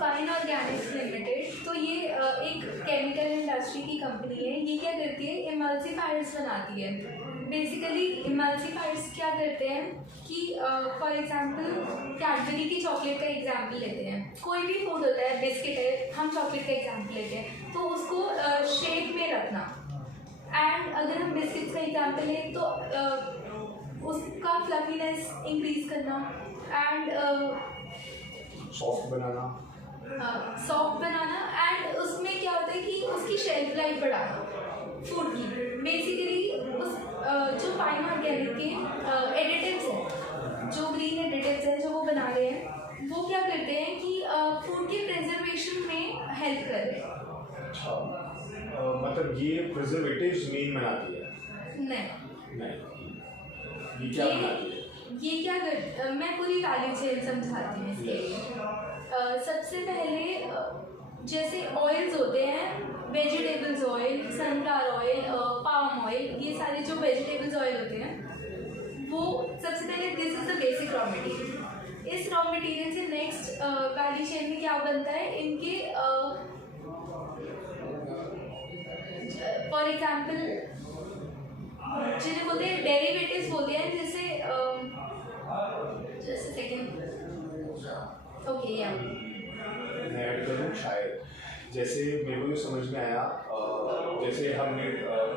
Fine Organics limited, तो ये एक केमिकल इंडस्ट्री की कंपनी है। ये क्या करती है, इमल्सिफायर्स बनाती है। बेसिकली इमल्सिफायर्स क्या करते हैं कि फॉर एग्जांपल कैडबरी की चॉकलेट का एग्जांपल लेते हैं। कोई भी फूड होता है, बिस्किट है, हम चॉकलेट का एग्जांपल लेते हैं, तो उसको शेक में रखना। एंड अगर हम बिस्किट्स का एग्जांपल लें तो उसका फ्लफीनेस इंक्रीज करना एंड सॉफ्ट बनाना एंड उसमें क्या होता है कि उसकी शेल्फ लाइफ बढ़ाना फूड की। बेसिकली उस जो फाइन ऑर्गेनिक के एडिटिव्स हैं, जो ग्रीन एडिटिव्स हैं जो वो बना रहे हैं, वो क्या करते हैं कि फूड के प्रिजर्वेशन में हेल्प कर रहे हैं। अच्छा, मतलब ये प्रिजर्वेटिव्स मेन बनाती है? नहीं, ये क्या बनाती है? ये क्या कर, मैं पूरी वैल्यू चेन समझाती हूँ इसके लिए। सबसे पहले जैसे ऑयल्स होते हैं, vegetables oil, sunflower oil, palm oil, ये सारे जो वेजिटेबल्स ऑयल होते हैं, वो सबसे पहले this is the basic raw material. इस रॉ मटेरियल से नेक्स्ट वैल्यू चेन में क्या बनता है, इनके फॉर एग्जाम्पल जिन्हें बोलते हैं डेरिवेटिव्स बोलते हैं, जैसे जस्ट सेकेंड, ओके या मैं ऐड करूँ शायद, जैसे मेरे को जो समझ में आया, जैसे हमने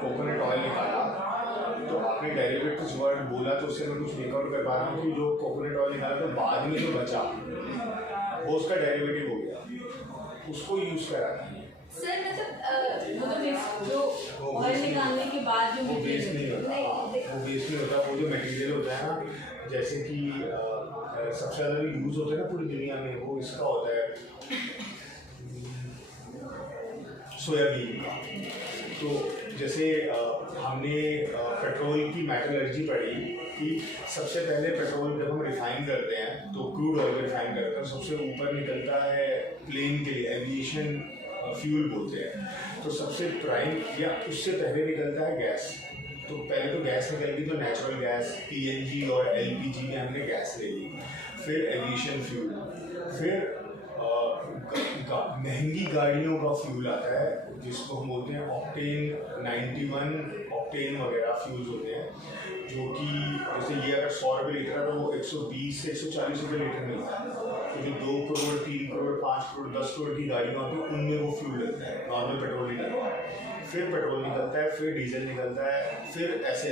कोकोनट ऑयल निकाला, तो आपने डेरिवेटिव्स वर्ड बोला, तो उससे मैं कुछ मेकआउट कर पा रहा हूँ कि जो कोकोनट ऑयल निकाला तो बाद में जो बचा वो उसका डेरिवेटिव हो गया, उसको यूज़ करा था। सर मतलब वो तो जो ऑयल निकालने के बाद जो वो बेस नहीं होता, वो बेस नहीं होता, वो जो मटेरियल होता है ना, जैसे कि सबसे ज़्यादा यूज़ होता है ना पूरी दुनिया में, वो इसका होता है सोयाबीन का। तो जैसे हमने पेट्रोल की मेटलर्जी पढ़ी कि सबसे पहले पेट्रोल जब हम रिफाइन करते हैं तो क्रूड ऑयल रिफाइन करते हैं, सबसे ऊपर निकलता है प्लेन के लिए एविएशन फ्यूल बोलते हैं, तो सबसे प्राइम या उससे पहले निकलता है गैस। तो पहले तो गैस निकल गई, तो नेचुरल गैस पीएनजी और एलपीजी में हमने गैस ले ली, फिर एविएशन फ्यूल, फिर महंगी गाड़ियों का फ्यूल आता है जिसको हम बोलते हैं ऑक्टेन 91 ऑक्टेन वगैरह फ्यूल्स होते हैं, जो कि जैसे ये अगर 100 रुपये लीटर है तो वो 120 से 140 रुपये लीटर मिलता है। तो जो 2 करोड़ 3 करोड़ 5 करोड़ 10 करोड़ की गाड़ियाँ होती हैं उनमें वो फ्यूल लगता है, नॉर्मल पेट्रोल निकलता है, फिर पेट्रोल निकलता है, फिर डीजल निकलता है, फिर ऐसे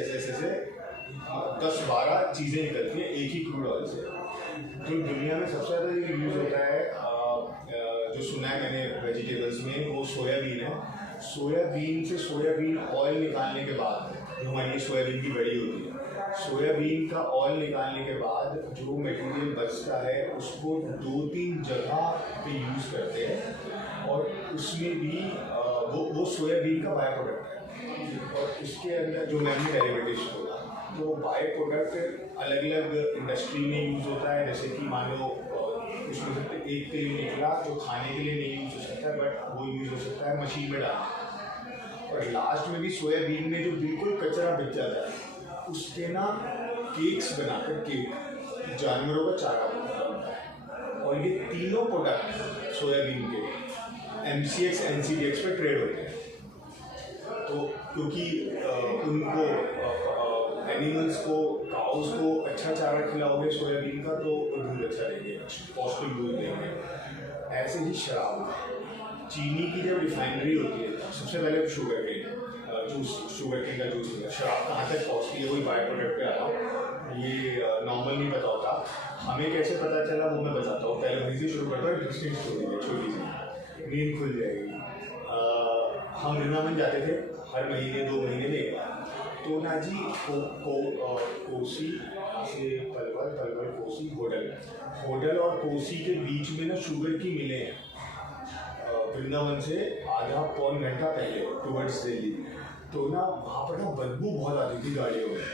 10-12 चीज़ें निकलती हैं एक ही क्रूड ऑयल से। तो दुनिया में सबसे ज़्यादा यूज़ होता है, जो सुना है मैंने वेजिटेबल्स में, वो सोयाबीन है। सोयाबीन से सोयाबीन ऑयल निकालने के बाद, जो हमारी सोयाबीन की बड़ी होती है, सोयाबीन का ऑयल निकालने के बाद जो मटेरियल बचता है उसको 2-3 जगह पे यूज़ करते हैं, और उसमें भी वो सोयाबीन का बाय प्रोडक्ट है, और इसके अंदर जो मैंने डेरिवेटिव्स बोला, तो बाय प्रोडक्ट अलग अलग इंडस्ट्री में यूज़ होता है। जैसे कि मान लो उसमें से एक तेल निकला जो खाने के लिए नहीं यूज़ हो सकता है, बट वो यूज़ हो सकता है मशीन में डालना। और लास्ट में भी सोयाबीन में जो बिल्कुल कचरा बच जाता है उसके ना केक्स बनाकर, केक जानवरों का चारा बनता है, और ये तीनों प्रोडक्ट सोयाबीन के MCX NCDX पे ट्रेड होते हैं। तो क्योंकि उनको एनिमल्स को, काउस को अच्छा चारा खिलाओगे सोयाबीन का तो दूध अच्छा देंगे, पौष्टिक दूध देंगे। ऐसे ही शराब, चीनी की जब रिफाइनरी होती है सबसे पहले शुगर केन का जूस होता है। शराब कहाँ तक पहुँचती है वही बाय प्रोडक्ट पे आ रहा हूँ, ये नॉर्मल नहीं पता होता। हमें कैसे पता चला वो मैं बताता हूँ। पहले वहीं से शुरू करता हूँ, इंटरेस्टिंग स्टोरी है छोटी सी, नींद खुल जाएगी। हम वृंदावन जाते थे हर महीने 2 महीने में एक बार। तो ना जी कोसी से पलवल कोसी होडल और कोसी के बीच में ना शुगर की मिलें हैं, वृंदावन से आधा पौन घंटा पहले टुवर्ड्स दिल्ली। तो ना वहाँ पर ना बदबू बहुत आती थी गाड़ियों में।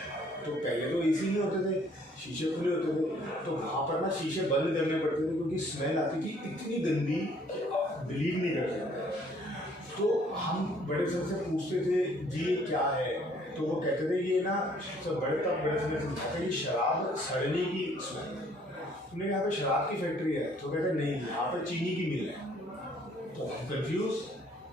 तो पहले तो एसी नहीं होते थे, शीशे खुले होते थे, तो वहाँ पर ना शीशे बंद करने पड़ते थे क्योंकि स्मेल आती थी इतनी गंदी कि आप बिलीव नहीं कर सकते। तो हम बड़े सर से पूछते थे जी ये क्या है, तो वो कहते थे ये ना सब बड़े समय से समझाते कि शराब सड़ने की स्मेल है। हमने कहा यहाँ पे शराब की फैक्ट्री है, तो कहते नहीं यहाँ पे चीनी की मिल है। तो हम कंफ्यूज,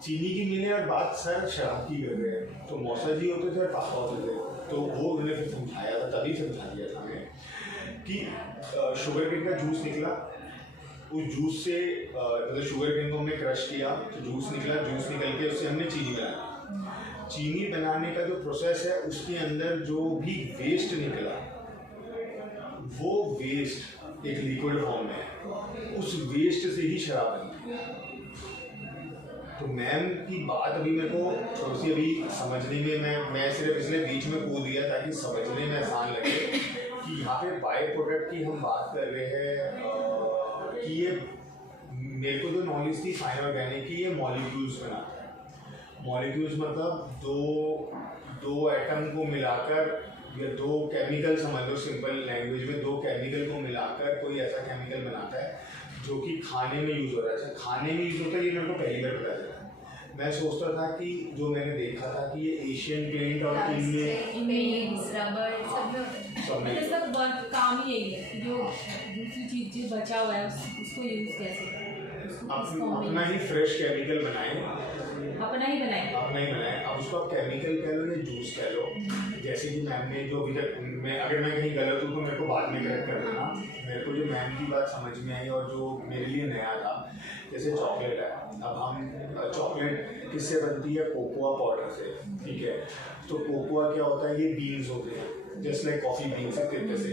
चीनी की मिल है और बात सर शराब की कर रहे हैं। तो मौसा जी होते थे और पापा होते थे, तो वो उन्होंने फिर समझाया था, तभी समझा दिया था हमें कि शुगर केन का जूस निकला, उस जूस से मतलब शुगर केन को हमने क्रश किया तो जूस निकला, जूस निकल के उससे हमने चीनी बनाया। चीनी बनाने का जो प्रोसेस है उसके अंदर जो भी वेस्ट निकला वो वेस्ट एक लिक्विड फॉर्म में है, उस वेस्ट से ही शराब बनी। तो मैम की बात अभी मेरे को थोड़ी सी अभी समझने में मैं सिर्फ इसलिए बीच में कूद दिया ताकि समझने में आसान लगे कि यहाँ पे बाय प्रोडक्ट की हम बात कर रहे हैं कि ये मेरे को जो नॉलेज थी फाइन ऑर्गेनिक की, ये मॉलिक्यूल्स बनाता है। मॉलिक्यूल्स मतलब दो एटम को मिलाकर या दो केमिकल समझ लो, सिंपल लैंग्वेज में दो केमिकल को मिलाकर कोई ऐसा केमिकल बनाता है जो कि खाने में यूज़ हो रहा है। अच्छा, खाने में यूज़ होता है ये मेरे को पहली बार पता चला। मैं सोचता था कि जो मैंने देखा था कि ये एशियन पेंट और इनमें रबर सब में सब काम ही यही है कि जो दूसरी चीज जो बचा हुआ है उसको यूज कैसे अपना ही फ्रेश केमिकल बनाए, अपना ही बनाए। अब उसको आप केमिकल कह लो या जूस कह लो। जैसे कि मैम ने जो अभी तक अगर मैं कहीं गलत हूँ तो मेरे को बाद में करेक्ट कर देना। मेरे को जो मैम की बात समझ में आई और जो मेरे लिए नया था, जैसे चॉकलेट है, अब हम चॉकलेट किससे बनती है? कोकोआ पाउडर से, ठीक है। तो कोकोआ क्या होता है? ये बीन्स होते हैं, जैसे लाइक कॉफ़ी बीन्स एक तरीके से,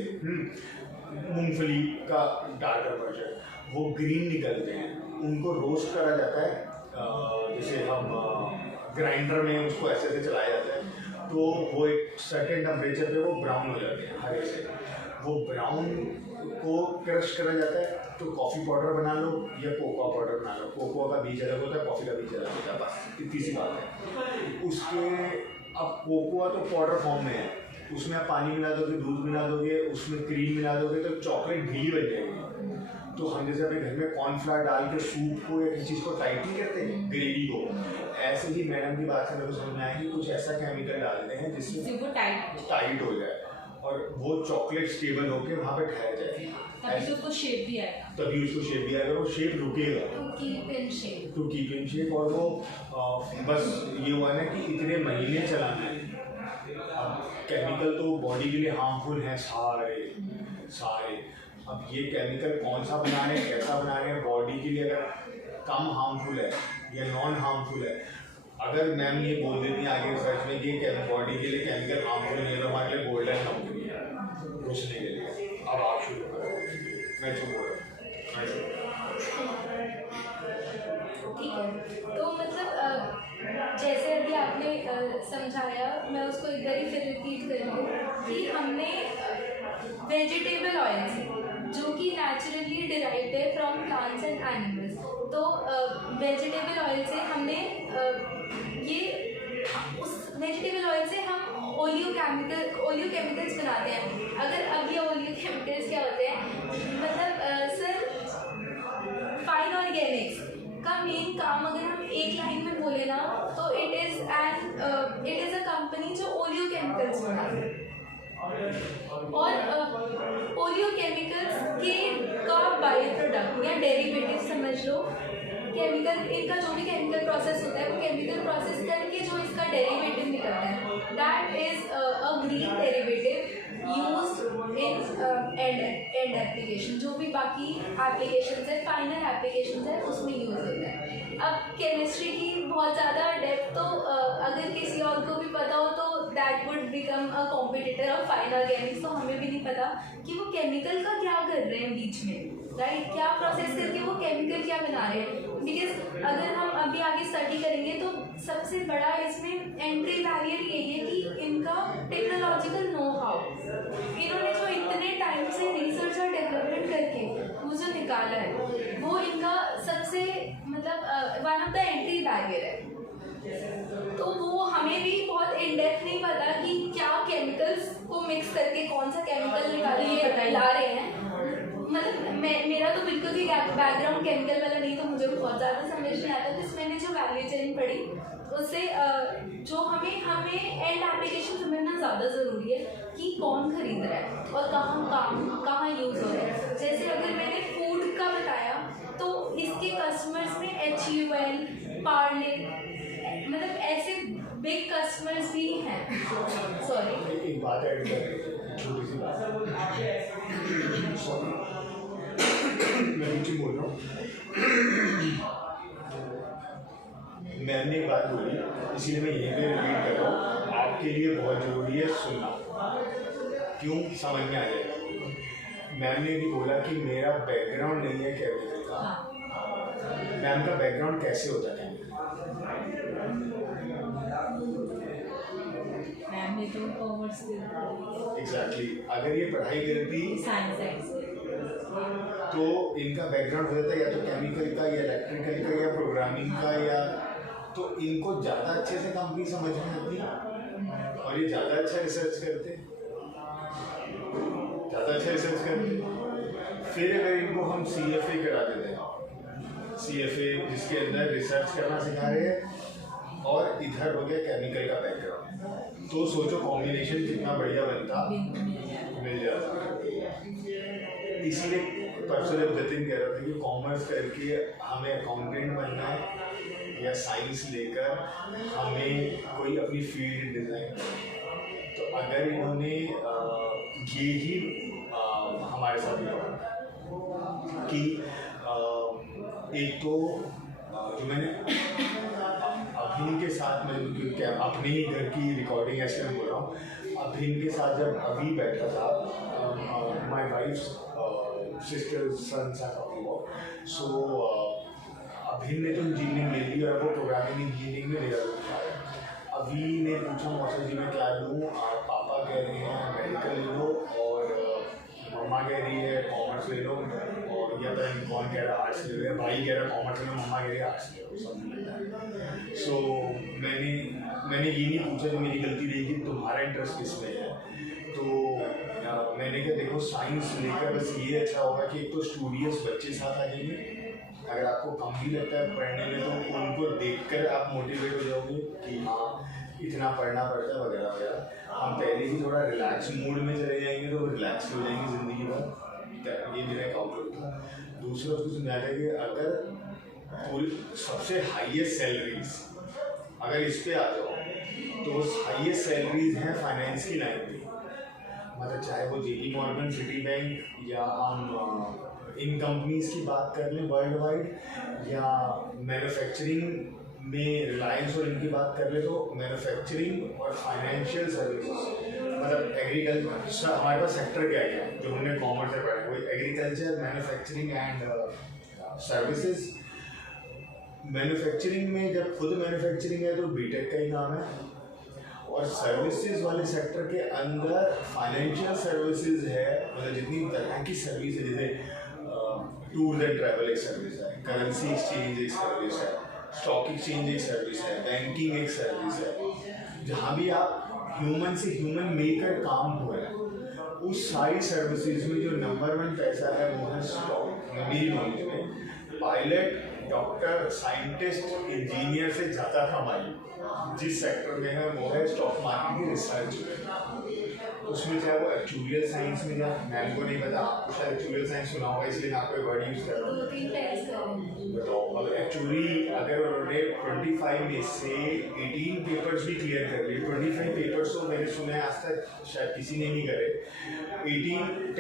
मूंगफली का डार्कर वर्जन, वो ग्रीन निकलते हैं, उनको रोस्ट करा जाता है। जैसे हम ग्राइंडर में उसको ऐसे से चलाया जाता है तो वो एक सर्टेन टेम्परेचर पे वो ब्राउन हो जाते हैं हरे से। वो ब्राउन को क्रश करा जाता है तो कॉफ़ी पाउडर बना लो या कोकोआ पाउडर बना लो। कोकोआ का बीज अलग होता है, कॉफ़ी का बीज अलग होता है, बस इतनी सी बात है। उसके अब कोकोआ तो पाउडर फॉर्म में है, उसमें आप पानी मिला दोगे, दूध मिला दोगे, उसमें क्रीम मिला दोगे तो चॉकलेट ढीली बन जाएगी। तो हम जैसे अपने घर में कॉर्नफ्लावर डाल के सूप को या किसी चीज़ को टाइट नहीं करते, ग्रेवी को, ऐसे ही मैडम की बात से मेरे को समझ में आया कि कुछ ऐसा केमिकल डालते हैं जिससे वो टाइट हो जाए और वो चॉकलेट स्टेबल होकर वहाँ पे ठहर जाए, तभी उसको शेप भी आएगा, वो शेप रुकेगा टू कीप इन शेप। और वो बस ये हुआ ना कि इतने महीने चलाना है। अब केमिकल तो बॉडी के लिए हार्मफुल है सारे। अब ये केमिकल कौन सा बना रहे हैं, कैसा बना रहे हैं, बॉडी के लिए अगर कम हार्मफुल है या नॉन हार्मफुल है। अगर मैम ये बोल देती है आगे रिसर्च में कि बॉडी के लिए केमिकल हार्मफुल नहीं है तो हमारे लिए गोल्डन कंपनी है पूछने के लिए। अब आप शुरू करो, मैं चुप हो रहा ठीक है। तो मतलब जैसे अभी आपने समझाया, मैं उसको एक बार फिर रिपीट कर रही हूँ कि हमने वेजिटेबल ऑयल से, जो कि नेचुरली डिराइव्ड है फ्रॉम प्लांट्स एंड एनिमल्स, तो वेजिटेबल ऑयल से हमने उस वेजिटेबल ऑयल से हम ओलियो केमिकल्स बनाते हैं। अगर अब ये ओलियो केमिकल्स क्या होते हैं, मतलब सर फाइन ऑर्गेनिक्स का मेन काम अगर हम एक लाइन में बोले ना तो इट इज़ अ कंपनी जो ओलियो केमिकल्स बनाती है। और ओलियो केमिकल्स का बाई प्रोडक्ट या डेरिवेटिव समझ लो, केमिकल, इनका जो भी केमिकल प्रोसेस होता है वो केमिकल प्रोसेस करके जो इसका डेरिवेटिव निकलता है, that is a green derivative used in and application. जो भी बाकी एप्लीकेशंस है, फाइनल एप्लीकेशंस है, उसमें यूज़ होता है। अब केमिस्ट्री की बहुत ज़्यादा डेप्थ तो अगर किसी और को भी पता हो तो that would become a competitor of fine Organics. तो हमें भी नहीं पता कि वो केमिकल का क्या कर रहे हैं बीच में, राइट, क्या प्रोसेस करके वो केमिकल क्या बना रहे हैं। बिकॉज अगर हम अभी आगे स्टडी करेंगे तो सबसे बड़ा इसमें एंट्री बैरियर यही है कि इनका टेक्नोलॉजिकल नो हाउ, इन्होंने जो इतने टाइम से रिसर्च और डेवलपमेंट करके वो जो निकाला है वो इनका सबसे मतलब one of the entry barrier है। तो वो हमें भी बहुत इन डेप्थ नहीं पता कि क्या केमिकल्स को मिक्स करके कौन सा केमिकल निकाल के ला रहे हैं। मतलब मेरा तो बिल्कुल भी बैकग्राउंड केमिकल वाला नहीं, तो मुझे बहुत ज़्यादा समझ नहीं आता। तो मैंने जो वैल्यू चेन पढ़ी उससे जो हमें एंड एप्लीकेशन समझना ज़्यादा ज़रूरी है कि कौन खरीद रहा है और कहाँ यूज़ हो रहा है। जैसे अगर HUL, पार्ले, मतलब ऐसे बिग कस्टमर्स भी हैं। सॉरी, एक बात ऐड कर, छोटी सी बात, सॉरी मैं नीचे बोल रहा हूँ। मैम ने एक बात बोली, इसीलिए मैं यहीं पे रिपीट कर रहा हूँ, आपके लिए बहुत ज़रूरी है सुनना, क्यों समझ में आ जाएगा। मैम ने भी बोला कि मेरा बैकग्राउंड नहीं है केमिकल का। मैम का बैकग्राउंड कैसे होता है? मैम ने तो कॉमर्स एग्जैक्टली, अगर ये पढ़ाई करती साइंस तो इनका बैकग्राउंड हो जाता है या तो केमिकल का या इलेक्ट्रिकल का या प्रोग्रामिंग का, या तो इनको ज़्यादा अच्छे से कंपनी समझ में आती और ये ज़्यादा अच्छा रिसर्च करते, फिर अगर इनको हम CFA करा देते हैं, CFA जिसके अंदर रिसर्च करना सिखा रहे हैं और इधर हो गया केमिकल का बैकग्राउंड, तो सोचो कॉम्बिनेशन कितना बढ़िया बनता, मिल जाता। इसलिए परसों जब जतिन कह रहा था कि कॉमर्स करके हमें अकाउंटेंट बनना है या साइंस लेकर हमें कोई अपनी फील्ड डिज़ाइन, तो अगर इन्होंने ये ही हमारे साथ भी पढ़ा कि एक तो जो मैंने अभिन के साथ में, क्या अपने ही घर की रिकॉर्डिंग ऐसे मैं बोल रहा हूँ, अभिन के साथ जब अभी बैठा था, माई वाइफ्स सिस्टर सन सा टॉकिंग अबाउट, सो अभिन ने तो इंजीनियरिंग ले ली और वो प्रोग्रामिंग इंजीनियरिंग में ले रहा था। अभी ने पूछा मौसा जी मैं क्या लूँ, पापा कह रहे हैं मेडिकल ले लो और मम्मा कह रही है कॉमर्स ले लो, और या फिर कौन कह रहा है आर्ट्स ले लो, भाई कह रहा है कॉमर्स ले लो, मम्मा कह रही है आर्ट्स ले लो, समथिंग लाइक दैट। सो मैंने ये नहीं पूछा जो मेरी गलती रही कि तुम्हारा इंटरेस्ट किसमें है, तो मैंने कहा देखो साइंस लेकर बस ये अच्छा होगा कि एक तो स्टूडियस बच्चे साथ आ जाएंगे, अगर आपको कम भी लगता है पढ़ने में तो उनको देखकर आप मोटिवेट हो जाओगे कि हाँ इतना पढ़ना पड़ता है वगैरह वगैरह। हम पहले ही थोड़ा रिलैक्स मूड में चले जाएंगे तो रिलैक्स हो जाएंगे ज़िंदगी भर, ये मेरा एक आउटलुक था। दूसरा उसको समझा था कि अगर पूरी सबसे हाईएस्ट सैलरीज अगर इस पे आ जाओ तो हाईएस्ट सैलरीज हैं फाइनेंस की लाइन में, मतलब चाहे वो JP मॉर्गन, सिटी बैंक या हम इन कंपनीज की बात कर लें वर्ल्ड वाइड, या मैन्युफैक्चरिंग में रिलायंस और इनकी बात कर ले तो मैन्युफैक्चरिंग और फाइनेंशियल सर्विसेज, मतलब एग्रीकल्चर हमारे पास सेक्टर क्या है जो हमने कॉमर्स से पढ़ा है, वो agriculture, manufacturing and services. Manufacturing में जब खुद मैन्युफैक्चरिंग है तो बीटेक का ही नाम है, और सर्विसेज वाले सेक्टर के अंदर फाइनेंशियल सर्विसेज है, मतलब जितनी तरह की सर्विस है, जैसे टूर्स एंड ट्रैवल एक सर्विस है, करेंसी एक्सचेंज एक सर्विस है, स्टॉक एक्सचेंज एक सर्विस है, बैंकिंग एक सर्विस है, जहाँ भी आप ह्यूमन से ह्यूमन मेकर काम हो रहा है, उस सारी सर्विसेज में जो नंबर 1 पैसा है वो है स्टॉक। मेरी नॉलेज में पायलट, डॉक्टर, साइंटिस्ट, इंजीनियर से ज़्यादा कमाई जिस सेक्टर में है वो है स्टॉक मार्केट की रिसर्च। उसमें चाहे वो एक्चुअल साइंस में जाए, मैम को नहीं पता, आपको शायद एक्चुअल साइंस सुना होगा इसलिए मैं आपको वर्ड यूज़ कर रहा हूँ। बताओ अब एक्चुअली अगर उन्होंने 25 में से 18 पेपर्स भी क्लियर कर लिए, 25 पेपर्स तो मैंने सुना है आज तक शायद किसी ने नहीं करे,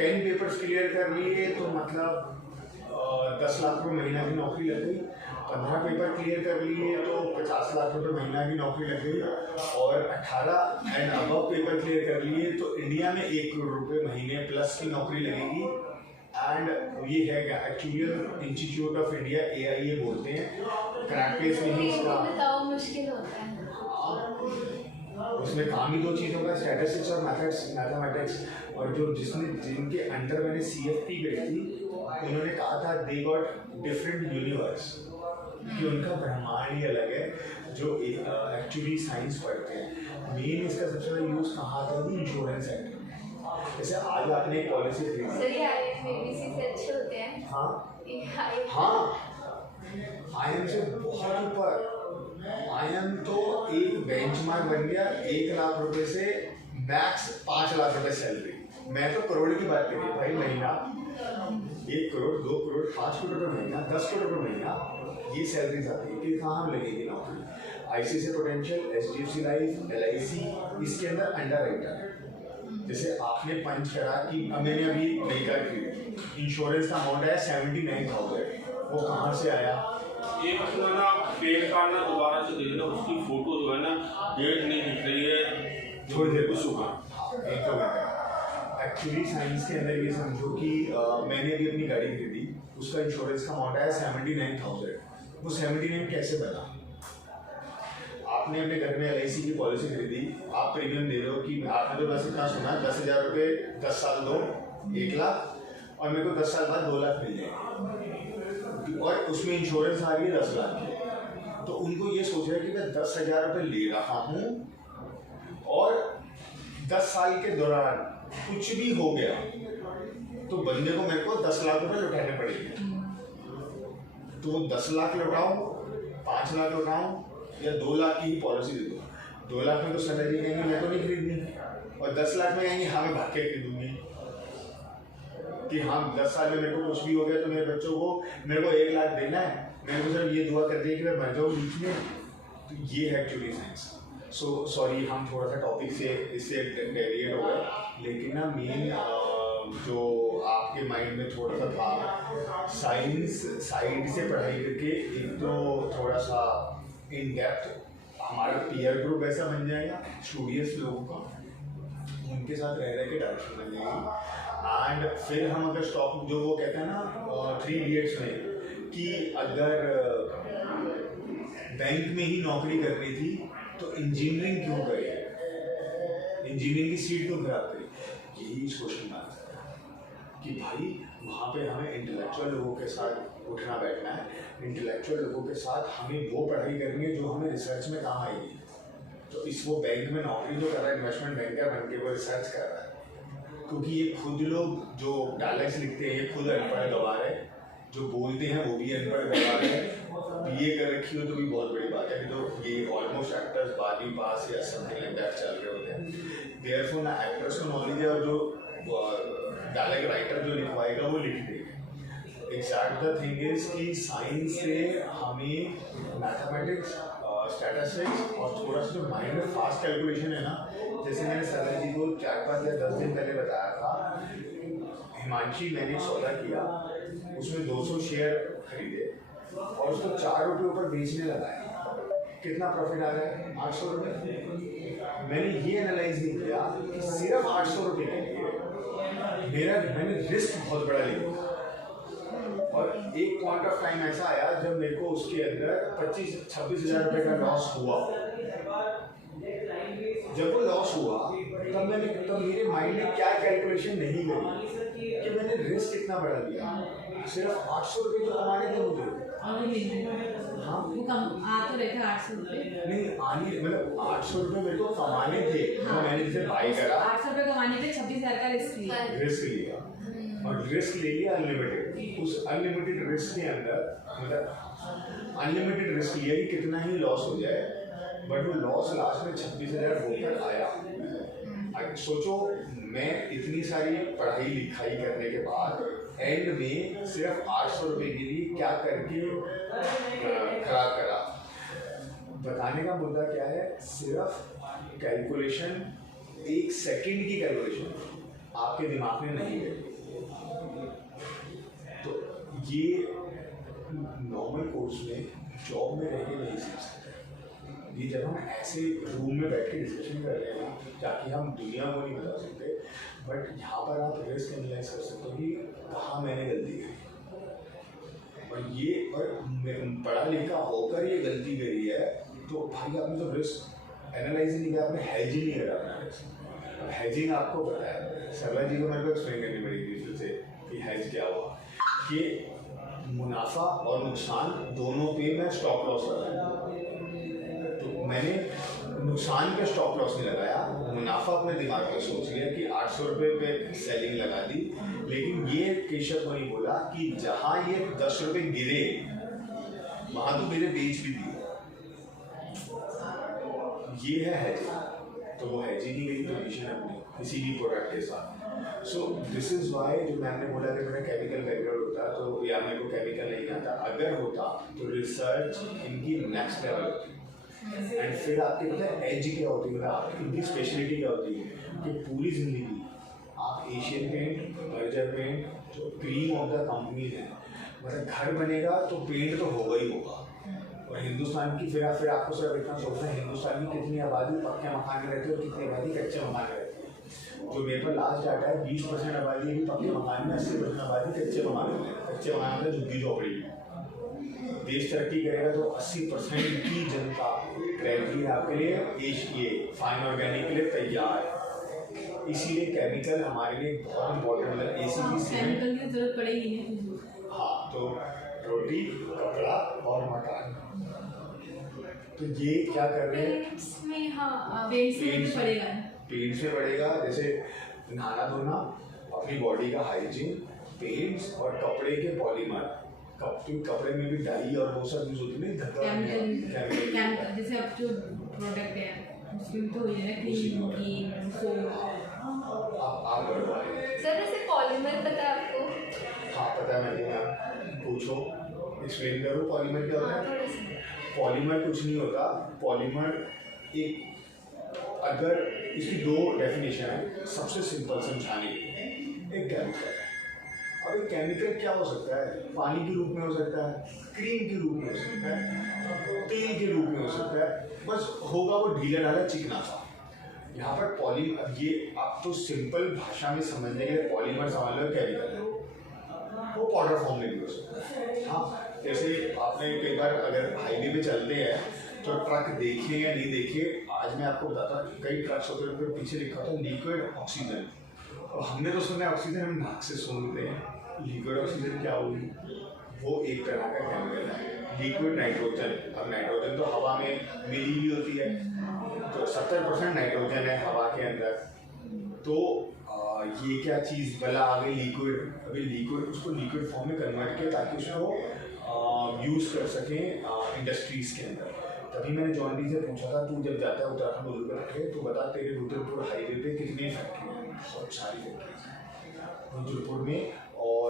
10 पेपर्स क्लियर कर लिए तो मतलब 10 लाख रुपये महीना की नौकरी लग गई, 15 पेपर क्लियर कर लिए तो 50 लाख रुपये महीना की नौकरी लग गई, और 18 एंड अबव पेपर क्लियर कर लिए तो इंडिया में 1 करोड़ रुपये महीने प्लस की नौकरी लगेगी। एंड ये है क्या, actual institute of India AIA बोलते हैं, क्रैकपेस में ही इसका बताओ मुश्किल होता है। उसमें काम ही 2 चीज़ों का, स्टैटिस्टिक्स और मैथमेटिक्स, और जो जिनके अंडर मैंने CFP गई थी उन्होंने कहा था दे गॉट डिफरेंट यूनिवर्स, कि उनका ब्रह्मांड ही अलग है जो एक्चुअली साइंस पढ़ते हैं। मेन इसका सबसे बड़ा यूज़ कहाँ आता है, इंश्योरेंस सेक्टर। जैसे आज आपने एक पॉलिसी खरीदी, से अच्छे होते हैं। हाँ IIM से बहुत ऊपर, IIM तो एक बेंचमार्क बन गया, 1 लाख रुपए से मैक्स 5 लाख रुपए सैलरी। मैं तो करोड़ की बात करी भाई, महीना 1 करोड़, 2 करोड़, 5 करोड़ रुपये महीना, 10 करोड़ रुपये महीना, ये सैलरीज आती है कि कहाँ लगेगी नौकरी। ICICI prudential, HDFC life, LIC, इसके अंदर अंडर राइटर। जैसे आपने पंच करा कि मैंने अभी नई कार खरीदी, इंश्योरेंस का अमाउंट आया 79,000, वो कहाँ से आया? एक अपना ना पेन कार्ड ना दोबारा से दे देना, उसकी फोटो जो है ना डेट नहीं दिख रही है, थोड़ी देर कुछ हुआ। एक तो एक्चुअली साइंस के अंदर ये समझो कि मैंने अभी अपनी गाड़ी खरीदी, उसका इंश्योरेंस का अमाउंट आया 79,000। वो 79 कैसे बना? आपने अपने घर में LIC की पॉलिसी खरीदी, आप प्रीमियम दे रहे हो कि आपने तो बस इतना सुना 10,000 रुपये 10 साल दो 1 लाख, और मेरे को 10 साल बाद 2 लाख मिल जाएंगे, और उसमें इंश्योरेंस आ रही है 10 लाख की। तो उनको ये सोच रहा है कि मैं 10,000 रुपये ले रहा हूँ और 10 साल के दौरान कुछ भी हो गया तो बंदे को मेरे को 10 लाख रुपए लौटाने पड़ेंगे। तो वो 10 लाख लौटाऊं, 5 लाख लौटाऊं या 2 लाख की ही पॉलिसी दे दूँ। 2 लाख में तो सैलरी कहेंगे मैं तो नहीं खरीदनी, और 10 लाख में कहेंगे हाँ मैं भाग के खरीदूंगी कि हाँ 10 साल में मेरे को कुछ भी हो गया तो मेरे बच्चों को मेरे को 1 लाख देना है, मेरे को सिर्फ ये दुआ कर दी कि मैं मर जाऊँ बीच में। तो ये है एक्चुअली साइंस। सो सॉरी हम थोड़ा सा टॉपिक से इससे डेविएट हो गए, लेकिन ना मेन जो आपके माइंड में थोड़ा सा था, साइंस साइड से पढ़ाई करके एक तो थोड़ा सा इन डेप्थ हमारा पीयर ग्रुप ऐसा बन जाएगा स्टूडियस लोगों का, उनके साथ रह के डायरेक्शन बन जाएगी। एंड फिर हम अगर स्टॉक जो वो कहते हैं ना 3 इडियट्स में कि अगर बैंक में ही नौकरी करनी थी तो इंजीनियरिंग क्यों करे, इंजीनियरिंग की सीट क्यों खराब करी? यही इस क्वेश्चन का आंसर है कि भाई वहाँ पे हमें इंटेलेक्चुअल लोगों के साथ उठना बैठना है, इंटेलेक्चुअल लोगों के साथ हमें वो पढ़ाई करनी है जो हमें रिसर्च में काम आएगी। तो इस वो बैंक में नौकरी जो कर रहा है इन्वेस्टमेंट बैंकर बन के वो रिसर्च कर रहा है, क्योंकि ये खुद लोग जो डायलॉग्स लिखते हैं ये खुद अनपढ़ गवार है, जो बोलते हैं वो भी अनपढ़ गवार है, BA कर रखी हो तो भी बहुत बड़ी बात है। तो ये ऑलमोस्ट एक्टर्स 12वीं पास या समथिंग लाइक दैट चल रहे होते हैं। देयरफॉर ना एक्टर्स को नॉलेज है और जो डायलॉग राइटर जो लिखवाएगा वो लिख देगा। एग्जैक्ट द थिंग इज कि साइंस से हमें मैथमेटिक्स, स्टैटिस्टिक्स और थोड़ा सा जो माइंड में फास्ट कैलकुलेशन है ना, जैसे मैंने सरल जी को 4-5 या 10 दिन पहले बताया था, हिमांशी मैंने एक सौदा किया, उसमें 200 शेयर खरीदे और उसको 4 रुपये ऊपर बेचने लगाया, कितना प्रॉफिट आ रहा है? 800 रुपये। मैंने ये एनालाइज नहीं किया कि सिर्फ 800 रुपये के लिए मैंने रिस्क बहुत बड़ा लिया, और एक पॉइंट ऑफ टाइम ऐसा आया जब मेरे को उसके अंदर 25-26 हज़ार रुपये का लॉस हुआ। जब वो लॉस हुआ तब मेरे माइंड में क्या कैलकुलेशन नहीं गई कि मैंने रिस्क कितना बड़ा लिया। सिर्फ 800 रुपये तो कमाने थे मुझे। हाँ वो कम आ तो रहे थे 800 रुपये नहीं आनी, मतलब 800 रुपये मेरे को कमाने थे। हाँ, मैंने जिसे बाई करा 800 रुपये कमाने थे, 26,000 का रिस्क लिया और रिस्क ले लिया अनलिमिटेड। उस अनलिमिटेड रिस्क के अंदर मतलब अनलिमिटेड रिस्क लिया कि कितना ही लॉस हो जाए, बट वो लॉस लास्ट में 26,000 होकर आया। सोचो मैं इतनी सारी पढ़ाई लिखाई करने के बाद एंड में सिर्फ 800 रुपये के लिए क्या करके खराब करा। बताने का मुद्दा क्या है, सिर्फ कैलकुलेशन, 1 सेकंड की कैलकुलेशन आपके दिमाग में नहीं है। तो ये नॉर्मल कोर्स में जॉब में रह के नहीं सीख सकते। ये जब हम ऐसे रूम में बैठ के डिस्कशन कर रहे हैं ताकि हम दुनिया को नहीं बता सकते, बट यहाँ पर आप रिस्क एनालाइज कर सकते हो कि कहाँ मैंने गलती करी, और ये और पढ़ा लिखा होकर ये गलती करी है तो भाई आपने तो रिस्क एनालाइज नहीं किया, आपने हेज ही नहीं करा अपना रिस्क। अब हेजिंग आपको पता है, सरला जी को मेरे को एक्सप्लेन करनी पड़ेगी फिर से कि हेज क्या हुआ, कि मुनाफा और नुकसान दोनों पे मैं स्टॉप लॉस लगाया। तो मैंने नुकसान पे स्टॉप लॉस नहीं लगाया, मुनाफा अपने दिमाग में सोच लिया कि 800 रुपये पे सेलिंग लगा दी, लेकिन ये केशव को नहीं बोला कि जहाँ ये 10 रुपये गिरे वहाँ तो मेरे बेच भी दिए। ये है हेजिंग। तो वो हेजिंग ही मेरी पोजीशन है अपनी किसी भी प्रोडक्ट के साथ। सो दिस इज वाई जो मैंने बोला कि मेरा केमिकल बैकग्राउंड होता तो या मेरे को केमिकल नहीं आता, अगर होता तो रिसर्च इनकी नेक्स्ट लेवल होती। एंड फिर आपके पता है एज क्या होती है, आपकी इनकी स्पेशलिटी क्या होती है कि पूरी ज़िंदगी आप एशियन पेंट, बर्जर पेंट, जो क्रीम ऑफ द कंपनीज हैं, मतलब घर बनेगा तो पेंट तो होगा ही होगा। और हिंदुस्तान की फिर आपको सिर्फ इतना सोचना है, हिंदुस्तान की कितनी आबादी पक्के मकान में रहती है और कितनी आबादी कच्चे मकान में रहती है। जो मेरे पास लास्ट डाटा है 20% आबादी भी पक्के मकान में, 80% आबादी कच्चे मकान में। कच्चे मकान में झुग्गी झोपड़ी में। देश तरक्की करेगा तो 80% की जनता रहती है आपके लिए ये फाइन ऑर्गेनिक के लिए तैयार है। इसीलिए केमिकल हमारे लिए बहुत इंपॉर्टेंट है। केमिकल की जरूरत पड़ेगी नहीं। हाँ, तो रोटी, कपड़ा और मकान, तो ये क्या कर रहे हैं पेंट्स में, हाँ पेंट्स में पड़ेगा। पेंट्स में पड़ेगा, जैसे नहाना धोना, अपनी बॉडी का हाइजीन, पेंट्स और कपड़े के पॉलीमर। कपड़े में भी डाई और वो सब यूज होती है, केमिकल जैसे अब जो प्रोडक्ट है उसमें तो ये है क्रीम की सोप। आप बढ़वाए सर वैसे पॉलीमर पता है आपको? हाँ पता है, मैंने पूछो, एक्सप्लेन करो पॉलीमर क्या होता हाँ है। थोड़ा सा। पॉलीमर कुछ नहीं होता। पॉलीमर एक, अगर इसकी दो डेफिनेशन है सबसे सिंपल समझाने की। एक केमिकल है, अब एक केमिकल क्या हो सकता है, पानी के रूप में हो सकता है, क्रीम के रूप में हो सकता है, तेल के रूप में हो सकता है, बस होगा वो ढीला ढाला चिकना सा। यहाँ पर पॉलीमर, ये आप तो सिंपल भाषा में समझने के लिए पॉलीमर समझ लो केमिकल है, वो पाउडर फॉर्म में भी हो सकता है। हाँ, जैसे आपने कई बार अगर हाईवे पे चलते हैं तो ट्रक देखे या नहीं देखे, आज मैं आपको बताता हूँ, कई ट्रक्स होते हैं पीछे लिखा होता है लिक्विड ऑक्सीजन। और हमने तो सुना ऑक्सीजन, हम नाक से सूंघते हैं, लिक्विड ऑक्सीजन क्या होगी? वो एक तरह का केमिकल है। लिक्विड नाइट्रोजन, अब नाइट्रोजन तो हवा में मिली हुई होती है, तो 70% नाइट्रोजन है हवा के अंदर। तो ये क्या चीज़ भला आ गई लिक्विड, अभी लिक्विड उसको लिक्विड फॉर्म में कन्वर्ट किया ताकि उसको यूज़ कर सकें इंडस्ट्रीज़ के अंदर। तभी मैंने जॉन डी से पूछा था, तू जब जाता है उत्तराखंड रुद्रपुर तो बता तेरे रुद्रपुर हाईवे पे कितनी फैक्ट्री हैं? बहुत सारी फैक्ट्रीज हैं रुद्रपुर में, और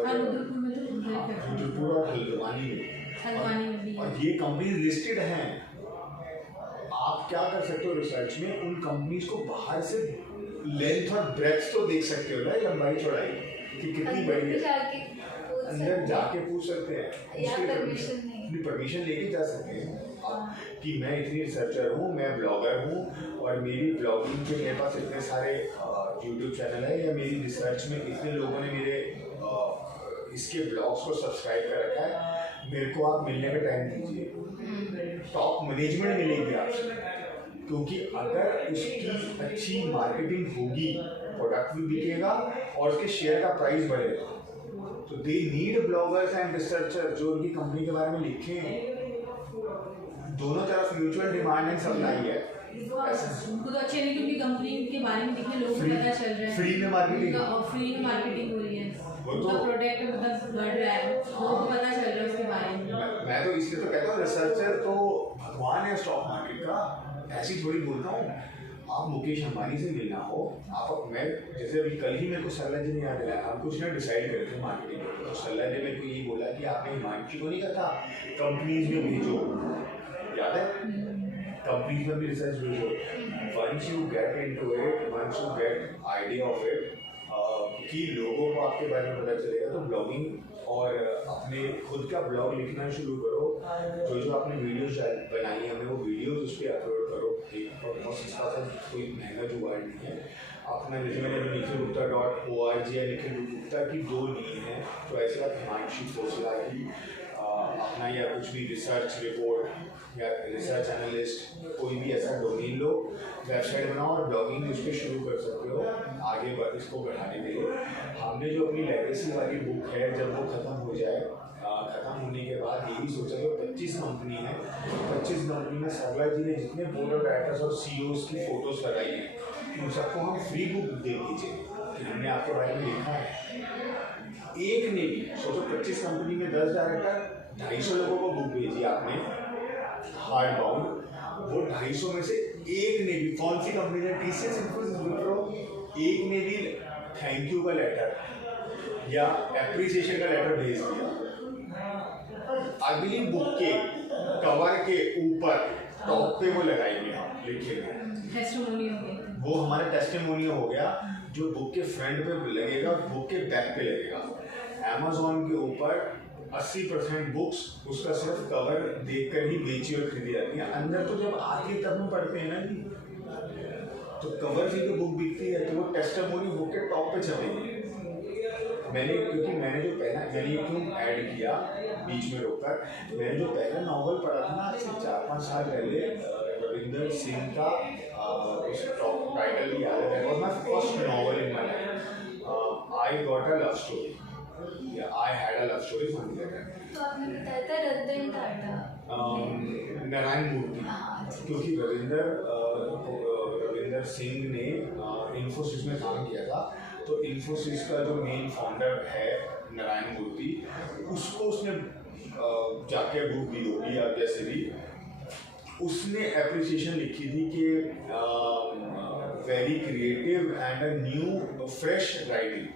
रुद्रपुर और हल्द्वानी में, और ये कंपनी लिस्टेड हैं। आप क्या कर सकते हो रिसर्च में, उन कंपनीज को बाहर से लेंथ और ब्रेथ तो देख सकते हो ना, लंबाई चौड़ाई कि कितनी बड़ी है, अंदर जाके पूछ सकते हैं, परमिशन लेके जा सकते हैं कि मैं इतनी रिसर्चर हूँ, मैं ब्लॉगर हूँ और मेरी ब्लॉगिंग के मेरे पास इतने सारे यूट्यूब चैनल है, या मेरी रिसर्च में इतने लोगों ने मेरे इसके ब्लॉग्स को सब्सक्राइब कर रखा है, मेरे को आप मिलने का टाइम दीजिए। टॉप मैनेजमेंट मिलेगी आपसे, क्योंकि अगर उसकी अच्छी मार्केटिंग होगी प्रोडक्ट भी बिकेगा और उसके शेयर का प्राइस बढ़ेगा। तो they need bloggers and researcher जो उनकी कंपनी के बारे में लिखें। दोनों तरफ म्यूचुअल डिमांड एंड सप्लाई है। उनको तो अच्छे नहीं कि उनकी कंपनी के बारे में दिखे, लोगों को पता चल रहा है, फ्री में मार्केटिंग हो रही है, वो तो प्रोडक्ट मतलब बढ़ रहा है, लोगों को पता चल रहा है उसके बारे में। मैं तो इसलिए तो कहता हूँ रिसर्चर तो भगवान है स्टॉक मार्केट का, ऐसी थोड़ी बोलता हूँ। आप मुकेश अंबानी से मिलना हो, आप मैं जैसे अभी कल ही मेरे को सल्ला जी ने याद दिलाया, हम कुछ ना डिसाइड करते हैं मार्केटिंग के, तो सल्ला ने मेरे को यही बोला कि आपने हिमांशु को नहीं कहा था कंपनीज में भेजो, याद है? कंपनीज में भी रिसर्च भेजो। Once you get into it, once you get idea of it, कि लोगों को आपके बारे में पता चलेगा, तो ब्लॉगिंग और अपने खुद का ब्लॉग लिखना शुरू करो। जो आपने वीडियोज बनाई हमें वो वीडियोज उस पर अपलोड करो। एक बहुत सस्ता सा कोई महंगा जुगाड़ नहीं है। अपना जैसे मैंने निखिल गुप्ता .org या निखिल गुप्ता की 2 नींद है, तो ऐसे आप हिमांशु खोसला की अपना या कुछ भी रिसर्च रिपोर्ट या रिसर्च एनालिस्ट कोई भी ऐसा डोमेन लो, वेबसाइट बनाओ और ब्लॉगिंग उस पर शुरू कर सकते हो आगे इसको बढ़ाने के लिए। हमने जो अपनी लेगेसी वाली बुक है, जब वो ख़त्म हो जाए, ख़त्म होने के बाद यही सोचा कि 25 कंपनी है, 25 कंपनी में सरला जी ने जितने बोर्ड ऑफ डायरेक्टर्स और CEOs की फ़ोटोज़ लगाई हैं उन सबको हम फ्री बुक दे दीजिए कि हमने आपके बारे में लिखा है। एक ने भी सोचो 25 कंपनी में 10 डायरेक्टर, 250 लोगों को बुक भेजी आपने हार्ड बाउंड, वो 250 में से एक ने भी, कौन सी कंपनी ने, TCS, इन्फोसिस, विप्रो, एक ने भी थैंक यू का लेटर या एप्रिसिएशन का लेटर भेज दिया, अगली बुक के कवर के ऊपर टॉप पे वो लगाएंगे, हम लिखेंगे, टेस्टिमोनी हो गई। वो हमारा टेस्टिमोनियल हो गया जो बुक के फ्रंट पे लगेगा, बुक के बैक पे लगेगा। अमेज़ॉन के ऊपर 80% बुक्स उसका सिर्फ कवर देखकर ही बेची और खरीदी जाती है, अंदर तो जब आती है तब हम पढ़ते हैं ना जी। तो कवर से जो बुक बिकती है तो वो टेस्टिमोनी बुक के टॉप पे छपेगी। क्योंकि मैंने जो पहला, मैंने ये क्यों ऐड किया बीच में रोककर, मैंने जो पहला नॉवल पढ़ा था ना आज से 4-5 साल पहले, रविंदर सिंह का, उसका टाइटल भी याद है, और my first novel in my life, I got a love story या I had a love story, समझ गया। तो आपने बताया था रतन टाटा, नारायण मूर्ति, क्योंकि रविंदर सिंह ने इन्फोसिस में काम किया था, तो इन्फोसिस का जो मेन फाउंडर है नारायण मूर्ति, उसको उसने जाके बुक दी होगी या जैसे भी, उसने एप्रिसिएशन लिखी थी कि very creative and a new fresh writing.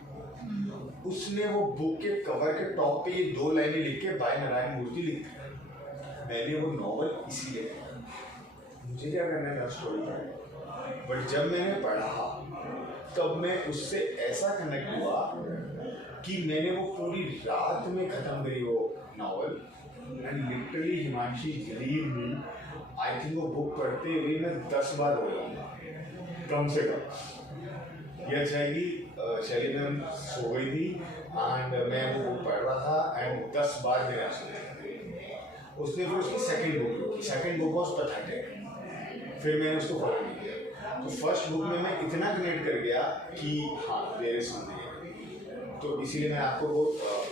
उसने वो बुक के कवर के टॉप पे ये 2 लाइनें लिख के बाय नारायण मूर्ति लिख दी। मैंने वो नॉवल इसीलिए, मुझे क्या करना है लव स्टोरी का, बट जब मैंने पढ़ा तब मैं उससे ऐसा कनेक्ट हुआ कि मैंने वो पूरी रात में ख़त्म करी वो novel, and literally Himanshi believe me, I think वो बुक पढ़ते हुए मैं 10 बार हो जाऊँगा कम से कम। ये चाहेगी शैली मैम सो गई थी एंड मैं वो बुक पढ़ रहा था एंड 10 बार मैंने सुना। उसने फिर उसकी सेकेंड बुक वॉज पैथेटिक, फिर मैंने उसको फॉलो नहीं किया। तो फर्स्ट बुक में मैं इतना कनेक्ट कर गया कि हाँ देयर इज समथिंग, तो इसीलिए मैं आपको वो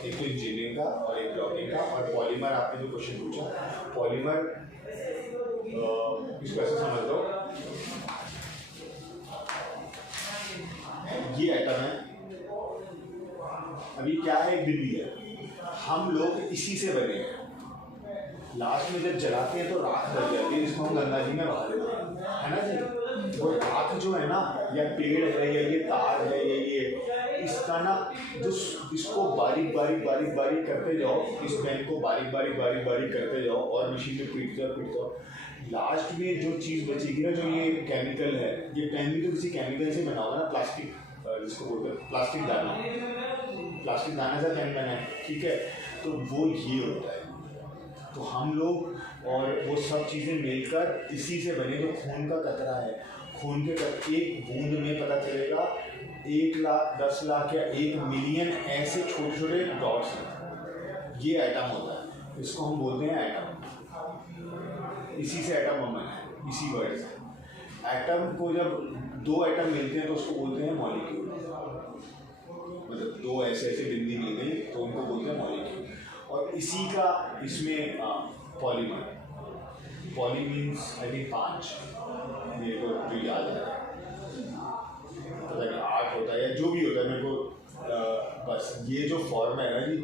एक तो इंजीनियरिंग का और एक ब्लॉगिंग का, और पॉलीमर आपने जो क्वेश्चन पूछा, पॉलीमर इसको ऐसे समझ लो, ये एटम है, अभी क्या है, एक बिल्ली है, हम लोग इसी से बने हैं। लास्ट में जब जलाते हैं तो राख बच जाती है, जिसको हम गंगा जी में बहा देते हैं, है ना जी। वो राख जो है ना, या पेड़ है या ये तार है या ये, इसका ना जो इसको बारीक बारीक करते जाओ, इस पेन को बारीक बारीक करते जाओ और मशीन में पीटते जाओ, लास्ट में जो चीज़ बचेगी ना, जो ये केमिकल है, ये पेन भी तो किसी केमिकल से बना होगा ना, प्लास्टिक, जिसको बोलते हैं प्लास्टिक दाना से पेन बना है, ठीक है, तो वो ये होता है। तो हम लोग और वो सब चीज़ें मिलकर इसी से बने, जो खून का कतरा है, खून के एक बूंद में पता चलेगा 1 लाख 10 लाख या 1 मिलियन ऐसे छोटे छोटे डॉट्स हैं, ये एटम होता है, इसको हम बोलते हैं एटम। इसी से एटम बना है, इसी वर्ड से। एटम को जब 2 एटम मिलते हैं तो उसको बोलते हैं मॉलिक्यूल, मतलब 2 ऐसे बिंदी मिल गई तो उनको बोलते हैं मॉलिक्यूल। और इसी का इसमें polymer, poly means I think 5, ये तो जो याद है, पता नहीं 8 होता है या जो भी होता है मेरे को, बस ये जो फॉर्म है ना जी,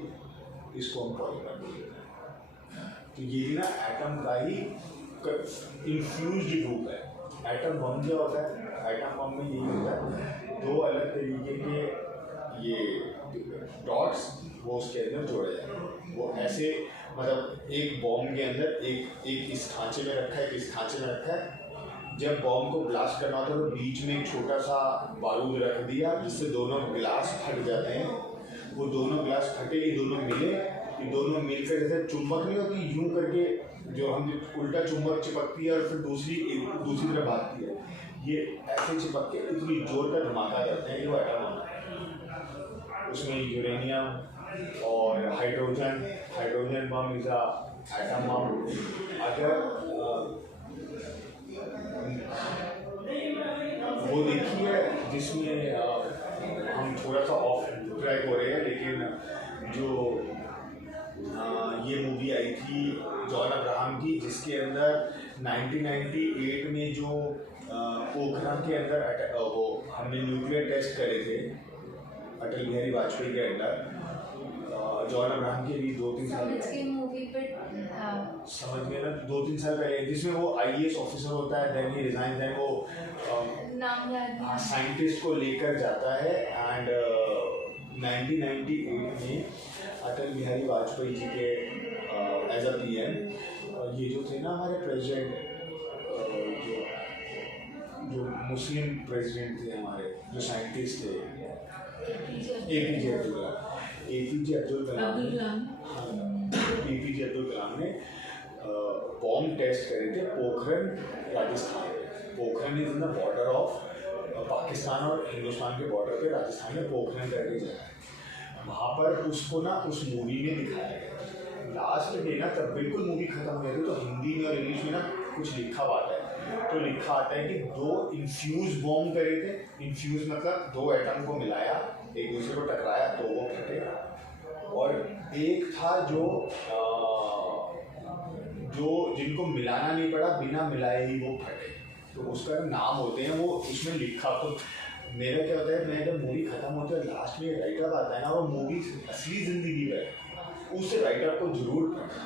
इसको हम पॉलीमर बोलते हैं। तो ये भी ना एटम का ही इन्फ्यूज्ड रूप है। एटम बम क्या होता है, एटम बम में यही होता है, 2 अलग तरीके के ये डॉट्स वो उसके अंदर जोड़े जाए, वो ऐसे, मतलब एक बॉम्ब के अंदर एक इस खांचे में रखा है, इस खांचे में रखा है, जब बॉम्ब को ब्लास्ट करना होता है तो बीच में एक छोटा सा बारूद रख दिया, जिससे दोनों गिलास फट जाते हैं। वो दोनों गिलास फटे, ये दोनों मिले, ये दोनों मिलकर जैसे चुंबक नहीं होती, यूं करके जो हम उल्टा चुंबक चिपकती है और फिर दूसरी तरफ भागती है, ये ऐसे चिपक के इतनी जोर का धमाका करते हैं कि वो एटम होता है। उसमें यूरेनियम और hydrogen bomb is atom bomb. अगर वो देखी है जिसमें हम थोड़ा सा ऑफ ट्रैक हो रहे हैं, लेकिन जो ये मूवी आई थी जॉन अब्राहम की, जिसके अंदर 1998 में जो पोखरण के अंदर वो हमने न्यूक्लियर टेस्ट करे थे अटल बिहारी वाजपेयी के अंदर, जॉन अब्राहम के भी 2-3 साल समझ गए ना, 2-3 साल पहले, जिसमें वो IAS ऑफिसर होता है, देन ही रिजाइन, देन वो नाम याद नहीं, साइंटिस्ट को लेकर जाता है एंड 1998 में अटल बिहारी वाजपेयी जी के एज अ पीएम ये जो थे ना हमारे प्रेसिडेंट जो मुस्लिम प्रेसिडेंट थे हमारे जो साइंटिस्ट थे एपीजे अब्दुल कलाम ने बॉम्ब टेस्ट करे थे पोखरन राजस्थान में। Pokhran is in the border of Pakistan और हिंदुस्तान के बॉर्डर पे राजस्थान में पोखरन करके जगह है। वहाँ पर उसको ना उस मूवी में दिखाया गया। लास्ट में ना तब बिल्कुल मूवी खत्म हो गई थी तो हिंदी में और इंग्लिश में ना कुछ लिखा हुआ आता है। तो लिखा आता है कि 2 इन्फ्यूज बॉम्ब करे थे। इन्फ्यूज मतलब 2 एटम को मिलाया, एक दूसरे को टकराया तो वो फटे। और एक था जो जिनको मिलाना नहीं पड़ा, बिना मिलाए ही वो फटे। तो उसका नाम होते हैं वो उसमें लिखा। तो मेरा क्या होता है, मैं जब मूवी खत्म होती है लास्ट में राइटर आता है ना, वो मूवी असली ज़िंदगी पर उस राइटर को जरूर पढ़ना।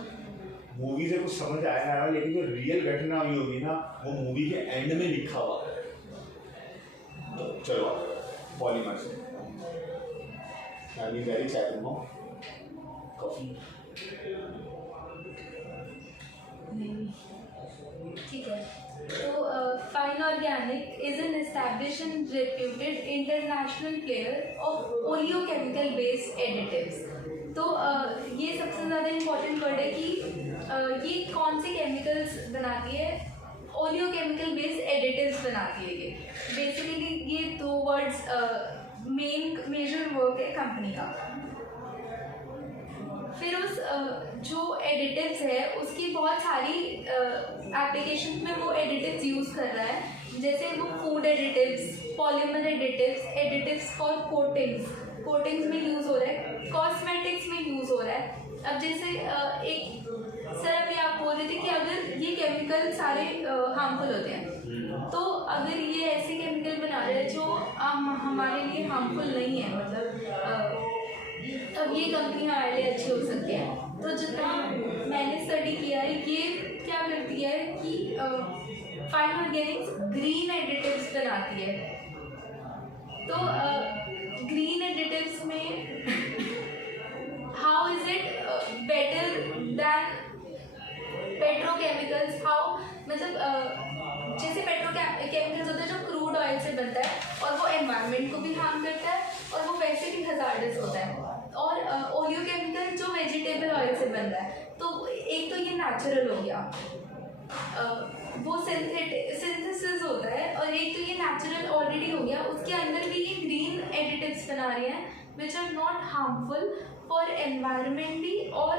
मूवी से कुछ समझ आया ना आया, लेकिन जो रियल घटना हुई होगी ना वो मूवी के एंड में लिखा हुआ है। तो चलो पॉलीमर से वेरी सैड नो कॉफी। ठीक है, तो Fine Organic is an established and reputed international player of oleochemical based additives. तो ये सबसे ज़्यादा इम्पोर्टेंट वर्ड है कि ये कौन से केमिकल्स बनाती है। ओलियोकेमिकल बेस्ड एडिटिव्स बनाती है ये। बेसिकली ये 2 वर्ड्स मेजर वर्क है कंपनी का। फिर उस जो एडिटिव्स है उसकी बहुत सारी एप्लीकेशन में वो एडिटिव्स यूज़ कर रहा है। जैसे वो food additives, polymer additives, additives for coatings में यूज़ हो रहा है, कॉस्मेटिक्स में यूज़ हो रहा है। अब जैसे एक सर अभी आप बोल रहे थे कि अगर ये केमिकल सारे हार्मफुल होते हैं, तो अगर ये ऐसे केमिकल बना रहे हैं जो हमारे लिए हार्मफुल नहीं है, मतलब अब ये कंपनी हमारे लिए अच्छी हो सकती है। तो जितना मैंने स्टडी किया है, ये क्या करती है कि फाइन ऑर्गेनिक्स ग्रीन एडिटिव्स बनाती है। तो ग्रीन एडिटिव्स में how is it better than petrochemicals. How मतलब जैसे पेट्रोकेमिकल्स होता है जो क्रूड ऑयल से बनता है और वो एनवायरनमेंट को भी हार्म करता है और वो वैसे भी हजार्डस होता है। और ओलियोकेमिकल जो वेजिटेबल ऑयल से बन रहा है, तो एक तो ये नेचुरल हो गया, वो सिंथेसिस होता है, और एक तो ये नेचुरल ऑलरेडी हो गया। उसके अंदर भी ये ग्रीन एडिटिव्स बना रहे हैं which are not harmful for environment भी। और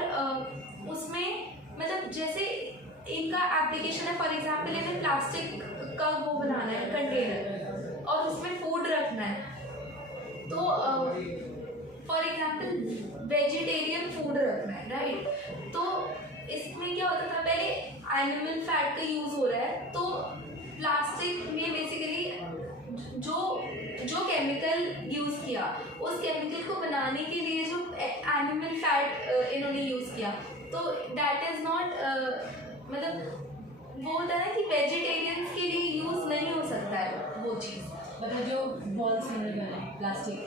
उसमें मतलब जैसे इनका एप्लीकेशन है, फॉर एग्जांपल इन्हें प्लास्टिक का वो बनाना है कंटेनर और उसमें फूड रखना है। तो फॉर एग्जांपल वेजिटेरियन फूड रखना है, राइट। तो इसमें क्या होता था, पहले एनिमल फैट का यूज़ हो रहा है। तो प्लास्टिक में बेसिकली जो केमिकल यूज़ किया, उस केमिकल को बनाने के लिए जो एनिमल फैट इन्होंने यूज़ किया, तो दैट इज़ नॉट मतलब वो होता है ना कि वेजिटेरियंस के लिए यूज़ नहीं हो सकता है वो चीज़। मतलब जो बॉल्स बने प्लास्टिक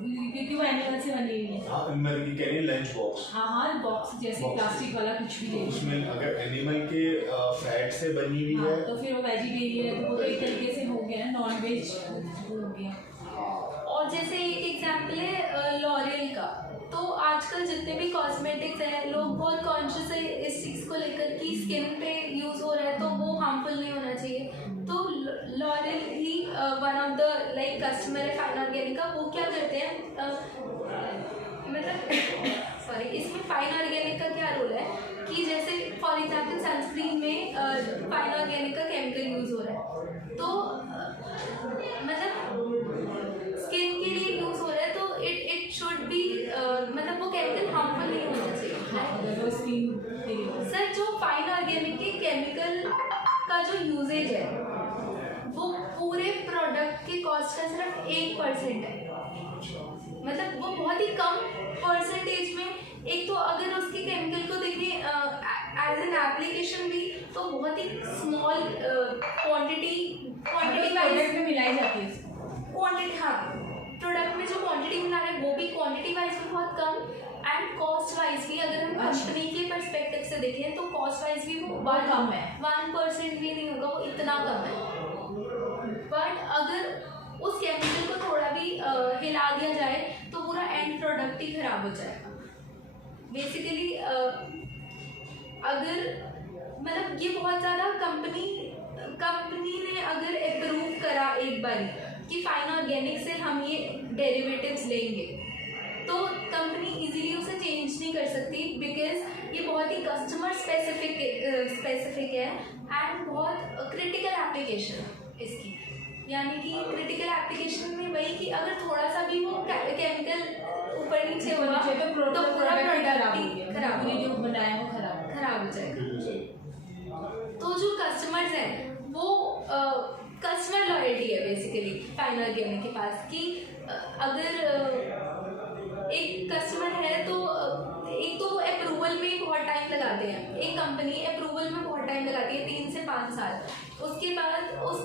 क्योंकि वो एनिमल से बनी हुई है। हाँ, मैं कह रही हूँ लंच बॉक्स। हाँ बॉक्स जैसे प्लास्टिक वाला कुछ भी ले, उसमें अगर एनिमल के फैट से बनी हुई है तो फिर वो वेजिटेरियन है, तो वो एक तरीके से हो गया, नॉन वेज हो गया। और जैसे एक एग्जांपल है लॉरियल का। तो आजकल जितने भी कॉस्मेटिक्स हैं, लोग बहुत कॉन्शियस है इस चीज़ को लेकर कि स्किन पे यूज़ हो रहा है तो वो हार्मफुल नहीं होना चाहिए। तो L'Oréal he one of the like customer है फाइन ऑर्गेनिक का। वो क्या करते हैं मतलब सॉरी, इसमें फाइन ऑर्गेनिक का क्या रोल है कि जैसे फॉर एग्जांपल सनस्क्रीन में फाइन ऑर्गेनिक का केमिकल यूज़ हो रहा है, तो मतलब स्किन के लिए यूज़ हो रहा है, तो इट शुड बी मतलब वो केमिकल हार्मफुल नहीं होना चाहिए। सर जो फाइन ऑर्गेनिक के केमिकल का जो यूजेज है वो पूरे प्रोडक्ट के कॉस्ट का सिर्फ 1% है। मतलब वो बहुत ही कम परसेंटेज में, एक तो अगर उसके केमिकल को देखें एज एन एप्लीकेशन भी, तो बहुत ही स्मॉल क्वांटिटी वाइज में मिलाई जाती है क्वांटिटी। हाँ, प्रोडक्ट में जो क्वांटिटी बना रहे हैं वो भी क्वांटिटी वाइज भी बहुत कम एंड कॉस्ट वाइज भी, अगर हम कंपनी के परस्पेक्टिव से देखें तो कॉस्ट वाइज भी वो बहुत कम है। 1% भी नहीं होगा, वो इतना कम है। बट अगर उस केमिकल को थोड़ा भी हिला दिया जाए तो पूरा एंड प्रोडक्ट ही खराब हो जाएगा। बेसिकली अगर मतलब ये बहुत ज़्यादा कंपनी ने अगर अप्रूव करा एक बार कि फाइन ऑर्गेनिक से हम ये डेरिवेटिव्स लेंगे तो कंपनी इजीली उसे चेंज नहीं कर सकती, बिकॉज ये बहुत ही कस्टमर स्पेसिफिक है एंड बहुत क्रिटिकल एप्लीकेशन है इसकी। यानी कि क्रिटिकल एप्लीकेशन में वही कि अगर थोड़ा सा भी वो केमिकल ऊपर नीचे हुआ तो पूरा प्रोडक्ट ही खराब हो, जो बनाया वो खराब हो जाएगा। बिल्कुल सही। तो जो कस्टमर्स हैं वो कस्टमर लॉयल्टी है बेसिकली फाइन ऑर्गेनिक के पास कि अगर एक कस्टमर है तो एक तो अप्रूवल में बहुत टाइम लगाते हैं, एक कंपनी अप्रूवल में बहुत टाइम लगाती है 3 से 5 साल। उसके बाद उस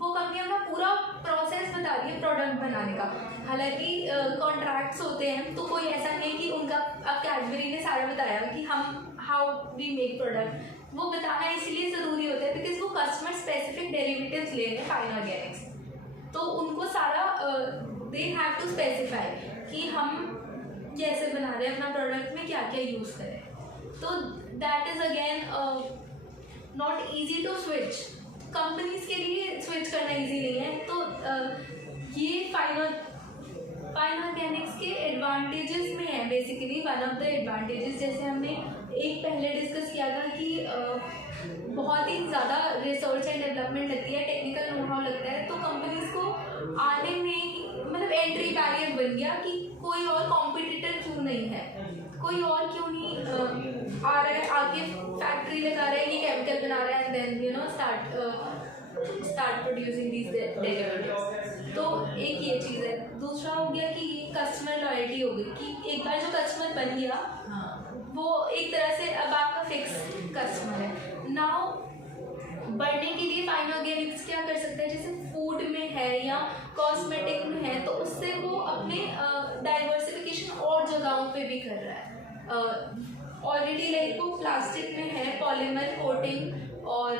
वो कंपनी अपना पूरा प्रोसेस बता रही है प्रोडक्ट बनाने का। हालांकि कॉन्ट्रैक्ट्स होते हैं तो कोई ऐसा नहीं कि उनका अब कैडबरी ने सारा बताया कि हम हाउ वी मेक प्रोडक्ट, वो बताना इसलिए ज़रूरी होता है बिकॉज वो कस्टमर स्पेसिफिक डेरिवेटिव्स ले रहे हैं फाइन ऑर्गेनिक्स, तो उनको सारा दे हैव टू स्पेसिफाई कि हम कैसे बना रहे हैं अपना प्रोडक्ट में क्या क्या यूज़ करें। तो that is again not easy to switch, companies के लिए स्विच करना ईजी नहीं है। तो ये फाइन ऑर्गेनिक्स के एडवांटेजेस में है basically. One of the advantages जैसे हमने एक पहले डिस्कस किया था कि बहुत ही ज़्यादा रिसर्च एंड डेवलपमेंट लगती है, टेक्निकल नो हाउ लगता है, तो कंपनीज को आने में मतलब एंट्री बैरियर बन गया कि कोई और कॉम्पिटिटर क्यों नहीं है, कोई और क्यों नहीं आ रहा है आके फैक्ट्री लगा रहा है, ये केमिकल बना रहा है and then you know start producing these derivatives. तो एक ये चीज़ है। दूसरा हो गया कि कस्टमर लॉयल्टी हो गई कि एक बार जो कस्टमर बन गया वो एक तरह से अब आपका फिक्स कस्टमर है। नाउ बढ़ने के लिए फाइन ऑर्गेनिक्स क्या कर सकते हैं, जैसे फूड में है या कॉस्मेटिक में है तो उससे वो अपने डाइवर्सिफिकेशन और जगहों पे भी कर रहा है। ऑलरेडी लाइक वो प्लास्टिक में है, पॉलीमर कोटिंग, और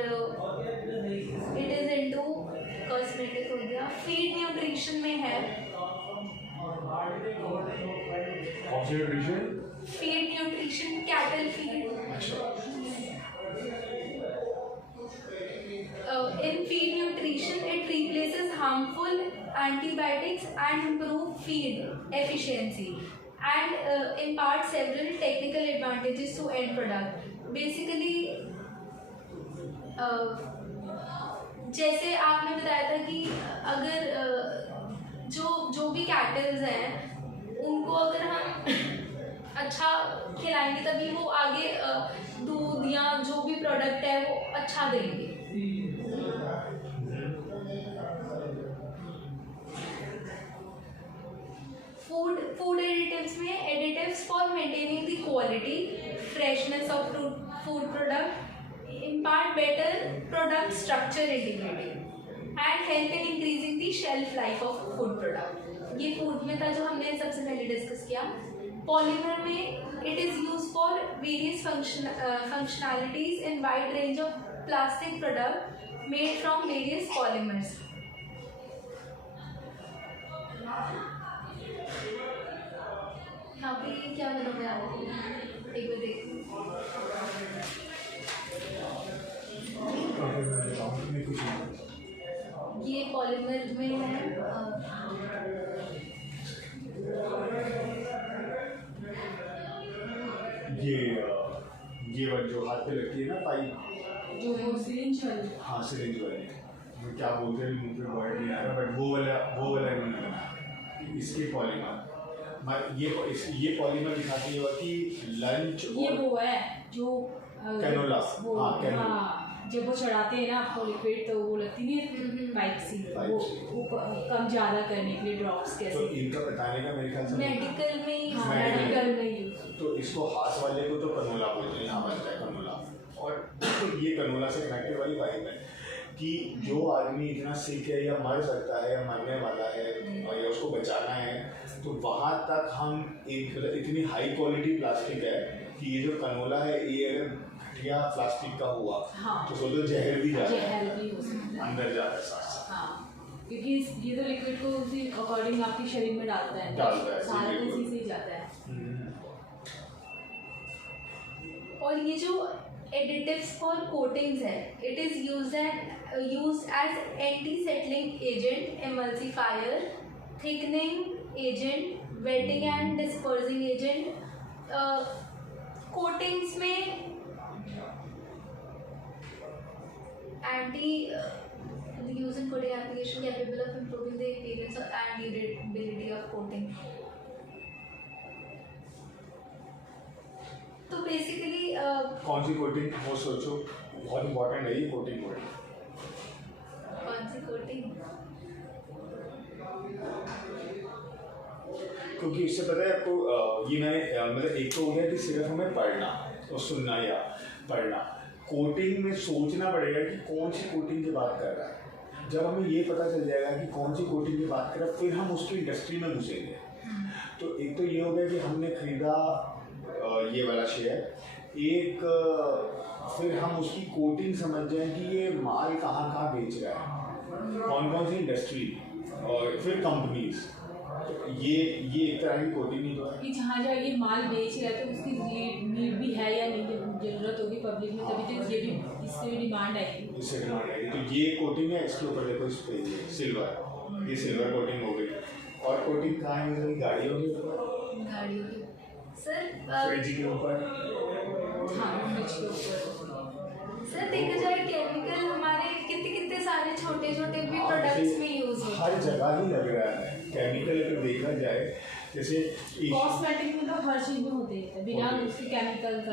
इट इज़ इनटू कॉस्मेटिक हो गया, फीड न्यूट्रिशन में है। Feed nutrition, cattle feed. In feed nutrition, it replaces harmful antibiotics and improve feed efficiency and imparts several technical advantages to end product. Basically, जैसे आपने बताया था कि अगर जो भी कैटल्स हैं उनको अगर हम अच्छा खिलाएंगे तभी वो आगे दूध या जो भी प्रोडक्ट है वो अच्छा देंगे। फूड एडिटिव्स में additives for maintaining the quality freshness of food product, impart better product structure integrity and help in increasing the shelf life of food product. ये फूड में था जो हमने सबसे पहले डिस्कस किया। पॉलीमर में it is use for various functionalities in wide range of plastic product made from various polymers. यहाँ पे क्या बताऊँ यार, एक बार देखो। ये पॉलीमर में है, ये वाली जो हाथ पे लगती है ना पाइप, जो वो सिरिंज वाली, हाँ सिरिंज वाली, वो क्या बोलते हैं मुझे वर्ड नहीं आ रहा, बट वो वाला नहीं है इसके पॉलीमर। ये पॉलीमर दिखाती है कि लंच, ये वो है जो कैनोला, हाँ कैनोला, जब वो चढ़ाते हैं ना आपको लिक्विड तो वो लगती नहीं है पाइप सी, वो कम ज़्यादा करने के लिए ड्रॉप्स कैसे। तो इनका बताने का मेरे ख्याल से मेडिकल में, हाँ मेडिकल में यूज। तो इसको हाथ वाले को तो कनोला बोलते हैं, यहाँ बनता है कनोला, और ये कनोला से कनेक्टेड वाली पाइप है कि जो आदमी इतना सिक है या मर सकता है या मरने वाला है और या उसको बचाना है, तो वहाँ तक हम एक मतलब इतनी हाई क्वालिटी प्लास्टिक है कि ये जो कनोला है ये अगर घटिया प्लास्टिक का हुआ हाँ। तो सोचो जहर भी जाता जहर है, भी हो सकता है। अंदर जाता है साथ। हाँ, क्योंकि ये तो लिक्विड को उसी अकॉर्डिंग आपके शरीर में डालता है, सारा तो इसी से ही जाता है। और ये जो एडिटिव्स फॉर कोटिंग्स है, it is used as anti settling agent, emulsifier, thickening agent, wetting and dispersing agent. Coatings में anti use in coating application capable of improving the appearance and durability of coating. तो basically कौन सी coating वो सोचो, बहुत important है ये coating word. कौन सी कोटिंग? क्योंकि इससे पता है आपको ये मैंने मतलब एक तो हो गया कि सिर्फ हमें पढ़ना और सुनना या पढ़ना, कोटिंग में सोचना पड़ेगा कि कौन सी कोटिंग की बात कर रहा है। जब हमें ये पता चल जाएगा कि कौन सी कोटिंग की बात कर रहा है, फिर हम उसकी इंडस्ट्री में घुसेंगे। तो एक तो ये हो गया कि हमने खरीदा ये वाला शेयर, एक फिर हम उसकी कोटिंग समझ जाएं कि ये माल कहाँ कहाँ बेच रहा है, कौन कौन सी इंडस्ट्री, और फिर कंपनीज। तो ये एक तरह की कोटिंग ही तो है कि जहाँ जहाँ ये माल बेच रहा है तो उसकी नीड भी है या नहीं, जरूरत होगी पब्लिक में, तभी तो ये भी इससे भी डिमांड आएगी, इससे डिमांड आएगी। तो ये कोटिंग है, इसके ऊपर देखो इस पे सिल्वर, ये सिल्वर कोटिंग हो गई। और कोटिंग कहाँ है, मतलब गाड़ियों के ऊपर, गाड़ियों की सर फ्रिज के ऊपर। हाँ फ्रिज के ऊपर। सर देखा जाए केमिकल हमारे कितने कितने सारे छोटे छोटे भी प्रोडक्ट्स में यूज होते हर जगह ही लग रहा है केमिकल। अगर देखा जाए जैसे कॉस्मेटिक में तो हर चीज में होते हैं बिना उसके केमिकल का।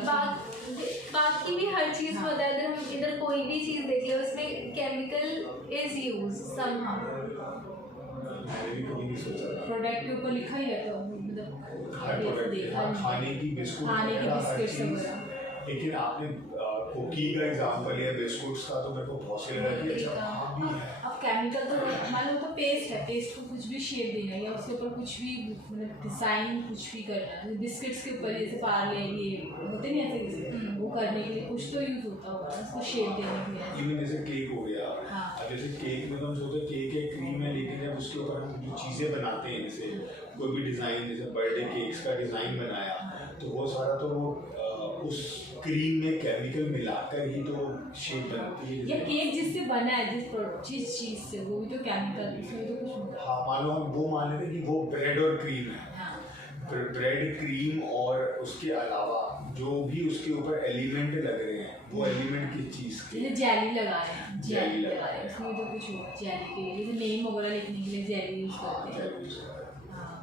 बाकी भी हर चीज में होता है। अगर हम इधर कोई भी चीज देख ले उसमें केमिकल इज यूज समहाउ। मैंने भी कभी नहीं सोचा था। प्रोडक्ट के ऊपर लिखा ही रहता है, मतलब हर प्रोडक्ट देखा नहीं। खाने की बिस्कुट खाने की वगैरह, हर बिस्किट्स चीज़। वगैरह। लेकिन आपने कुकी का एग्जांपल लिया बिस्कुट्स का, तो मेरे को बहुत सही लगा कि अच्छा वहाँ भी है। अब केमिकल तो मान लो तो पेस्ट है, पेस्ट को कुछ भी शेप देना है या उसके ऊपर कुछ भी मतलब डिज़ाइन कुछ भी करना है, बिस्किट्स के ऊपर जैसे पार्ले ये होते नहीं ऐसे बिस्किट, वो करने के लिए कुछ तो यूज़ होता होगा उसको शेप देने के लिए। इवन जैसे केक हो गया, हाँ। अब जैसे केक में तो हम सोचते हैं केक है क्रीम है, लेकिन जब उसके ऊपर हम जो चीज़ें बनाते हैं, जैसे कोई भी डिज़ाइन, जैसे बर्थडे केक्स का डिज़ाइन बनाया, तो वो सारा तो वो उस क्रीम में केमिकल मिलाकर ही तो शेप बनती है। या केक जिससे बना है जिस चीज़ से, वो भी तो केमिकल, उसमें तो कुछ। हाँ, मान लो हम वो मान लेते हैं कि वो ब्रेड और क्रीम है। हाँ। ब्रेड, क्रीम और उसके अलावा जो भी उसके ऊपर एलिमेंट लग रहे हैं, वो एलिमेंट किस चीज़ के? जैसे जेली लगा रहे हैं, जेली लगा रहे हैं, उसमें तो कुछ होगा जेली के लिए, जैसे नेम वगैरह लिखने के लिए जेली यूज़ करते हैं। जेली use करते हैं। हाँ।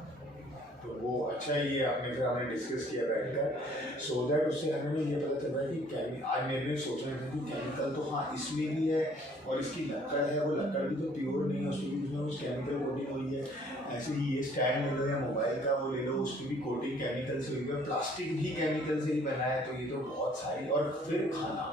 तो वो अच्छा ही है, आपने फिर हमने डिस्कस किया बैठकर, सो दैट उससे हमें ये पता चल रहा है कि आज मेरे लिए सोच रहे थे कि केमिकल तो हाँ इसमें भी है, और इसकी लक्कड़ है, वो लक्कड़ भी तो प्योर नहीं है, उसमें भी उसमें कुछ केमिकल कोटिंग हुई है। ऐसे ही ये स्टैंड ले लो या मोबाइल का वो ले लो, उसकी भी कोटिंग केमिकल से हुई है, प्लास्टिक भी केमिकल से ही बना है। तो ये तो बहुत सारी, और फिर खाना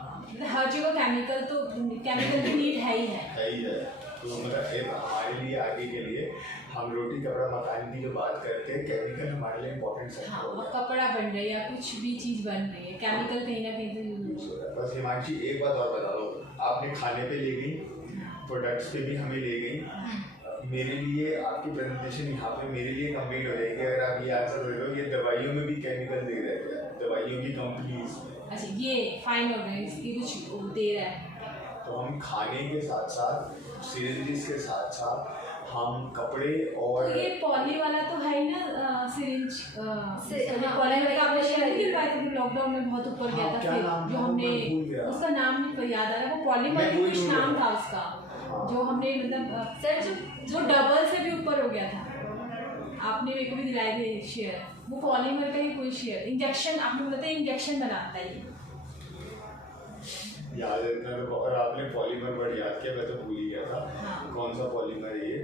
हर जगह केमिकल तो केमिकल की नीड है ही है। तो मतलब एक हमारे लिए आगे के लिए हम रोटी कपड़ा मकान की जो बात करते हैं, केमिकल हमारे लिए इम्पोर्टेंट सेक्टर हाँ, हो और गया। कपड़ा बन रहा है या कुछ भी चीज़ बन रही है, केमिकल कहीं ना कहीं तो यूज हो रहा है। बस हिमांशी एक बात और बता दो, आपने खाने पे ले गई, प्रोडक्ट्स पे भी हमें ले गई। मेरे लिए आपकी प्रेजेंटेशन यहाँ पे मेरे लिए कंप्लीट हो जाएगी अगर आप ये आंसर दे दो, ये दवाइयों में भी केमिकल दे रहे हैं, दवाइयों की कंपनीज में। अच्छा, ये फाइन हो गया, इसकी कुछ दे रहा है। तो हम खाने के साथ साथ, सिरिंजेस के साथ साथ हम कपड़े और तो ये पॉली वाला तो है ही ना, सिरिंज हाँ, पॉली वाला आपने शेयर नहीं करवाए थे लॉकडाउन में, बहुत ऊपर गया हाँ, था। क्या फिर नाम जो था? हमने मैं भूल गया। उसका नाम नहीं याद आ रहा, वो पॉली वाला मैं कुछ भूल नाम गया। था उसका, हाँ। जो हमने मतलब सर जो डबल से भी ऊपर हो गया था, आपने मेरे को भी दिलाए थे शेयर, वो पॉलीमर का ही कोई शेयर, इंजेक्शन आपने बताया इंजेक्शन बनाता है ये। याद है तो, और आपने पॉलीमर वर्ड याद किया, मैं तो भूल ही गया था। हाँ। कौन सा पॉलीमर है ये?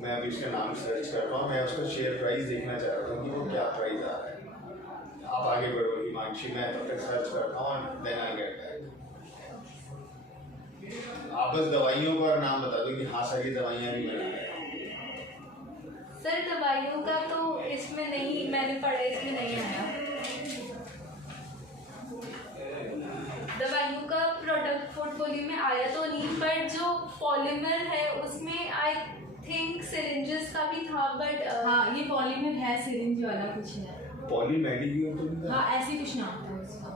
मैं अभी इसका नाम सर्च कर रहा हूँ, मैं उसका शेयर प्राइस देखना चाह रहा था कि वो क्या प्राइस आ रहा है। आप आगे बढ़ो हिमांशी, मैं तब तक सर्च करता हूँ, देन आई गेट बैक। आप बस दवाइयों का नाम बता दो कि हाँ सारी दवाइयाँ भी बना रहे हैं। सर दवाइयों का तो इसमें नहीं, मैंने पढ़ा इसमें नहीं आया। दवाइयों का प्रोडक्ट पोर्टफोलियो में आया तो नहीं, बट जो पॉलीमर है उसमें आई थिंक सिरिंजेस का भी था, बट हाँ, ये पॉलीमर है, सिरिंज वाला कुछ है। पॉलीमेडिक्योर तो नहीं था? हाँ, ऐसे कुछ नाम था उसका।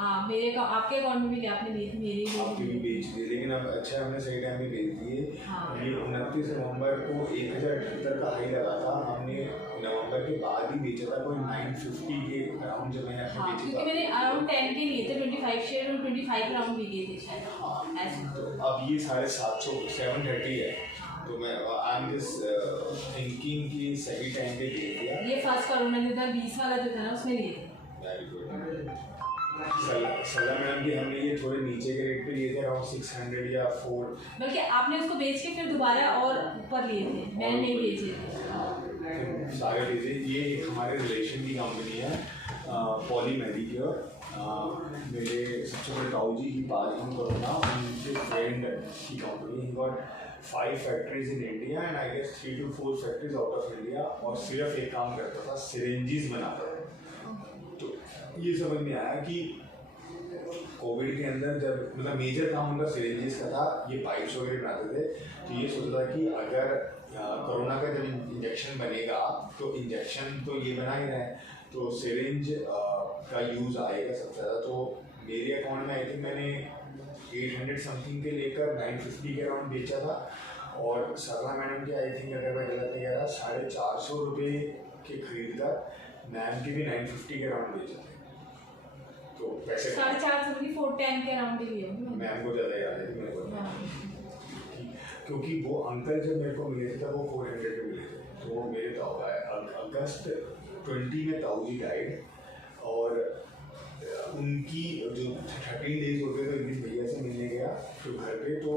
हाँ, मेरे का आपके अकाउंट में भी क्या आपने दी थी, मेरी आपकी भी बेच दी, लेकिन अब अच्छा हमने सही टाइम में बेच दिए। हाँ। ये 29 नवंबर को 1078 का हाई लगा था, हमने नवंबर के बाद ही बेचा था, कोई 950 के अराउंड जब मैंने हाँ, बेचे क्योंकि था। मैंने अराउंड 10 के लिए थे, 25 शेयर और 25 अराउंड भी गए थे शायद। हाँ, ऐसे तो अब ये 750 730 है, तो मैं आई एम जस्ट थिंकिंग कि सही टाइम पे दे दिया। ये फर्स्ट कोरोना 2020 वाला जो था ना, उसमें लिए थे। Very good. सला मैडम की हमने ये थोड़े नीचे के रेट पे लिए थे, अराउंड 600 या 4। बल्कि आपने उसको बेच के फिर दोबारा और ऊपर लिए थे, मैंने नहीं बेचे थे। सारे लीजिए। ये एक हमारे रिलेशन की कंपनी है, पॉलीमेडिक्योर। मेरे सबसे बड़े ताऊ जी की बात हम करो ना, उनके फ्रेंड की कंपनी। He got 5 factories in India and I guess 3 to 4 factories out of India, और सिर्फ एक काम करता था, सिरिंजेस बनाता था। तो ये समझ में आया कि कोविड के अंदर जब मतलब मेजर काम उनका सिरिंजेस का था, ये पाइप्स वगैरह बनाते थे। तो ये सोचा था कि अगर कोरोना का जब इंजेक्शन बनेगा तो इंजेक्शन तो ये बना ही रहा है, तो सिरिंज का यूज़ आएगा सबसे ज़्यादा। तो मेरे अकाउंट में आई थिंक मैंने 800 समथिंग के लेकर 950 के अराउंड बेचा था, और सरला मैडम के आई थिंक अगर मैं गलत नहीं कह रहा 450 रुपये के खरीद कर मैम के भी 950 के अराउंड बेचा थे। तो पैसे 450 की 410 के अराउंड ही लिए होंगे। मैम को ज़्यादा याद है मेरे को, हाँ। क्योंकि वो अंकल जब मेरे को मिले थे तब वो 400 पे मिले थे। तो वो मेरे ताऊ है, अगस्त 20 में ताऊ जी डाइड, और उनकी जो 13 डेज होते थे, एक दिन भैया से मिलने गया तो घर पे, तो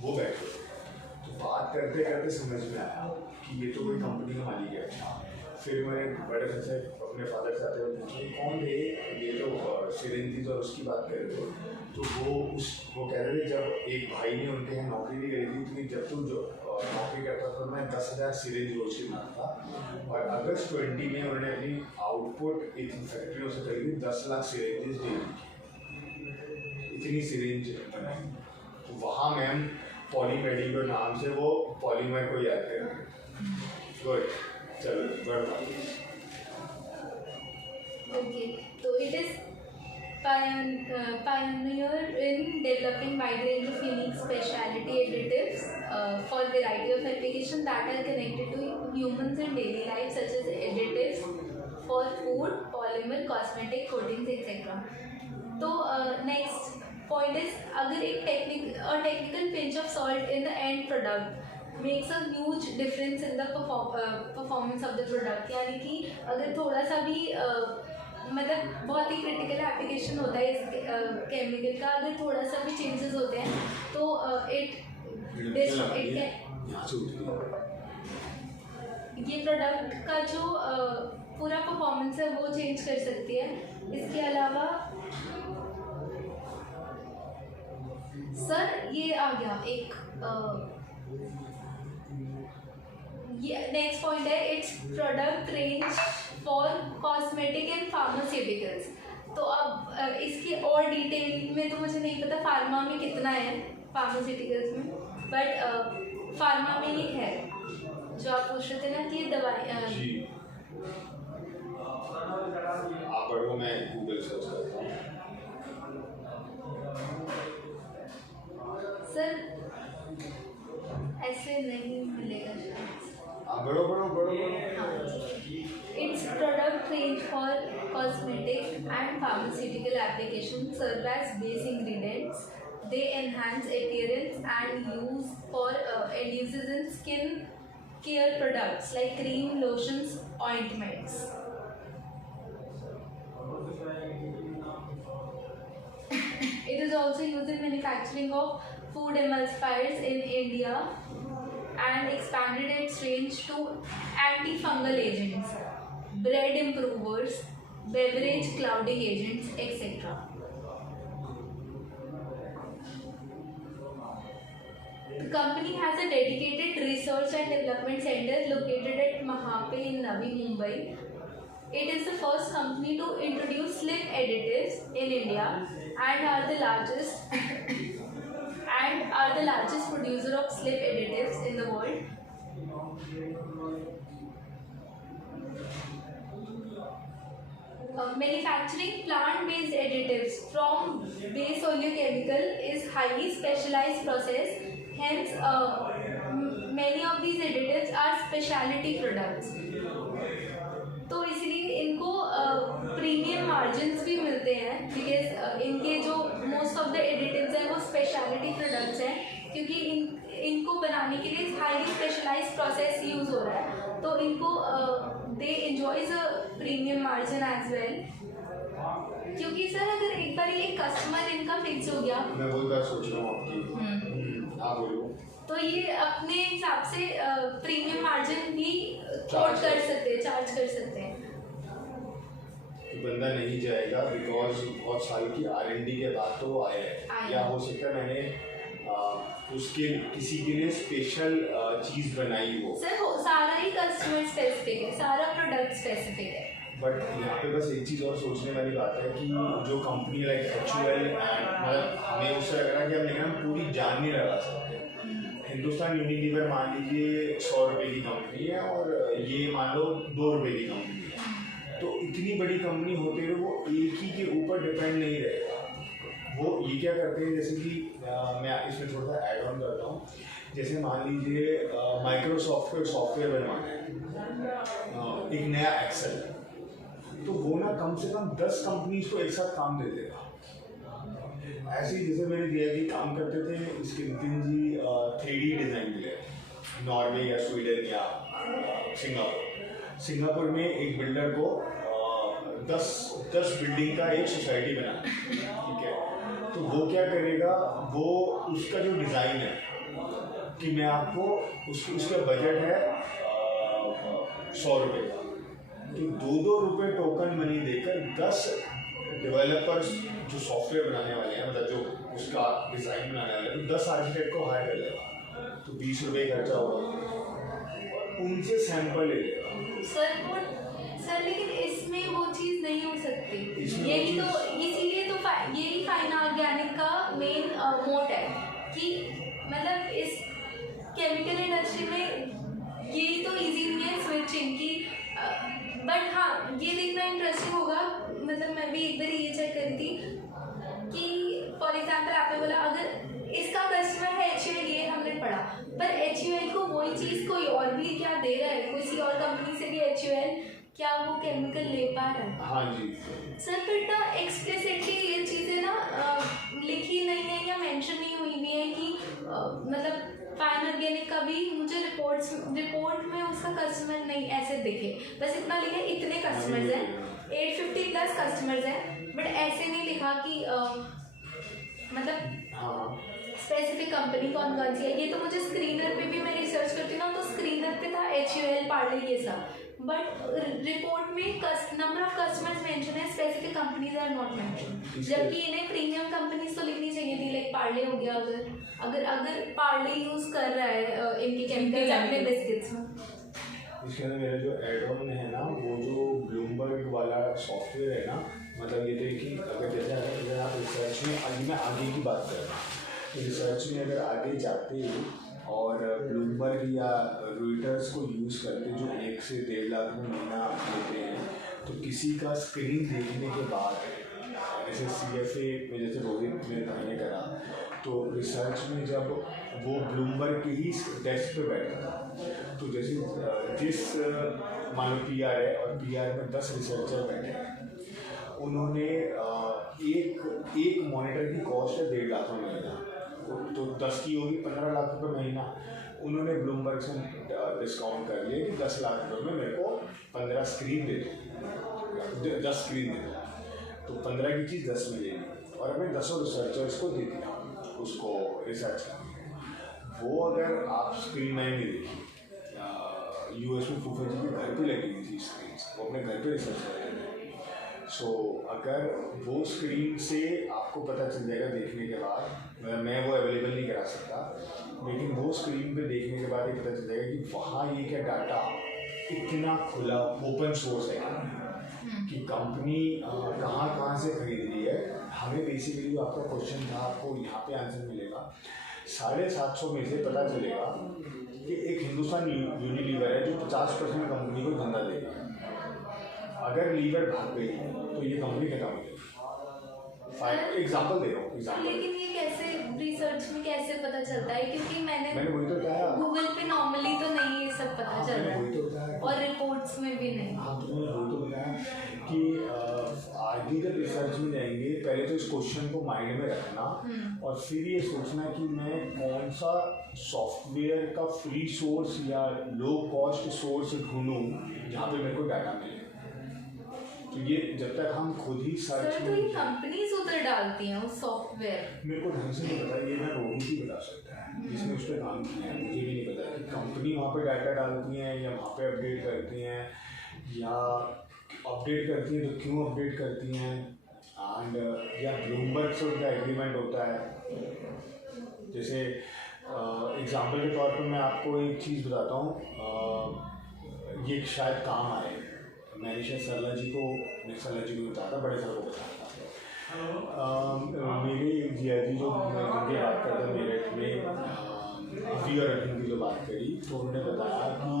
वो बैठे थे, तो बात करते करते समझ में आया कि ये तो कोई कंपनी का मालिक है। अच्छा, फिर मैंने बड़े से अपने फादर से आते हुए पूछा कौन थे ये, तो सिरिंजेस और उसकी बात कर रहे थे। तो वो कह रहे थे जब एक भाई ने उनके यहाँ नौकरी भी करी थी, तो जब तू जो नौकरी करता था मैं 10,000 सिरिंज रोज की बनाता था, और अगस्त 20 में उन्होंने अपनी आउटपुट इन फैक्ट्रियों से खरीदी 10 लाख सिरिंजेस डेली की, इतनी सिरिंज बनाई। तो वहाँ मैम पॉलीमेडिक्योर नाम से वो पॉलीमर को याद करेंगे। गुड, चलो बढ़ता। Okay, so it is pioneer in developing wide range of unique specialty additives for variety of applications that are connected to humans in daily life, such as additives for food, polymer, cosmetic, coatings, etc. तो next point is अगर एक technical pinch of salt in the end product makes a huge difference in the performance of the product, यानी कि अगर थोड़ा सा भी मतलब बहुत ही क्रिटिकल एप्लीकेशन होता है इस केमिकल का, अगर थोड़ा सा भी चेंजेस होते हैं तो ये प्रोडक्ट का जो पूरा परफॉर्मेंस है वो चेंज कर सकती है। इसके अलावा सर ये आ गया एक ये नेक्स्ट पॉइंट है, it's product range for cosmetic and pharmaceuticals. तो अब इसकी और डिटेल में तो मुझे नहीं पता फार्मा में कितना है, फार्मास्यूटिकल्स में, बट फार्मा में ये है जो आप पूछ रहे थे ना कि ये दवाई जी आप पढ़ो, मैं गूगल सर्च करता हूँ। सर ऐसे नहीं मिलेगा शायद। बड़ो Its product range for cosmetic and pharmaceutical applications serve as base ingredients. They enhance appearance and uses in skin care products like cream, lotions, ointments. It is also used in manufacturing of food emulsifiers in India and expanded its range to antifungal agents, bread improvers, beverage clouding agents, etc. The company has a dedicated research and development center located at Mahape in Navi Mumbai. It is the first company to introduce slip additives in India and are the largest producer of slip additives in the world. Manufacturing plant-based additives from base oleochemical is highly specialized process. Hence, many of these additives are specialty products. तो इसलिए इनको premium margins भी मिलते हैं because इनके जो most of the additives हैं वो स्पेशलिटी प्रोडक्ट्स हैं क्योंकि इनको बनाने के लिए हाईली स्पेशलाइज्ड प्रोसेस यूज़ हो रहा है तो इनको they enjoys a premium margin as well क्योंकि सर अगर एक बार ये कस्टमर इनका फिक्स हो गया मैं वही बात सोच रहा हूँ आपकी आप बोलो तो ये अपने हिसाब से प्रीमियम मार्जिन भी चार्ज कर सकते हैं तो बंदा नहीं जाएगा बिकॉज बहुत साल की R&D के बाद तो वो आया है या हो सकता है मैंने उसके किसी के लिए स्पेशल चीज़ बनाई हो सर सारा ही कस्टमर स्पेसिफिक है सारा प्रोडक्ट स्पेसिफिक है बट यहाँ पे बस एक चीज़ और सोचने वाली बात है कि जो कंपनी लाइक HUL एंड हमें उससे लग रहा है कि हम पूरी जान नहीं लगा सकते हिंदुस्तान यूनिलीवर मान लीजिए 100 रुपये की कंपनी है और ये मान लो 2 रुपये की कंपनी है तो इतनी बड़ी कंपनी होते हुए वो एक ही के ऊपर डिपेंड नहीं रहेगा वो ये क्या करते हैं जैसे कि मैं इसमें थोड़ा सा ऐड ऑन करता हूँ जैसे मान लीजिए माइक्रोसॉफ्ट को सॉफ्टवेयर बनवाना है एक नया एक्सेल तो वो ना कम से कम 10 कंपनीज को एक साथ काम दे देगा ऐसे ही जैसे मैंने दिया कि काम करते थे इसके नितिन जी 3D डिज़ाइन के लिए नॉर्वे या स्वीडन या सिंगापुर में एक बिल्डर को 10 बिल्डिंग का एक सोसाइटी बनाना ठीक है तो वो क्या करेगा वो उसका जो डिज़ाइन है कि मैं आपको उसका बजट है 100 रुपये का तो 2 रुपये टोकन मनी देकर 10 डेवलपर्स जो सॉफ्टवेयर बनाने वाले हैं मतलब जो उसका डिज़ाइन बनाने वाले हैं तो 10 आर्किटेक्ट को हायर कर लेगा तो 20 रुपये खर्चा होगा उनसे सैंपल ले लेगा सर लेकिन इसमें वो चीज़ नहीं हो सकती यही तो इसीलिए तो यही फाइन ऑर्गेनिक का मेन मोट है कि मतलब इस केमिकल इंडस्ट्री में यही तो इजी नहीं है स्विचिंग की बट हाँ ये देखना इंटरेस्टिंग होगा मतलब मैं भी एक बार ये चेक करी थी कि फॉर एग्जांपल आपने बोला अगर इसका कस्टमर है HUL ये हमने पढ़ा पर HUL को वही चीज़ कोई और भी क्या दे रहा है किसी और कंपनी से भी HUL क्या वो केमिकल ले पा रहा है हाँ जी सर फिर ना एक्सप्लिसिटली ये चीज़ें ना लिखी नहीं है या मेंशन नहीं हुई भी है कि मतलब फाइन ऑर्गेनिक का भी मुझे रिपोर्ट में उसका कस्टमर नहीं ऐसे दिखे बस इतना लिखा इतने कस्टमर्स हैं 850 प्लस कस्टमर्स हैं बट ऐसे नहीं लिखा कि मतलब स्पेसिफिक कंपनी कौन सी है ये तो मुझे स्क्रीनर पे भी मैं रिसर्च करती हूँ ना तो स्क्रीनर पे था HUL पार्ले ये सब बट रिपोर्ट में नंबर ऑफ कस्टमर्स मेंशन है specific companies are not mention जबकि इन्हें प्रीमियम कंपनीज तो लिखनी चाहिए थी लाइक पार्ले हो गया अगर पार्ले यूज़ कर रहा है इनके केमिकल्स अपने बिस्किट्स में इसके अंदर मेरा जो एड ऑन है ना वो जो ब्लूमबर्ग वाला सॉफ्टवेयर है ना मतलब ये देखिए अगर जैसे अगर आप रिसर्च में मैं आगे की बात कर रहा हूँ रिसर्च में अगर आगे जाते और ब्लूमबर्ग या रॉयटर्स को यूज़ करते जो 1 से 1.5 लाख में महीना लेते हैं तो किसी का स्क्रीन देखने के बाद जैसे CFA में जैसे रोहित ने करा तो रिसर्च में जब वो ब्लूमबर्ग के ही डेस्क पे बैठा था तो जैसे जिस मान लो PR है और PR में 10 रिसर्चर बैठे हैं उन्होंने एक मॉनिटर की कॉस्ट है 1.5 लाख में महीना तो 10 की होगी 15 लाख रुपये महीना उन्होंने ब्लूमबर्ग से डिस्काउंट कर लिया कि 10 लाख रुपये में मेरे को 15 स्क्रीन दे दो 10 स्क्रीन दे दो तो 15 की चीज़ 10 में लेगी और हमें 10 रिसर्चर्स को दे दिया उसको रिसर्च करने वो अगर आप स्क्रीन मैंने नहीं देखी US में फूफा जी के घर पे लगी हुई थी स्क्रीन वो अपने घर पे रिसर्च करते थे सो अगर वो स्क्रीन से आपको पता चल जाएगा देखने के बाद, मैं वो अवेलेबल नहीं करा सकता, लेकिन वो स्क्रीन पे देखने के बाद ये पता चल जाएगा कि वहाँ ये क्या डाटा इतना खुला ओपन सोर्स है कि कंपनी कहाँ से खरीद रही है। हमें बेसिकली जो आपका क्वेश्चन था आपको यहाँ पे आंसर मिलेगा। 750 में से पता चलेगा कि एक हिंदुस्तान यूनिलीवर है जो 50% कंपनी को धंधा देगा। अगर लीवर भाग गई तो ये कंपनी खत्म हो जाएगी। एग्जाम्पल दे रहा हूँ। लेकिन ये कैसे रिसर्च में कैसे पता चलता है? क्योंकि मैंने वही तो बताया, गूगल पे नॉर्मली तो नहीं ये सब पता चल रहा वही तो बताया है और रिपोर्ट्स में भी नहीं। हाँ, तो मैंने वही तो बताया कि आगे जब रिसर्च में जाएंगे पहले तो इस क्वेश्चन को माइंड में रखना और फिर ये सोचना कि मैं कौन सा सॉफ्टवेयर का फ्री सोर्स या लो कॉस्ट सोर्स ढूंढूं जहाँ पे मेरे को डाटा मिले। तो ये जब तक हम खुद ही सर्च सर, तो ये कंपनीज उधर डालती हैं उस सॉफ्टवेयर। मेरे को ढंग से नहीं पता, ये ना रोहित ही बता सकता है जिसने उस पर काम किया है। मुझे भी नहीं पता कि कंपनी वहाँ पे डाटा डालती हैं या वहाँ पे अपडेट करती हैं, या अपडेट करती हैं तो क्यों अपडेट करती हैं, एंड या ब्लूमबर्ग से उनका एग्रीमेंट होता है। जैसे एग्जाम्पल के तौर पर मैं आपको एक चीज़ बताता हूँ, ये शायद काम आए। मैंने शायद सरला जी को बताया था, बड़े सर को बताया था। मेरे जिया जी जो जिनकी बात करते हैं मेरठ में अभी और अर्जुन की जो बात करी, तो उन्होंने बताया कि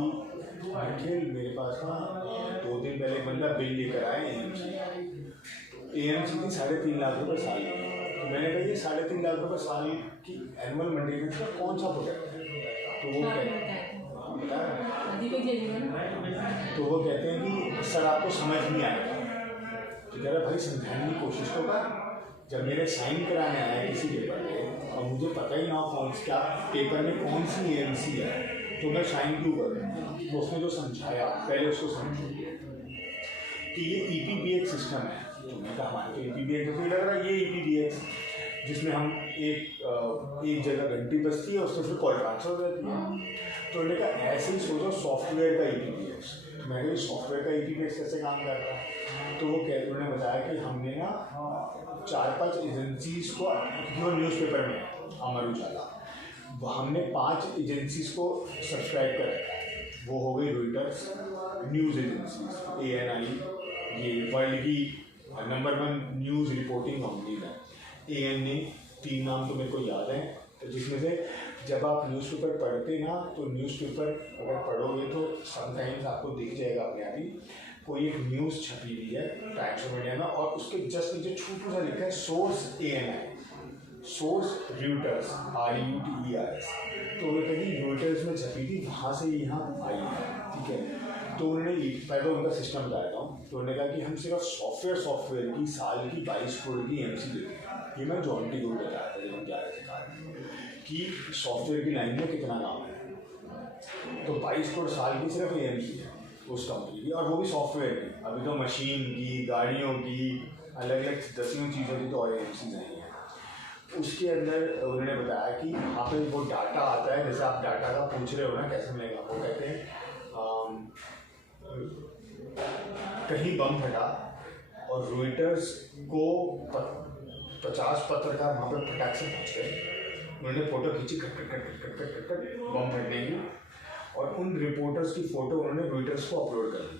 अखिल मेरे पास ना 2 दिन पहले एक बंदा बिल लेकर आए AMC की 3.5 लाख रुपये साल की। तो मैंने कहा ये 3.5 लाख रुपये साल की एनुअल मेंटेनेंस का कौन सा प्रोडक्ट है? तो वो कहते हैं कि सर आपको समझ नहीं आएगा। तो कह रहा भाई समझाने की कोशिश तो कर। जब मेरे साइन कराने आया किसी पेपर पे और मुझे पता ही ना कौन क्या पेपर में कौन सी AMC है तो मैं साइन क्यों करूँ? तो उसने जो समझाया पहले उसको समझो कि ये EPBX सिस्टम है। तो मैं कहा हमारे तो EPBX तो लग रहा है ये EPBX जिसमें हम एक जगह घंटी बजती है उससे फिर कॉल ट्रांसफर हो जाती है। तो उन्होंने कहा ऐसे ही सोचो सॉफ्टवेयर का EPBX। तो मैंने सॉफ्टवेयर का EPBX कैसे काम करता है? तो वो उन्होंने बताया कि हमने ना 4-5 एजेंसीज को, जो न्यूज़पेपर में अमर उजाला, हमने 5 एजेंसीज को सब्सक्राइब कर रखा है। वो हो गई रॉयटर्स, न्यूज़ एजेंसीज, ANI, ये वर्ल्ड की नंबर 1 न्यूज़ रिपोर्टिंग कंपनीज है। ANA, 3 नाम तो मेरे को याद है। तो जिसमें से जब आप न्यूज़पेपर पढ़ते ना तो न्यूज़पेपर अगर पढ़ोगे तो समटाइम्स आपको दिख जाएगा अपने आप ही कोई एक न्यूज़ छपी हुई है टाइम्स ऑफ इंडिया में और उसके जस्ट नीचे छोटू सा लिखा है source ANI, source Reuters RUTERS। तो वो कहीं रॉयटर्स में छपी थी, वहाँ से यहाँ आई है, ठीक है। तो उन्होंने पहले उनका सिस्टम बताया हूँ। तो उन्होंने कहा कि हम सिर्फ सॉफ्टवेयर की साल की 22 करोड़ की AMC देते हैं। ये मैं जॉन टी को बताया था जब हम जा रहे थे कार कि सॉफ्टवेयर की लाइन में कितना काम है। तो 22 करोड़ साल की सिर्फ AMC है उस कंपनी की, और वो भी सॉफ्टवेयर की। अभी तो मशीन की, गाड़ियों की, अलग अलग दसियों चीज़ों की तो और AMC नहीं है। उसके अंदर उन्होंने बताया कि यहाँ पे वो डाटा आता है, जैसे आप डाटा का पूछ रहे हो ना कैसे मिलेगा, वो कहते हैं कहीं बम फटा और रॉयटर्स को 50 पत्रकार वहाँ पर फटाक से पहुँच गए। उन्होंने फ़ोटो खींची कट बम फटने की, और उन रिपोर्टर्स की फ़ोटो उन्होंने रॉयटर्स को अपलोड कर दी।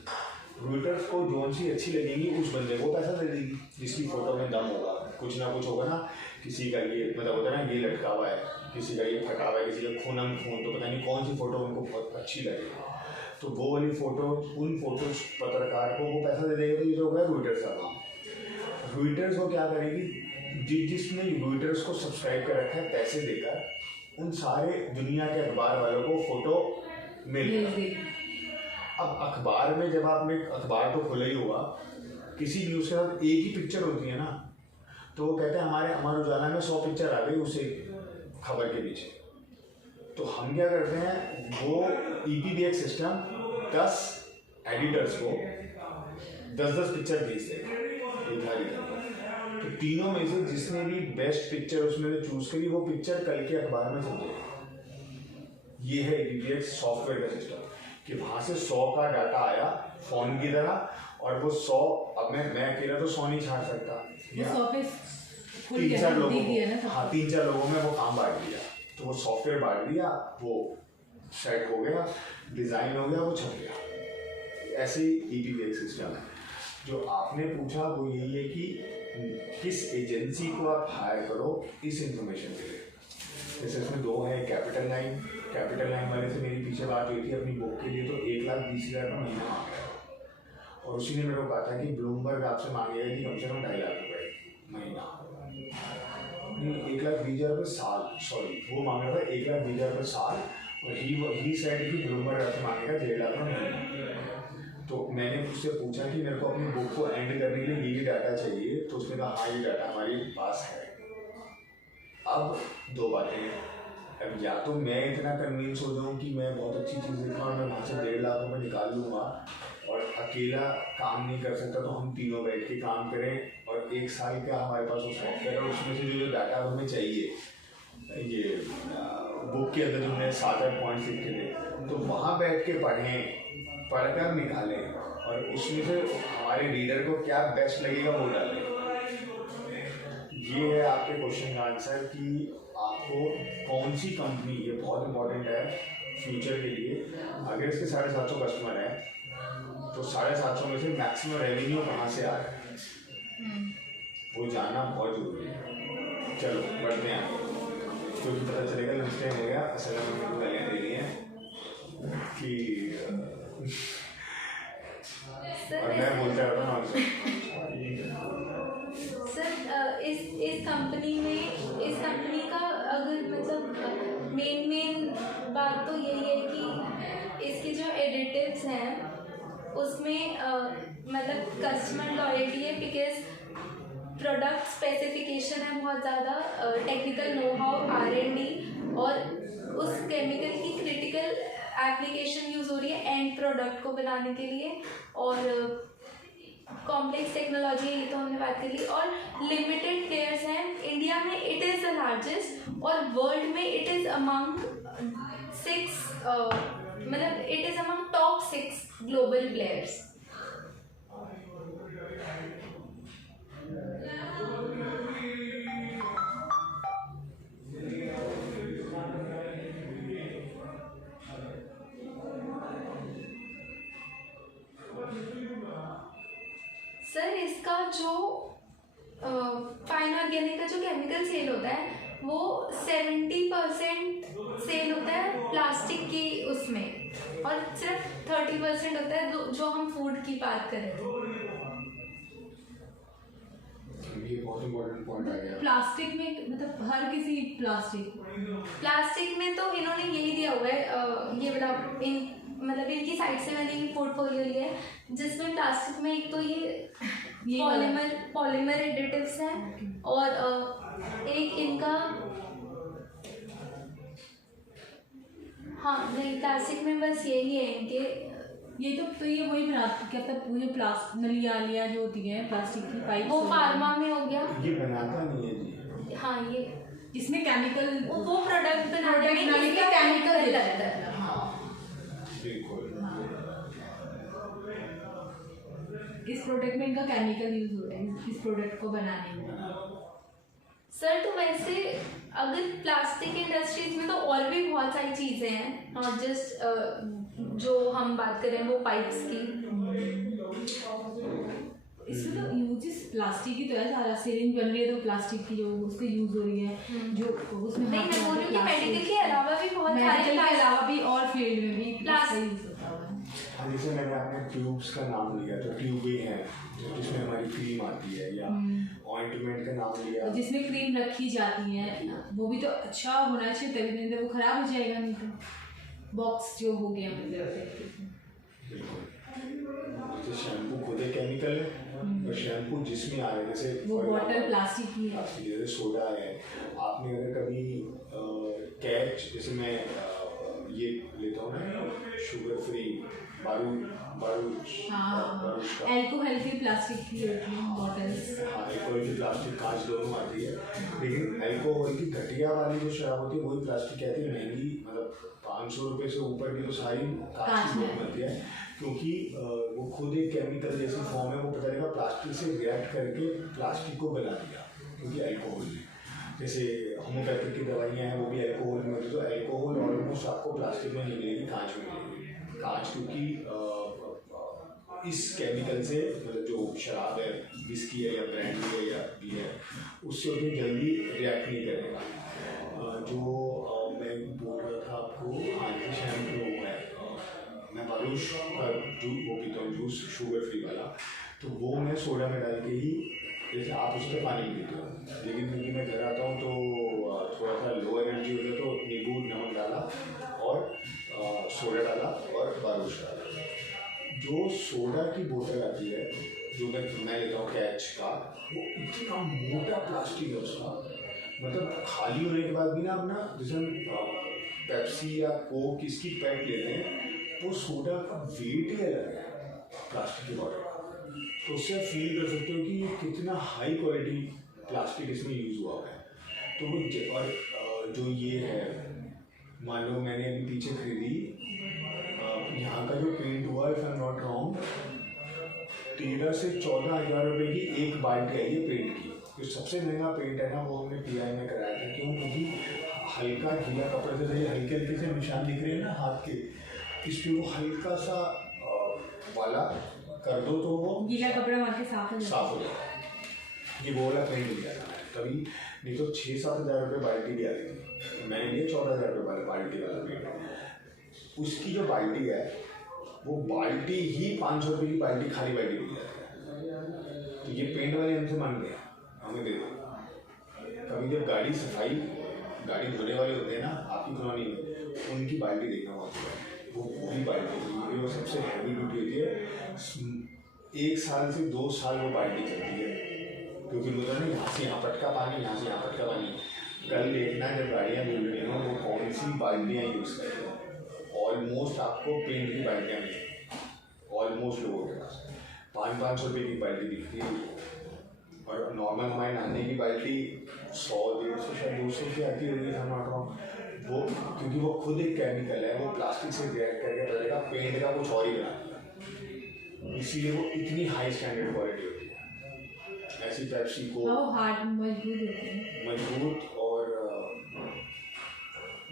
रॉयटर्स को जोन सी अच्छी लगेगी उस बंदे को पैसा दे देगी जिसकी फ़ोटो में दम होगा, कुछ ना कुछ होगा ना। किसी का ये मतलब होता है ना, ये लटका हुआ है, किसी का ये फटा हुआ है, किसी का खूनम खून, तो पता नहीं कौन सी फ़ोटो उनको बहुत अच्छी लगेगी। तो वो वाली फ़ोटो उन फोटो पत्रकार को वो पैसा दे देगा। तो ये जो होगा रॉयटर्स का काम। रॉयटर्स वो क्या करेगी, जिसने रॉयटर्स को सब्सक्राइब कर रखा है पैसे देकर, उन सारे दुनिया के अखबार वालों को फ़ोटो मिलेगी। अब अखबार में जब आपने अखबार तो खुला ही होगा, किसी न्यूज़ के साथ एक ही पिक्चर होती है ना, तो वो कहते हैं हमारे अमर उजाला में 100 पिक्चर आ गई उसे खबर के पीछे। तो हम क्या करते हैं, वो EPBX सिस्टम 10 एडिटर्स को 10-10 पिक्चर भेज देगा। तो तीनों में से जिसने भी बेस्ट पिक्चर उसमें चूज़ करी, वो पिक्चर कल के अखबार में छप जाएगी। ये है EPBX सॉफ्टवेयर का सिस्टम कि वहाँ से 100 का डाटा आया फ़ोन की तरह, और वो 100, अब मैं अकेला तो 100 नहीं छाट सकता, वो ऑफिस खुल के 3-4 लोगों दे दिया ना को, सबको। हाँ 3-4 लोगों में वो काम बांट दिया, तो वो सॉफ्टवेयर बांट दिया, वो सेट हो गया, डिज़ाइन हो गया, वो छप गया। ऐसे ही ETV एक सिस्टम है। जो आपने पूछा वो यही है कि किस एजेंसी को आप हायर करो इस इंफॉर्मेशन के लिए। जैसे इसमें 2 है, कैपिटल लाइन वाले से मेरी पीछे बात हुई थी अपनी बुक के लिए, तो 1,20,000 का महीना मांग रहा है, और उसी ने मेरे को कहा था कि ब्लूमबर्ग आपसे मांगेगा कि कम से कम 2.5 लाख रुपये महीना, नहीं 1,20,000 रुपये साल, सॉरी वो मांग रहा था 1,20,000 रुपये साल, और ही सेड कि ब्लूमबर्ग आपसे मांगेगा 1.5 लाख रुपये महीना। तो मैंने उससे पूछा कि मेरे को अपनी बुक को एंड करने के लिए ये डाटा चाहिए, तो उसने कहा हाँ ये डाटा हमारे पास है। अब 2 बातें हैं, अब या तो मैं इतना कन्विंस हो जाऊँ कि मैं बहुत अच्छी चीज़ लिखा और मैं वहाँ से 1.5 लाख रुपये निकाल लूँगा, और अकेला काम नहीं कर सकता, तो हम तीनों बैठ के काम करें, और 1 साल का हमारे पास वो सॉफ्टवेयर है, और उसमें से जो डाटा हमें चाहिए, ये बुक के अंदर जो मैंने 7-8 पॉइंट्स लिखे थे, तो वहाँ बैठ के पढ़कर निकालें, और उसमें से हमारे रीडर को क्या बेस्ट लगेगा वो डालें। ये है आपके क्वेश्चन का आंसर कि आपको कौन सी कंपनी, ये बहुत इंपॉर्टेंट है फ्यूचर के लिए। अगर इसके 750 कस्टमर हैं, तो 750 में से मैक्सिमम रेवेन्यू कहाँ से आ रहा है वो जानना बहुत जरूरी है। चलो बढ़ते हैं आगे, क्योंकि पता चलेगा लंच टाइम हो गया, असल में मेरे को गालियाँ दे रही हैं कि और मैं बोलता रहता हूँ सर इस कंपनी का अगर मतलब मेन बात तो यही है कि इसके जो एडिटिव्स हैं उसमें मतलब कस्टमर लॉयल्टी है, बिकॉज प्रोडक्ट स्पेसिफिकेशन है बहुत ज़्यादा, टेक्निकल नो हाउ R&D, और उस केमिकल की क्रिटिकल एप्लीकेशन यूज़ हो रही है एंड प्रोडक्ट को बनाने के लिए, और कॉम्प्लेक्स टेक्नोलॉजी है, ये तो हमने बात कर ली, और लिमिटेड प्लेयर्स हैं। इंडिया में इट इज़ द लार्जेस्ट, और वर्ल्ड में इट इज़ अमंग 6 मतलब it is among top 6 global players. Sir इसका जो फाइन ऑर्गेनिक का जो केमिकल सेल होता है वो 70% सेल होता है प्लास्टिक की उसमें, और सिर्फ 30% होता है जो हम फूड की बात कर रहे थे। ये बहुत इंपॉर्टेंट पॉइंट आ गया। प्लास्टिक में मतलब हर किसी प्लास्टिक में तो इन्होंने यही दिया हुआ है, ये बड़ा मतलब इनकी साइड से मैंने ये पोर्टफोलियो लिया है, जिसमें प्लास्टिक में एक तो ये पॉलीमर एडिटिव्स हैं, और एक इनका, हाँ नहीं प्लास्टिक में बस यही है इनके, ये तो ये वही बनाते क्या था, पूरी प्लास्टिक नलियाँ जो होती हैं प्लास्टिक की पाइप, वो फार्मा में हो गया। ये बनाता नहीं है जी। हाँ ये इसमें केमिकल, वो प्रोडक्ट बनाने में इसका केमिकल लगता है। बिल्कुल। इस प्रोडक्ट में इनका केमिकल यूज होता है इस प्रोडक्ट को बनाने में। सर तो वैसे अगर प्लास्टिक इंडस्ट्रीज में तो और भी बहुत सारी चीज़ें हैं, नॉट जस्ट जो हम बात करें वो पाइप्स की। इसमें तो यूजेस प्लास्टिक की तो है, सारा सिरिंज बन रही है तो प्लास्टिक की जो उसके यूज हो रही है, जो उसमें नहीं मैं बोल रही हूँ कि मेडिकल के अलावा भी बहुत सारे, मेडिकल के अलावा भी और फील्ड में भी प्लास्टिक यूज होता है। हाँ जैसे मैंने आपने ट्यूब्स का नाम लिया, तो ट्यूबें हैं जिसमें हमारी क्रीम आती है, या ऑइंटमेंट का नाम लिया, जिसमें क्रीम रखी जाती है, वो भी तो अच्छा होना चाहिए, तभी नहीं तो वो खराब हो जाएगा, नहीं तो बॉक्स जो हो गया मतलब। जैसे शैम्पू खुद एक केमिकल है, और शैम्पू जिसमें आ रहा है जैसे वो बॉटल प्लास्टिक की है, जैसे सोडा है, आपने अगर कभी कैच, जैसे मैं ये लेता हूँ ना शुगर फ्री बारूद हाँ का एल्कोहल की प्लास्टिक की बॉटल्स। हाँ, अल्कोहल की प्लास्टिक कांच दोनों आती है, लेकिन अल्कोहल की घटिया वाली जो शराब होती है वही प्लास्टिक कहती है, महंगी, मतलब 500 रुपये से ऊपर की तो सारी कांच की में बनती है, क्योंकि वो खुद एक केमिकल जैसी फॉर्म है, वो पता लगा प्लास्टिक से रिएक्ट करके प्लास्टिक को गला दिया, क्योंकि अल्कोहल में जैसे होम्योपैथिक की दवाइयाँ हैं वो भी अल्कोहल में होती है, तो अल्कोहल ऑलमोस्ट आपको प्लास्टिक में नहीं मिलेगी, कांच में मिलेगी। कांच क्योंकि इस केमिकल से, मतलब जो शराब है, विस्की है या ब्रांडी है या बियर है, उससे उतनी जल्दी रिएक्ट नहीं करेगा। जो मैं बोल रहा था आपको, हाँ जी शैम्पू है, मैं बारूश का जूस वो पीता हूँ, जूस शुगर फ्री वाला, तो वो मैं सोडा में डाल के ही, जैसे आप उसमें पानी पीते हो, लेकिन क्योंकि मैं घर आता हूँ तो थोड़ा सा लो एनर्जी हो जाए, तो नींबू नमक डाला और सोडा डाला और बारूश डाला। जो सोडा की बोतल आती है, जो मैं लेता हूँ कैच का, वो इतना मोटा प्लास्टिक है उसका, मतलब खाली होने के बाद भी ना अपना, जैसे हम पेप्सी या कोक इसकी पैक लेते हैं, वो सोडा का वेट ही अलग है प्लास्टिक की बॉटल का, तो उससे आप फील कर सकते हो कि ये कितना हाई क्वालिटी प्लास्टिक इसमें यूज़ हुआ है। तो वो और जो ये है, मान लो मैंने अभी पीछे खरीदी, यहाँ का जो पेंट हुआ, if I am not wrong, 13 से 14 हज़ार रुपये की एक बाल्टी आई है पेंट की। जो सबसे महंगा पेंट है ना, वो हमने PI में कराया था, क्यों? क्योंकि हल्का गीला कपड़े से, जैसे हल्के हल्के से निशान दिख रहे हैं ना हाथ के, इस पर वो हल्का सा वाला कर दो तो वो गीला कपड़ा मार के साफ हो जाता है। ये वो वाला पेंट मिल जाता है तभी, नहीं तो 6-7 हज़ार रुपये बाल्टी भी आ रही थी, मैंने लिया 14 हज़ार रुपये बाल्टी वाला पेंट। उसकी जो बाल्टी है, वो बाल्टी ही 500 रुपये की बाल्टी, खाली बाल्टी मिल जाती है। तो ये पेंट वाले हमसे मांग गए, हमें दे दो। कभी जब गाड़ी सफाई, गाड़ी धोने वाले होते हैं ना आपकी कॉलोनी में, उनकी बाल्टी देखना होता है, वो वही बाल्टी होती है, वो सबसे हैवी ड्यूटी होती है। 1 साल से 2 साल वो बाल्टी चलती है, क्योंकि बोलता है ना, यहाँ से यहाँ पटका पानी, यहाँ से यहाँ पटका पानी। कल देखना जब गाड़ियाँ धुल रही हो, वो कौन सी बाल्टियाँ यूज़ करते हैं। ऑलमोस्ट आपको पेंट की बाल्टियाँ मिलेंगी, ऑलमोस्ट लोगों के पास 500-500 रुपये की बाल्टी दिखती है, और नॉर्मल हमारे नहाने की बाल्टी 100-150 शायद 200 की आती होगी, हम नॉट रॉन्ग। वो क्योंकि वो खुद एक केमिकल है, वो प्लास्टिक से रिएक्ट करके पड़ेगा, पेंट का कुछ और ही बना दिया, इसीलिए वो इतनी हाई स्टैंडर्ड क्वालिटी होती है। ऐसी पेप्सी को हार्ड मजबूत होते हैं, मजबूत, और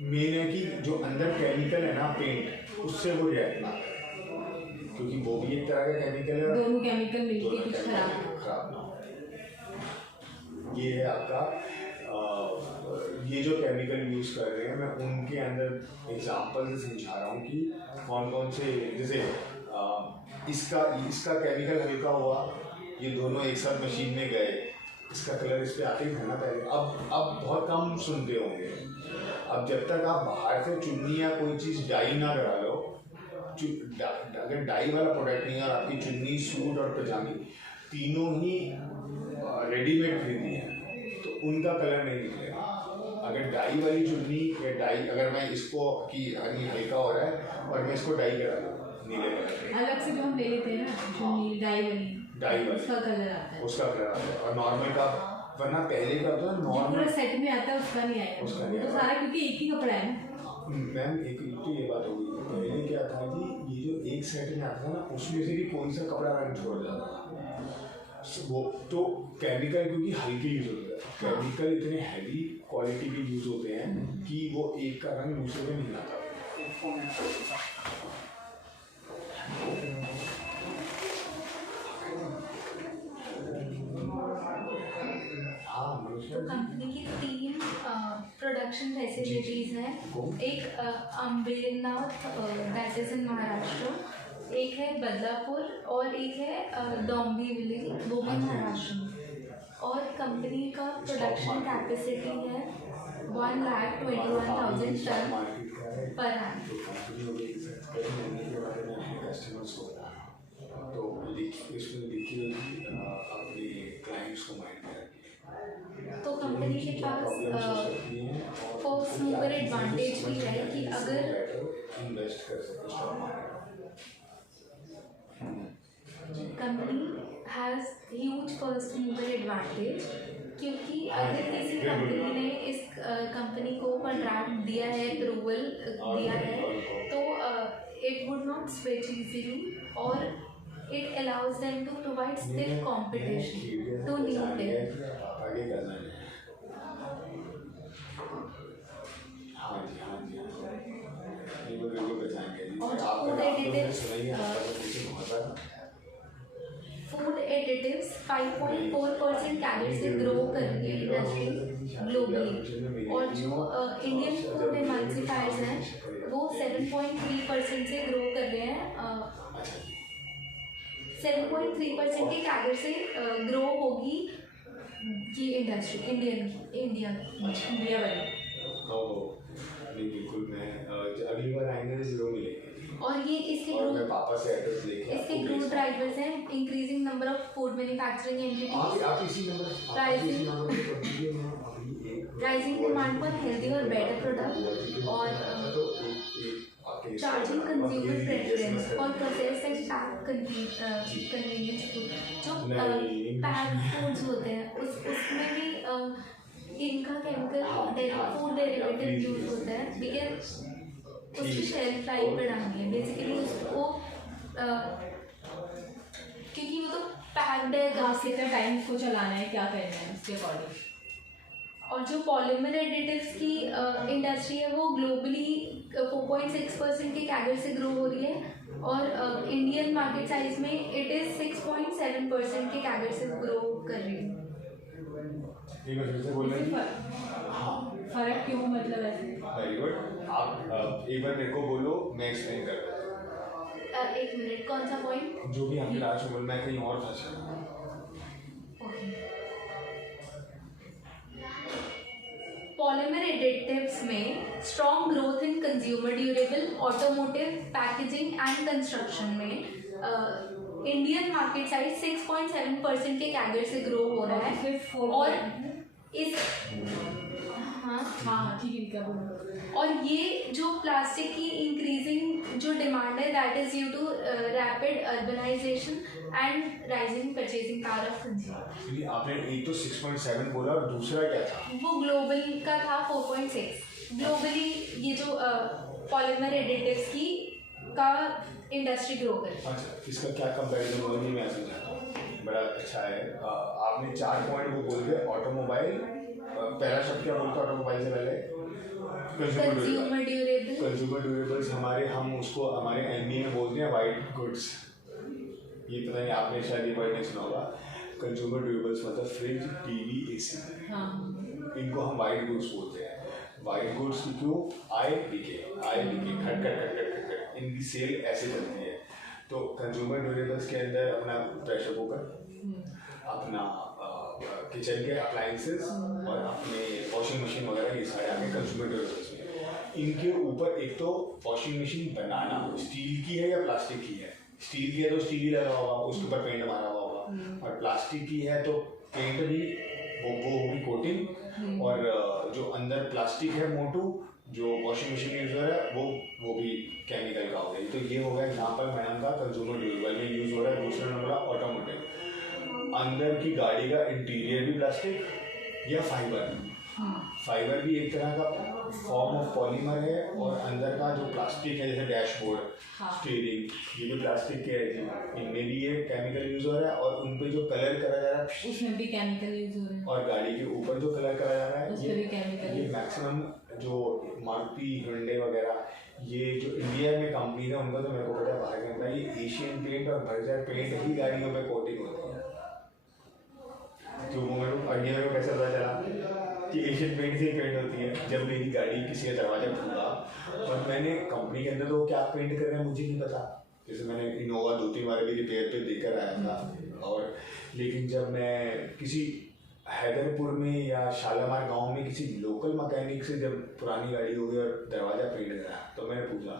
मेन है कि जो अंदर केमिकल है ना पेंट, उससे वो रिएक्ट ना करे, क्योंकि वो भी एक तरह का केमिकल है, दोनों केमिकल मिलके कुछ खराब ना हो। ये है आपका ये जो केमिकल यूज़ कर रहे हैं, मैं उनके अंदर एग्जाम्पल से समझा रहा हूँ कि कौन कौन से, जैसे इसका केमिकल हल्का हुआ, ये दोनों एक साथ मशीन में गए, इसका कलर इस पर आते ही था ना पहले, अब बहुत कम सुनते होंगे। अब जब तक आप बाहर से चुन्नी या कोई चीज़ डाई ना करा लो, अगर डाई वाला प्रोडक्ट नहीं है और आपकी चुन्नी, सूट और पजामी तीनों ही रेडीमेड खरीदी है, तो उनका कलर नहीं निकलेगा। अगर डाई वाली चुन्नी या डाई, अगर मैं इसको कि हल्का हो रहा है और मैं इसको डाई करा दूँ नीले कलर, अलग से जो हम ले लेते हैं ना चुन्नी डाई वाली, उसका कलर आता है, उसका कलर आता है, और नॉर्मल का, वरना पहले का होता है नॉर्मल पूरा सेट में आता है, उसका नहीं आएगा, उसका वो तो सारा, क्योंकि एक ही कपड़ा है ना। मैम एक तो ये बात होगी, पहले क्या था कि ये जो एक सेट में आता था ना, उसमें से भी कोई सा कपड़ा रंग छोड़ जाता था, वो तो केमिकल क्योंकि हल्के यूज होते हैं, केमिकल इतने हैवी क्वालिटी के यूज होते हैं कि वो एक का रंग दूसरे में नहीं आता। तो कंपनी की 3 प्रोडक्शन फैसिलिटीज़ हैं। एक Ambernath, that is in Maharashtra, एक है बदलापुर, और एक है डोंबिवली, वो भी महाराष्ट्र में। और कंपनी का प्रोडक्शन कैपेसिटी है 1,21,000 टन पर एनम। तो इसमें देखिए अपने क्लाइंट्स को माइंड में रखिए। तो कंपनी के पास फर्स्ट मूवर एडवांटेज भी है कि अगर इन्वेस्ट कर सकते stock market. Company has huge first mover advantage, क्योंकि अगर किसी कंपनी ने इस कंपनी को कॉन्ट्रैक्ट दिया है, अप्रूवल दिया है, तो it would not switch easily और it allows them to provide stiff competition to new player. Food additives 5.4% कैलोरी से ग्रो कर रही है इंडस्ट्री ग्लोबली, और जो इंडियन फूड एमल्सिफायर्स हैं वो 7.3% से ग्रो कर रहे हैं। 7.3% के कैलोरी से ग्रो होगी ये इंडस्ट्री इंडिया वाली। बिल्कुल, मैं अगली बार आएंगे तो जरूर मिलेंगे। और ये इसके ग्रोथ ड्राइवर्स हैं, increasing number of food manufacturing entities, rising demand for healthy और बेटर प्रोडक्ट, और charging consumer preference for processed and packed convenience food. जो पैक्ड फूड्स होते हैं उसमें भी इनका केमिकल फूड डेरिवेटिव यूज होता है, बिकॉज उसकी शेल्फ लाइफ बढ़ानी है बेसिकली उसको, क्योंकि वो तो पैक्ड है, काफ़ी का टाइम उसको चलाना है, क्या करना है उसके अकॉर्डिंग। और जो पॉलीमर एडिटिव्स की इंडस्ट्री है वो ग्लोबली 4.6% के कैगर से ग्रो हो रही है, और इंडियन मार्केट साइज में इट इज़ 6.7% के कैगर से ग्रो कर रही है। फर्क क्यों, मतलब ऐसे? वेरी गुड, आप एक बार मेरे को बोलो, मैं एक्सप्लेन कर दूँ। एक मिनट, कौन सा पॉइंट? जो भी हमने लास्ट में बोला, मैं कहीं और फंसा। पॉलीमर एडिटिव्स में strong growth in consumer durable, automotive, packaging and construction में इंडियन मार्केट साइज 6.7% के कैगर से ग्रो हो रहा है, और इस हाँ ठीक है, क्या बोलूँ। और ये जो प्लास्टिक की इंक्रीजिंग जो डिमांड है that is due to rapid urbanisation and rising purchasing power of consumer. आपने एक तो 6.7 बोला और दूसरा क्या था? वो ग्लोबल का था 4.6। ग्लोबली ये जो पॉलीमर एडिटिव्स की का इंडस्ट्री ग्रो कर। अच्छा, इसका क्या कंपैरिजन होगा नहीं मैं समझाता हूँ, बड़ा अच्छा है। आपने 4 पॉइंट वो बोल दिए, ऑटोमोबाइल, पहला शब्द क्या बोलते हैं ऑटोमोबाइल से पहले? Consumer durable. कंज्यूमर ड्यूरेबल्स हमारे, हम उसको हमारे एमबीए में बोलते हैं वाइट गुड्स। ये पता नहीं आपने शायद ये वर्ड नहीं सुना होगा। कंज्यूमर ड्यूरेबल्स मतलब फ्रिज, टीवी, एसी, इनको हम वाइट गुड्स बोलते हैं। वाइट गुड्स की क्यों? आए बिके खट खट इनकी सेल ऐसे चलती है। तो कंज्यूमर ड्यूरेबल्स के अंदर अपना प्रेशर कुकर, अपना किचन के अप्लायंसेस और अपने वॉशिंग मशीन वगैरह, ये सारे आगे कंज्यूमर ड्यूरेबल्स में। इनके ऊपर एक तो वॉशिंग मशीन बनाना स्टील की है या प्लास्टिक की है? स्टील की है तो स्टील ही लगा होगा, उसके ऊपर पेंट मारा हुआ होगा, और प्लास्टिक की है तो पेंट भी वो होगी कोटिंग, और जो अंदर प्लास्टिक है मोटू जो वॉशिंग मशीन यूज हो रहा है वो भी केमिकल का हो गया। तो ये हो गया यहाँ पर मैडम का कंज्यूमर ड्यूरेबल में यूज हो रहा है। दूसरा नंबर ऑटोमोटिव, अंदर की गाड़ी का इंटीरियर भी प्लास्टिक या फाइबर भी एक तरह का फॉर्म ऑफ पॉलीमर है, और अंदर का जो प्लास्टिक है जैसे डैशबोर्ड, स्टीयरिंग, ये भी प्लास्टिक के है, इनमें भी ये केमिकल यूज हो रहा है। और उन पे जो कलर करा जा रहा है उसमें भी केमिकल यूज हो रहा है, और गाड़ी के ऊपर जो कलर करा जा रहा है उसमें भी केमिकल। ये मैक्सिमम जो मारुति, हुंडई वगैरह ये जो इंडिया में कंपनी है उनका तो मेरे को पता है, बाहर के अंदर ये एशियन पेंट और बर्जर पेंट ही गाड़ियों पे कोटिंग होती है। तो वो मेरे को कैसे पता चला कि एशियन पेंट से ही पेंट होती है? जब मेरी गाड़ी किसी का दरवाजा खुला और मैंने कंपनी के अंदर तो क्या पेंट कर रहे हैं मुझे नहीं पता। जैसे मैंने इनोवा 2-3 बार भी रिपेयर पे देकर आया था, और लेकिन जब मैं किसी हैदरपुर में या शालामार गांव में किसी लोकल मैकेनिक से जब पुरानी गाड़ी हो गई और दरवाज़ा पेंट कराया तो मैंने पूछा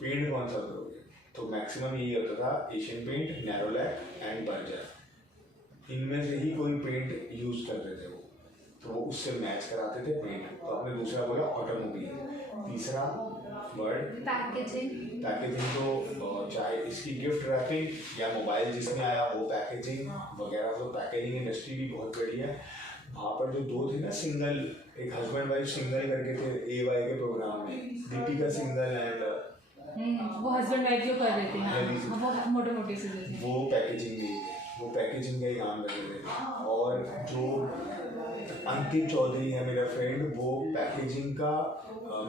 पेंट कौन सा करोगे? तो मैक्सिमम यही होता था Asian paint, Nerolac and Berger, इनमें से ही कोई पेंट यूज़ करते थे वो, तो वो उससे मैच कराते थे पेंट। तो आपने दूसरा बोला ऑटोमोबाइल, तीसरा वर्ड पैकेजिंग। तो चाहे इसकी गिफ्ट रैपिंग या मोबाइल जिसमें आया वो पैकेजिंग वगैरह, तो पैकेजिंग इंडस्ट्री भी बहुत बड़ी है। वहाँ पर जो दो थे ना सिंगल, एक हस्बैंड वाइफ सिंगल करके थे AY के प्रोग्राम में, दीपिका सिंगल एंड वो हस्बैंड वाइफ जो कर रहे थे, हाँ, वो मोटे मोटे से थे, वो पैकेजिंग का ही काम कर रहे थे। और जो अंकित चौधरी है मेरा फ्रेंड, वो पैकेजिंग का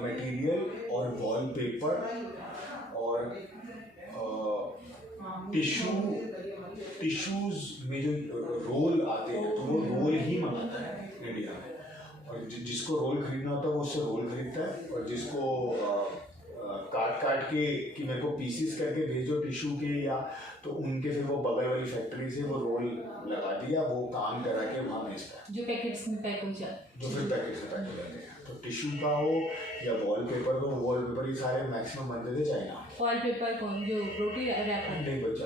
मटेरियल और वॉलपेपर और टिश्यूज में जो रोल आते हैं तो वो रोल ही मंगाता है इंडिया में। और जिसको रोल खरीदना होता है वो उससे रोल खरीदता है, और जिसको काट के कि मेरे को पीसीस करके भेजो टिश्यू के, या तो उनके फिर वो बगल वाली फैक्ट्री से वो रोल लगा दिया, वो काम करा के वहाँ भेजता है, जो पैकेट्स में पैक हो जाए, जो फिर पैकेट से पैक हो जाते हैं। तो टिश्यू का हो या वॉलपेपर, तो वॉलपेपर ही सारे मैक्सिमम बनते थे चाइना। वॉलपेपर कौन, जो रोटी रैपर नहीं बचा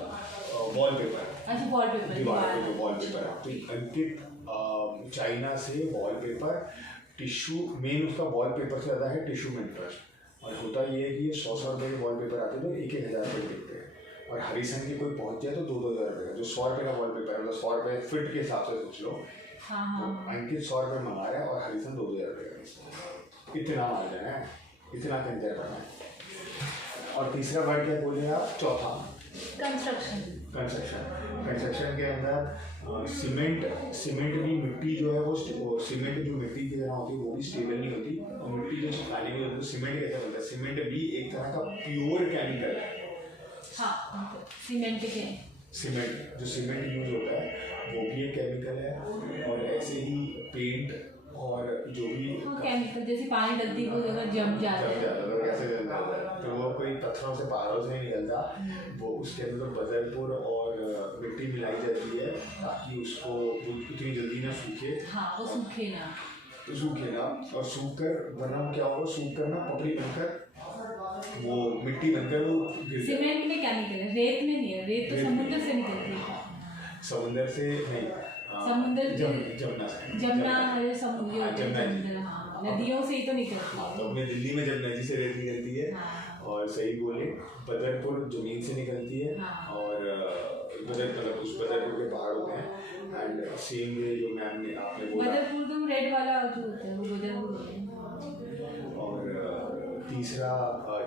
वॉलपेपर, अच्छा वॉलपेपर दीवार पे जो वॉलपेपर है, तो अंकित चाइना से वॉलपेपर टिश्यू, मेन उसका वॉलपेपर से ज़्यादा है टिश्यू में इंटरेस्ट। और होता ये है कि ये 100 रुपये के वॉलपेपर आते हैं तो 1,000 रुपये देते हैं, और हरिसन के कोई पहुंच जाए तो 2,000 रुपये का, जो 100 रुपये का वॉलपेपर है, मतलब 100 रुपये फिट के हिसाब से सोच लो। हाँ, तो अंकित 100 रुपये मंगा रहा है और हरिसन 2,000 रुपये का। इतना मार्जिन है, इतना कंजर करना है। और तीसरा वर्ड क्या बोले आप, चौथा कंस्ट्रक्शन के अंदर सीमेंट भी, मिट्टी जो है वो सीमेंट जो मिट्टी की तरह होती है वो भी स्टेबल नहीं होती, और मिट्टी जो सुखाने की होती है, सीमेंट कैसे बनता है, सीमेंट भी एक तरह का प्योर केमिकल है। हाँ, सीमेंट जो सीमेंट यूज होता है वो भी एक केमिकल है, और ऐसे ही पेंट और जो भी केमिकल, जैसे पानी डलती है वो अगर जम जाता है तो कैसे जम जाता है, तो वो कोई पत्थरों से पहाड़ों से नहीं निकलता, वो उसके अंदर बदरपुर और मिट्टी मिलाई जाती है ताकि उसको उतनी जल्दी ना सूखे। हाँ, वो सूखे ना, और सूख कर, वरना क्या होगा, सूख कर ना पपड़ी बनकर वो मिट्टी बनकर वो गिर जाए। सीमेंट में केमिकल है, रेत में नहीं है, रेत तो समुद्र से निकलती है, समुद्र से नहीं, समुद्र जमुना से, जमुना है, समुद्र, हाँ, नदियों से ही तो निकलती है। तो अपने दिल्ली में जब नदी से रेत निकलती है, हाँ, और सही बोले, बदरपुर जमीन से निकलती है, हाँ, और मतलब उस बदरपुर के पहाड़ होते हैं। एंड सेम वे जो मैम ने आपने बोला, बदरपुर तो रेड वाला जो होता है वो बदरपुर होता है। और तीसरा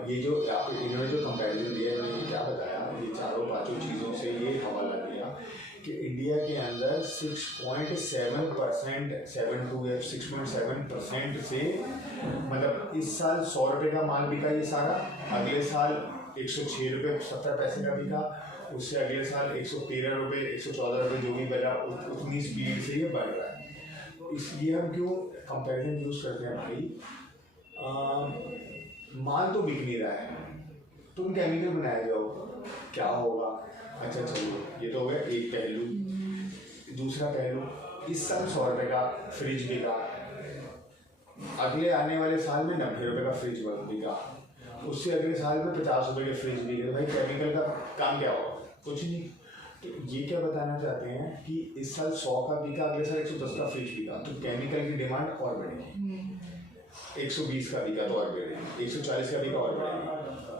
ये जो इन्होंने जो कंपैरिजन दिया, इन्होंने क्या बताया, ये चारों पांचों चीज़ों से ये हवाला दिया कि इंडिया के अंदर 6.7%, 6.7% से, मतलब इस साल 100 रुपये का माल बिका ये सारा, अगले साल 106 रुपये 70 पैसे का बिका, उससे अगले साल 113 रुपये 114 रुपये जो भी बचा, उतनी स्पीड से ये बढ़ रहा है। इसलिए हम क्यों कंपैरिजन यूज़ करते हैं भाई, माल तो बिक नहीं रहा है, तुम केमिकल बनाया जाओ, क्या होगा। अच्छा चलो, ये तो हो गया एक पहलू। दूसरा पहलू, इस साल 100 रुपये का फ्रिज बिका, अगले आने वाले साल में 90 रुपये का फ्रिज बिका, उससे अगले साल में 50 रुपये के फ्रिज बिके, तो भाई केमिकल का काम क्या होगा, कुछ नहीं। तो ये क्या बताना चाहते हैं कि इस साल 100 का बिका, अगले साल 110 का फ्रिज बिका, तो केमिकल की डिमांड और बढ़ेगी, 120 का बिका तो और बढ़ेगी, 140 का बिका और बढ़ेगी।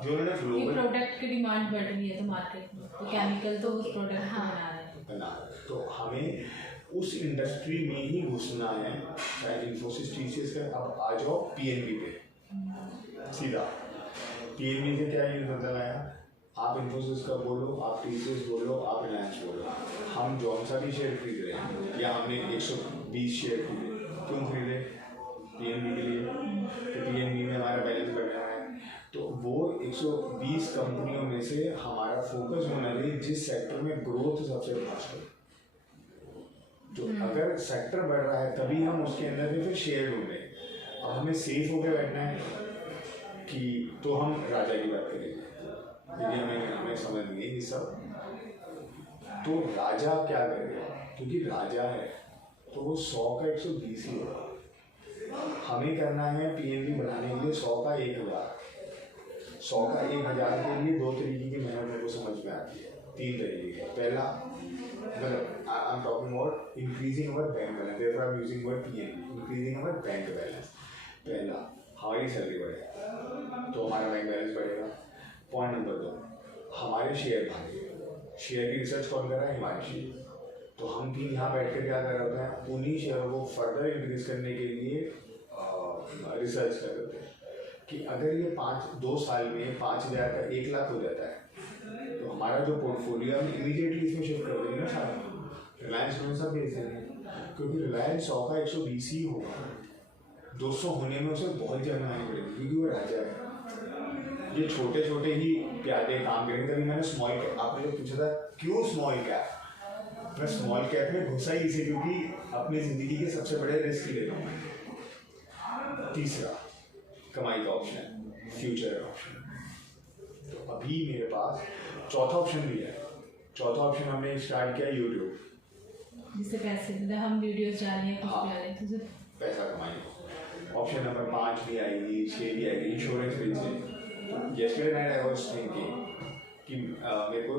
जो उन्होंने ग्लोबल प्रोडक्ट की डिमांड बढ़ रही है तो मार्केट में, तो केमिकल तो उस प्रोडक्ट को बना रहे हैं, तो हमें उस इंडस्ट्री में ही घुसना है। चाहे इन्फोसिस टीसीएस का, अब आ जाओ पीएनबी पे सीधा। पीएनबी से क्या ये मतलब आया, आप इन्फोसिस का बोलो, आप टीसीएस बोलो, आप रिलायंस बोलो, हम जौन सा भी शेयर खरीद रहे हैं, या हमने 120 शेयर खरीदे, क्यों खरीदे, पीएनबी के लिए, तो पीएनबी में हमारा बैलेंस बढ़ रहा है। तो वो 120 कंपनियों में से हमारा फोकस होना चाहिए जिस सेक्टर में ग्रोथ सबसे फास्ट है। तो अगर सेक्टर बढ़ रहा है तभी हम उसके अंदर भी फिर शेयर ढूंढें। अब हमें सेफ होकर बैठना है कि, तो हम राजा की बात करेंगे, क्योंकि हमें समझ नहीं है ये सब। तो राजा क्या करेगा, क्योंकि राजा है तो वो 100 का 120 ही होगा। हमें करना है पीएनबी बनाने के लिए 100 का 1000, 100 का 1000 के लिए 2 तरीके की मेहनत मेरे को समझ में आती है, 3 तरीके की। पहला, मतलब I am talking about increasing our bank balance, therefore I am using word PNB, increasing our bank balance. पहला, हमारी सैलरी बढ़ेगा तो हमारा बैंक बैलेंस बढ़ेगा। पॉइंट नंबर 2, हमारे शेयर भागे, शेयर की रिसर्च कौन कर रहा है? हिमांशी। तो हम भी यहाँ बैठ कर क्या कर रहे होते हैं? उन्हीं शेयरों को फर्दर इंक्रीज करने के लिए रिसर्च कर रहे होते हैं कि अगर ये 2 साल में 5,000 का 1 लाख हो जाता है तो हमारा जो पोर्टफोलियो हम इमीडिएटली इसमें शिफ्ट कर देंगे ना सारा। रिलायंस में सब बेच देंगे, क्योंकि रिलायंस 100 का 120 ही होगा, 200 होने में उसे बहुत जगह आनी पड़ेगी, क्योंकि वो राजा है। ये छोटे छोटे ही प्यादे काम करेंगे। तभी मैंने स्मॉल कैप, आपने जो पूछा था क्यों स्मॉल कैप, मैं स्मॉल कैप में घुसा ही इसे क्योंकि अपनी ज़िंदगी के सबसे बड़े रिस्क ले रहा हूँ। तीसरा कमाई का ऑप्शन, फ्यूचर ऑप्शन। तो अभी मेरे पास चौथा ऑप्शन भी है। चौथा ऑप्शन हमने स्टार्ट किया यूट्यूब, जिससे पैसे मतलब हम वीडियोस डालें, कुछ भी डालें तो पैसा कमाएंगे। ऑप्शन नंबर 5 भी आएगी, 6 भी आएगी, इंश्योरेंस बेचें। yesterday night I was thinking कि मेरे को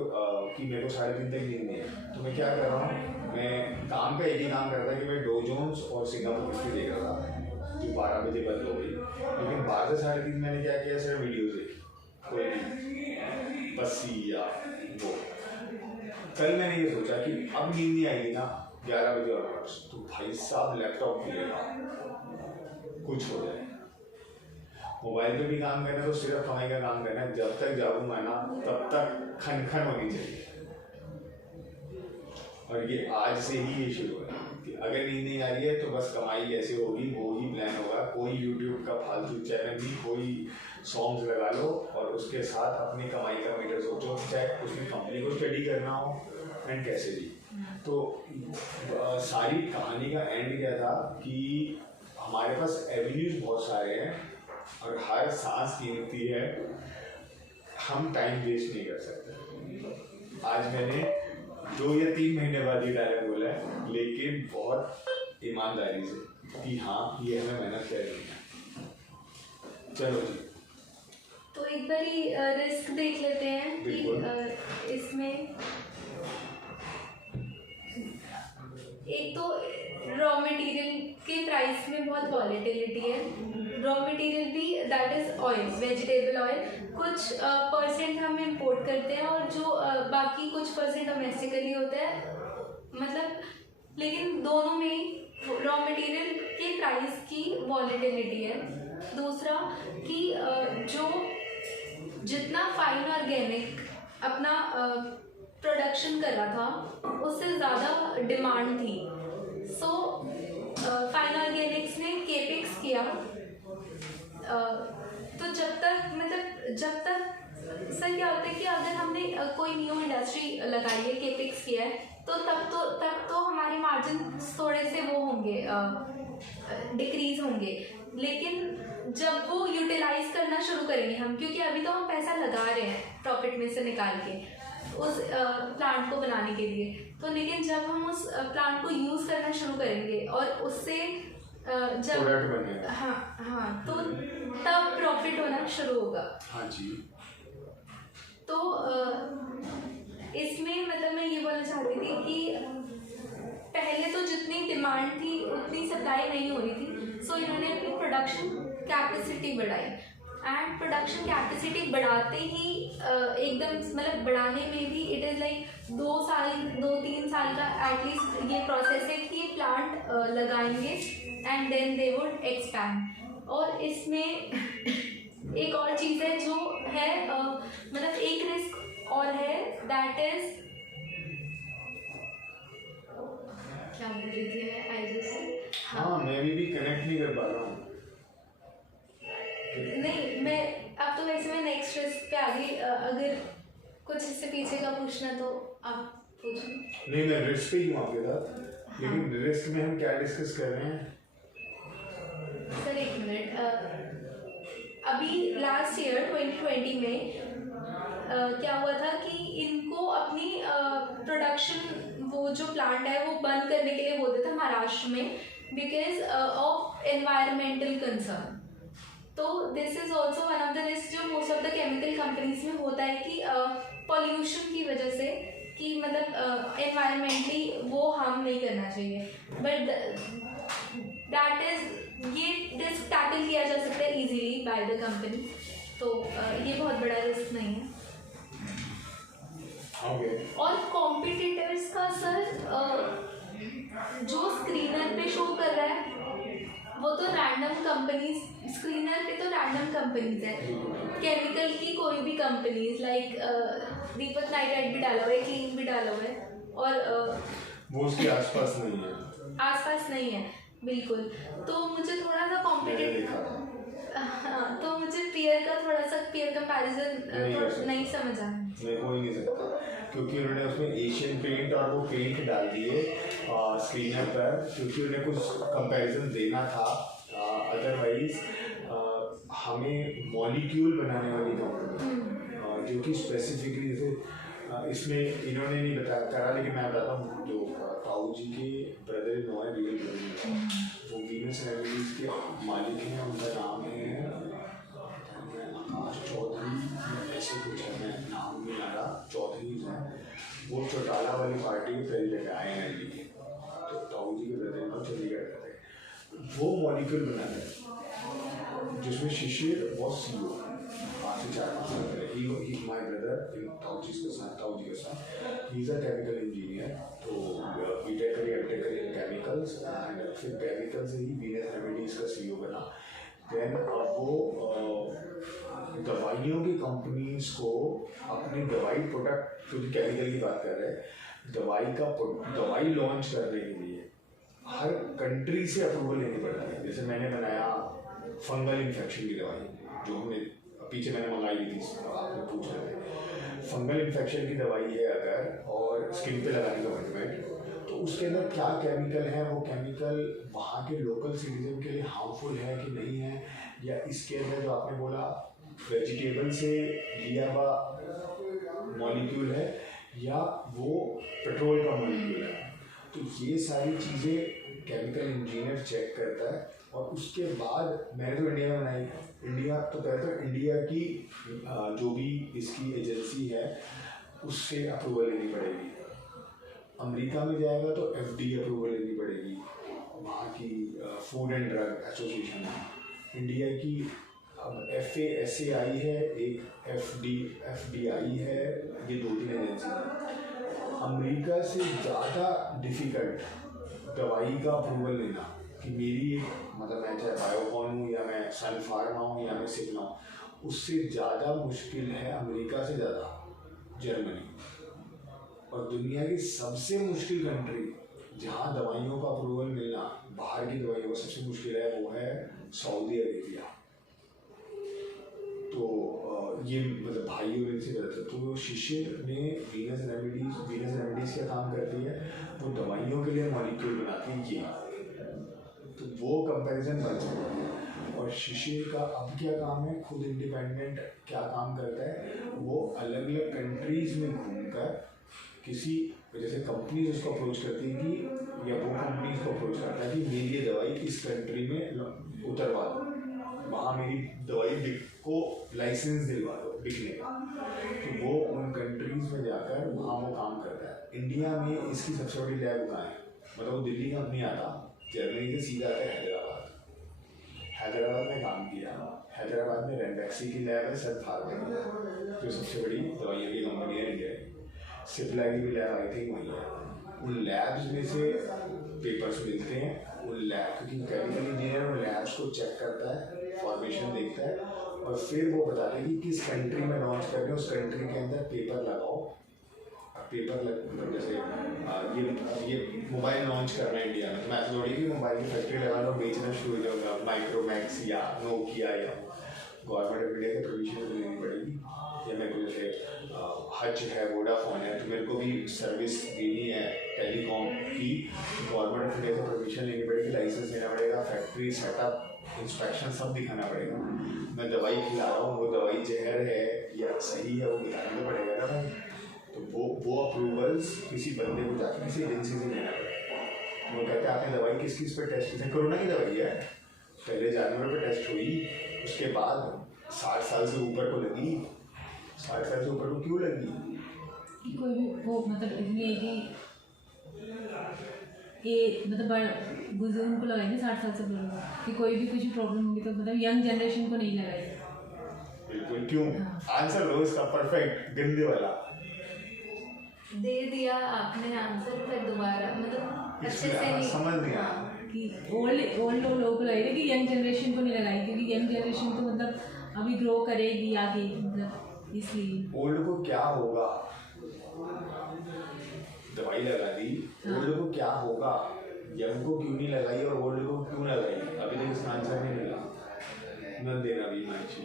3.5 दिन तक नींद नहीं है, तो मैं क्या कर रहा हूँ? मैं काम का एक ही काम करता कि मैं डो जोन्स और सिंगापुर की देख रहा था, जो 12 बजे बंद हो गई। लेकिन 12 से 3:30 मैंने क्या किया? सिर्फ वीडियोज़ देखी, कोई नहीं, बस या वो। कल मैंने ये सोचा कि अब नींद नहीं आएगी ना 11 बजे और तो भाई साहब लैपटॉप मिलेगा, कुछ हो जाए। मोबाइल पे भी काम करना तो सिर्फ कमाई का काम करना है। जब तक जागूंगा ना तब तक खन होनी चाहिए। और ये आज से ही ये शुरू है कि अगर नींद नहीं आ रही है तो बस कमाई कैसे होगी वो ही प्लान होगा। कोई यूट्यूब का फालतू चैनल नहीं, कोई सॉन्ग्स लगा लो और उसके साथ अपनी कमाई का मीटर सोचो, चाहे उसमें कंपनी को स्टडी करना हो एंड कैसे भी। तो सारी कहानी का एंड क्या था कि हमारे पास एवेन्यूज बहुत सारे हैं और हर सांस कीमती है, हम टाइम वेस्ट नहीं कर सकते। आज मैंने 2 या 3 महीने बाद ये डायलॉग बोला है, लेकिन बहुत ईमानदारी से कि हाँ ये हमें मेहनत करनी है। चलो जी, तो एक बार रिस्क देख लेते हैं कि इसमें एक तो रॉ मटेरियल के प्राइस में बहुत वॉलेटिलिटी है। रॉ मटेरियल भी that is oil, vegetable oil, कुछ परसेंट हम इंपोर्ट करते हैं और जो बाकी कुछ परसेंट डोमेस्टिकली होता है, मतलब लेकिन दोनों में रॉ मटेरियल के प्राइस की वॉलेटिलिटी है। दूसरा कि जो जितना फाइन ऑर्गेनिक अपना प्रोडक्शन कर रहा था उससे ज़्यादा डिमांड थी। सो फाइन ऑर्गेनिक्स ने केपिक्स किया। तो जब तक सर क्या होता है कि अगर हमने कोई न्यू इंडस्ट्री लगाई है, केपिक्स किया है, तो तब तो हमारे मार्जिन थोड़े से वो होंगे, डिक्रीज होंगे। लेकिन जब वो यूटिलाइज करना शुरू करेंगे हम, क्योंकि अभी तो हम पैसा लगा रहे हैं प्रॉफिट में से निकाल के उस प्लांट को बनाने के लिए, तो लेकिन जब हम उस प्लांट को यूज़ करना शुरू करेंगे और उससे जब हाँ तो तब प्रॉफिट होना शुरू होगा। हाँ जी। तो इसमें मतलब मैं ये बोलना चाहती थी कि पहले तो जितनी डिमांड थी उतनी सप्लाई नहीं हो रही थी। सो इन्होंने अपनी प्रोडक्शन कैपेसिटी बढ़ाई एंड प्रोडक्शन कैपेसिटी बढ़ाते ही एकदम मतलब बढ़ाने में भी इट इज़ लाइक 2-3 साल का एटलीस्ट ये प्रोसेस है कि ये प्लांट लगाएंगे and then they would expand. और इसमें एक और चीज़ है जो है मतलब एक रिस्क और है, दैट इज क्या बोल रही थी मैं, आई जस्ट हाँ मैं भी कनेक्ट नहीं कर पा रहा हूँ। नहीं मैं अब तो वैसे मैं नेक्स्ट रिस्क पे आ गई। अगर कुछ इससे पीछे का पूछना तो आप पूछो। नहीं मैं रिस्क पे ही हूँ आपके साथ, लेकिन रिस्क में हम क्या डिस्कस कर रहे हैं? सर एक मिनट, अभी लास्ट ईयर 2020 में क्या हुआ था कि इनको अपनी प्रोडक्शन वो जो प्लांट है वो बंद करने के लिए बोलते थे महाराष्ट्र में, बिकॉज ऑफ एनवायरमेंटल कंसर्न। तो this is also one of the risk जो most of the chemical companies में होता है कि पॉल्यूशन की वजह से कि मतलब एनवायरमेंटली वो हार्म नहीं करना चाहिए। बट दैट इज ये रिस्क टैकल किया जा सकता है इजीली बाय द कंपनी। तो ये बहुत बड़ा रिस्क नहीं है। ओके और कॉम्पिटिटर्स का सर जो स्क्रीनर पे शो कर रहा है वो तो रैंडम कंपनीज, स्क्रीनर पे तो रैंडम कंपनीज है, केमिकल की कोई भी कंपनीज लाइक दीपक नाइट्राइट भी डाला हुआ है, क्लीन भी डाला हुआ है, और वो उसके आसपास नहीं है। आसपास नहीं है बिल्कुल। तो मुझे थोड़ा सा मैंने कॉम्पिटिटिव, देखा था। हाँ, तो मुझे पेयर का थोड़ा सा पेयर कंपैरिजन नहीं समझ आया। नहीं हो ही नहीं सकता, क्योंकि उन्होंने उसमें एशियन पेंट और वो पेंट डाल दिए स्क्रीनर पर, क्योंकि उन्हें कुछ कंपैरिजन देना था। अदरवाइज हमें मॉलिक्यूल बनाने वाली कंपनी जो कि स्पेसिफिकली जैसे इसमें इन्होंने नहीं बता करा, लेकिन मैं बताता हूँ। जो ताऊ जी के ब्रदर इन लॉ है, रियल ब्रदर, वो वीनस रेमेडीज के मालिक हैं। उनका नाम है आकाश चौधरी, ऐसे कुछ है, मैं नाम नहीं आ रहा, चौधरी है। वो चौटाला वाली पार्टी के प्रेसिडेंट आए हैं INLD के, तो ताऊ जी के ब्रदर इन लॉ चंडीगढ़ रहते हैं। वो मॉलिक्यूल बनाते हैं जिसमें शिशिर वॉज CEO 5 से 4 साल पहले। ही माई ब्रदर इन ताऊ जी के साथ, he is a chemical engineer. तो बीटेक करी, एमटेक करी इन केमिकल्स, एंड फिर केमिकल से ही वीनस रेमेडीज का CEO बना। देन अब वो दवाइयों की कंपनीज को अपने दवाई प्रोडक्ट, क्योंकि केमिकल की बात कर रहे हैं, दवाई लॉन्च करने के लिए हर कंट्री से अप्रूवल लेनी पड़ती है। जैसे मैंने बनाया फंगल इन्फेक्शन की दवाई, जो हमने पीछे मैंने मंगाई थी, आपने पूछ रहे थे, फंगल इन्फेक्शन की दवाई है अगर, और स्किन पे लगाने का ऑइंटमेंट, तो उसके अंदर क्या केमिकल है, वो केमिकल वहाँ के लोकल सिटीजन के लिए हार्मफुल है कि नहीं है, या इसके अंदर जो आपने बोला वेजिटेबल से लिया हुआ मॉलिक्यूल है, या वो पेट्रोल का मॉलिक्यूल है। तो ये सारी चीज़ें केमिकल इंजीनियर चेक करता है, और उसके बाद मैंने तो इंडिया में बनाई। इंडिया तो पहले तो इंडिया की जो भी इसकी एजेंसी है उससे अप्रूवल लेनी पड़ेगी। अमेरिका में जाएगा तो FDA अप्रूवल लेनी पड़ेगी, वहाँ की फूड एंड ड्रग एसोसिएशन है। इंडिया की अब FASAI है, एक FDI है, ये 2-3 एजेंसी है। अमेरिका से ज़्यादा डिफ़िकल्ट दवाई का अप्रूवल लेना, कि मेरी एक मतलब मैं चाहे बायोकॉन हूँ, या मैं सन फार्मा हूँ, या मैं सिग्मा हूँ, उससे ज़्यादा मुश्किल है अमेरिका से ज़्यादा जर्मनी। और दुनिया की सबसे मुश्किल कंट्री जहाँ दवाइयों का अप्रूवल मिलना, बाहर की दवाइयों का सबसे मुश्किल है, वो है सऊदी अरेबिया। तो ये मतलब भाइयों इनसे रहता है। तो शिशिर ने वीनस रेमेडीज क्या काम करती है, वो दवाइयों के लिए मॉलिक्यूल बनाती है ये, तो वो कंपैरिजन बन सकता है। और शिशिर का अब क्या काम है, खुद इंडिपेंडेंट क्या काम करता है, वो अलग अलग कंट्रीज़ में घूमकर किसी जैसे कंपनीज उसको अप्रोच करती है कि, या वो कंपनीज को अप्रोच करता है कि मेरी ये दवाई इस कंट्री में उतरवा दो, वहाँ मेरी दवाई को लाइसेंस दिलवा दो बिकने का। तो वो उन कंट्रीज़ में जाकर वहाँ वो काम करता है। इंडिया में इसकी सबसे बड़ी लैब कहाँ है, मतलब वो दिल्ली का नहीं आता, जर्मनी से सीधा आता है हैदराबाद में काम किया। हैदराबाद में रेमडेक्सी की लैब है, सर फार्मा जो सबसे बड़ी दवाइयों की कंपनी है इंडिया की। सिप्ला की भी लैब आई थिंक वही है। उन लैब्स में से पेपर्स मिलते हैं, उन लैब, क्योंकि केमिकल इंजीनियर उन लैब्स को चेक करता है, फॉर्मेशन देखता है, और फिर वो बताते हैं कि किस कंट्री में लॉन्च कर रहे हैं, उस कंट्री के अंदर पेपर लगाओ। जैसे ये मोबाइल लॉन्च कर रहे हैं इंडिया में, मैं तो थोड़ी की मोबाइल की फैक्ट्री लगा लो, बेचना शुरू हो जाऊँगा, माइक्रोमैक्स या नोकिया, या गवर्नमेंट ऑफ इंडिया की परमिशन लेनी पड़ेगी। या मेरे को जैसे हच है, वोडाफोन है, तो मेरे को भी सर्विस देनी है टेलीकॉम की, गवर्नमेंट ऑफ इंडिया से परमिशन लेनी पड़ेगी, लाइसेंस लेना पड़ेगा, फैक्ट्री सेटअप, इंस्पेक्शन सब दिखाना पड़ेगा। मैं दवाई खिला रहा हूँ, वो दवाई जहर है या सही है, वो दिखाना तो पड़ेगा ना भाई। तो वो अप्रूवल्स किसी बंदे को जाकर किसी एजेंसी से लेना पड़ेगा। वो कहते हैं आपने दवाई किस किस पे टेस्ट की, कोरोना की दवाई है, पहले जानवरों पे टेस्ट हुई, उसके बाद 60 साल से ऊपर को लगी। 60 साल से ऊपर को क्यों लगी? कि कोई भी वो मतलब इसलिए कि ये मतलब बुजुर्ग को लगाएंगे 60 साल से बुजुर्ग कि कोई भी कुछ प्रॉब्लम होगी तो मतलब यंग जनरेशन को नहीं लगाएगी। बिल्कुल, क्यों? आंसर लो इसका परफेक्ट, गंदे वाला। दे दिया आपने आंसर, पर दोबारा मतलब अच्छे से नहीं समझ नहीं आया। हाँ। कि ओल्ड लोगों को लगेगा कि यंग जनरेशन को नहीं लगाई, क्योंकि यंग जनरेशन तो मतलब अभी ग्रो करेगी आगे, मतलब इसलिए ओल्ड को क्या होगा, दवाई लगा दी, ओल्ड को क्या होगा, यंग को क्यों नहीं लगाई और ओल्ड को क्यों लगाई, अभी तक इसका आंसर नहीं मिला। न देना भी मानसी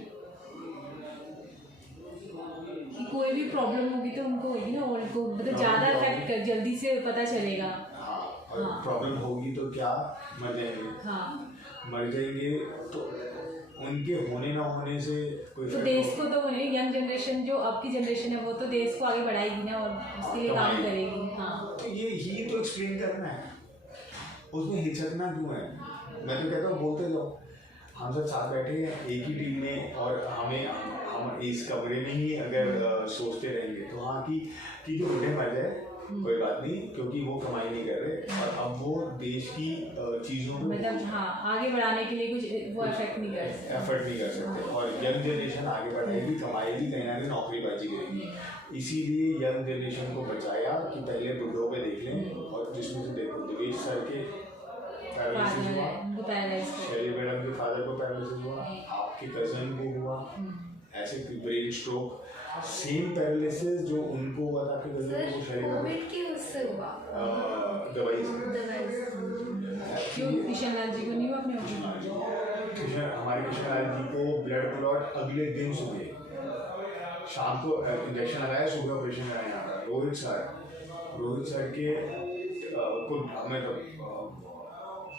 कि कोई भी प्रॉब्लम होगी तो उनको होगी ना, ओल्ड को मतलब ज़्यादा इफेक्ट कर जल्दी से पता चलेगा। हाँ, और प्रॉब्लम होगी तो क्या, मर जाएंगे। हाँ, मर जाएंगे तो उनके होने ना होने से कोई तो फर्क देश नहीं। को तो नहीं, यंग जनरेशन जो अब की जनरेशन है वो तो देश को आगे बढ़ाएगी ना, और उसके लिए काम करेगी। हाँ, तो ये ही तो एक्सप्लेन करना है, उसमें हिचकना क्यों है। मैं तो कहता हूँ बोलते जाओ, हम सब साथ बैठे हैं एक ही टीम में, और हम इस कमरे में ही अगर सोचते रहेंगे तो हाँ कि जो बूढ़े मर जाए कोई बात नहीं, क्योंकि वो कमाई नहीं कर रहे और अब वो देश की चीज़ों में मतलब हाँ आगे बढ़ाने के लिए कुछ वो इफेक्ट नहीं कर सकते, एफर्ट नहीं कर सकते, और यंग जनरेशन आगे बढ़ेगी, कमाएगी, कहीं ना कहीं नौकरीबाजी करेगी। इसीलिए यंग जनरेशन को बचाया कि पहले बुढ़ों पे देख लें, और जिसमें से देखो दिवेश सर के पैरालिसिस हुआ, उनको पैरालाइज कर। शैली मैडम के फादर को पैरालिसिस हुआ, आपके कजन को हुआ, ऐसे ब्रेन स्ट्रोक, सेम पैरालिसिस जो उनको हुआ था आपके कजन को, शैली मैडम कोविड की उससे हुआ दवाई से। दवाई से। क्यों किशन लाल जी को नहीं हुआ अपने ऑफिस? हमारे कृष्ण लाल जी को ब्लड क्लॉट अगले दिन सुबह, शाम को इंजेक्शन लगाया, सुबह ऑपरेशन कराया यहाँ पर। रोहित सर के को हमें तो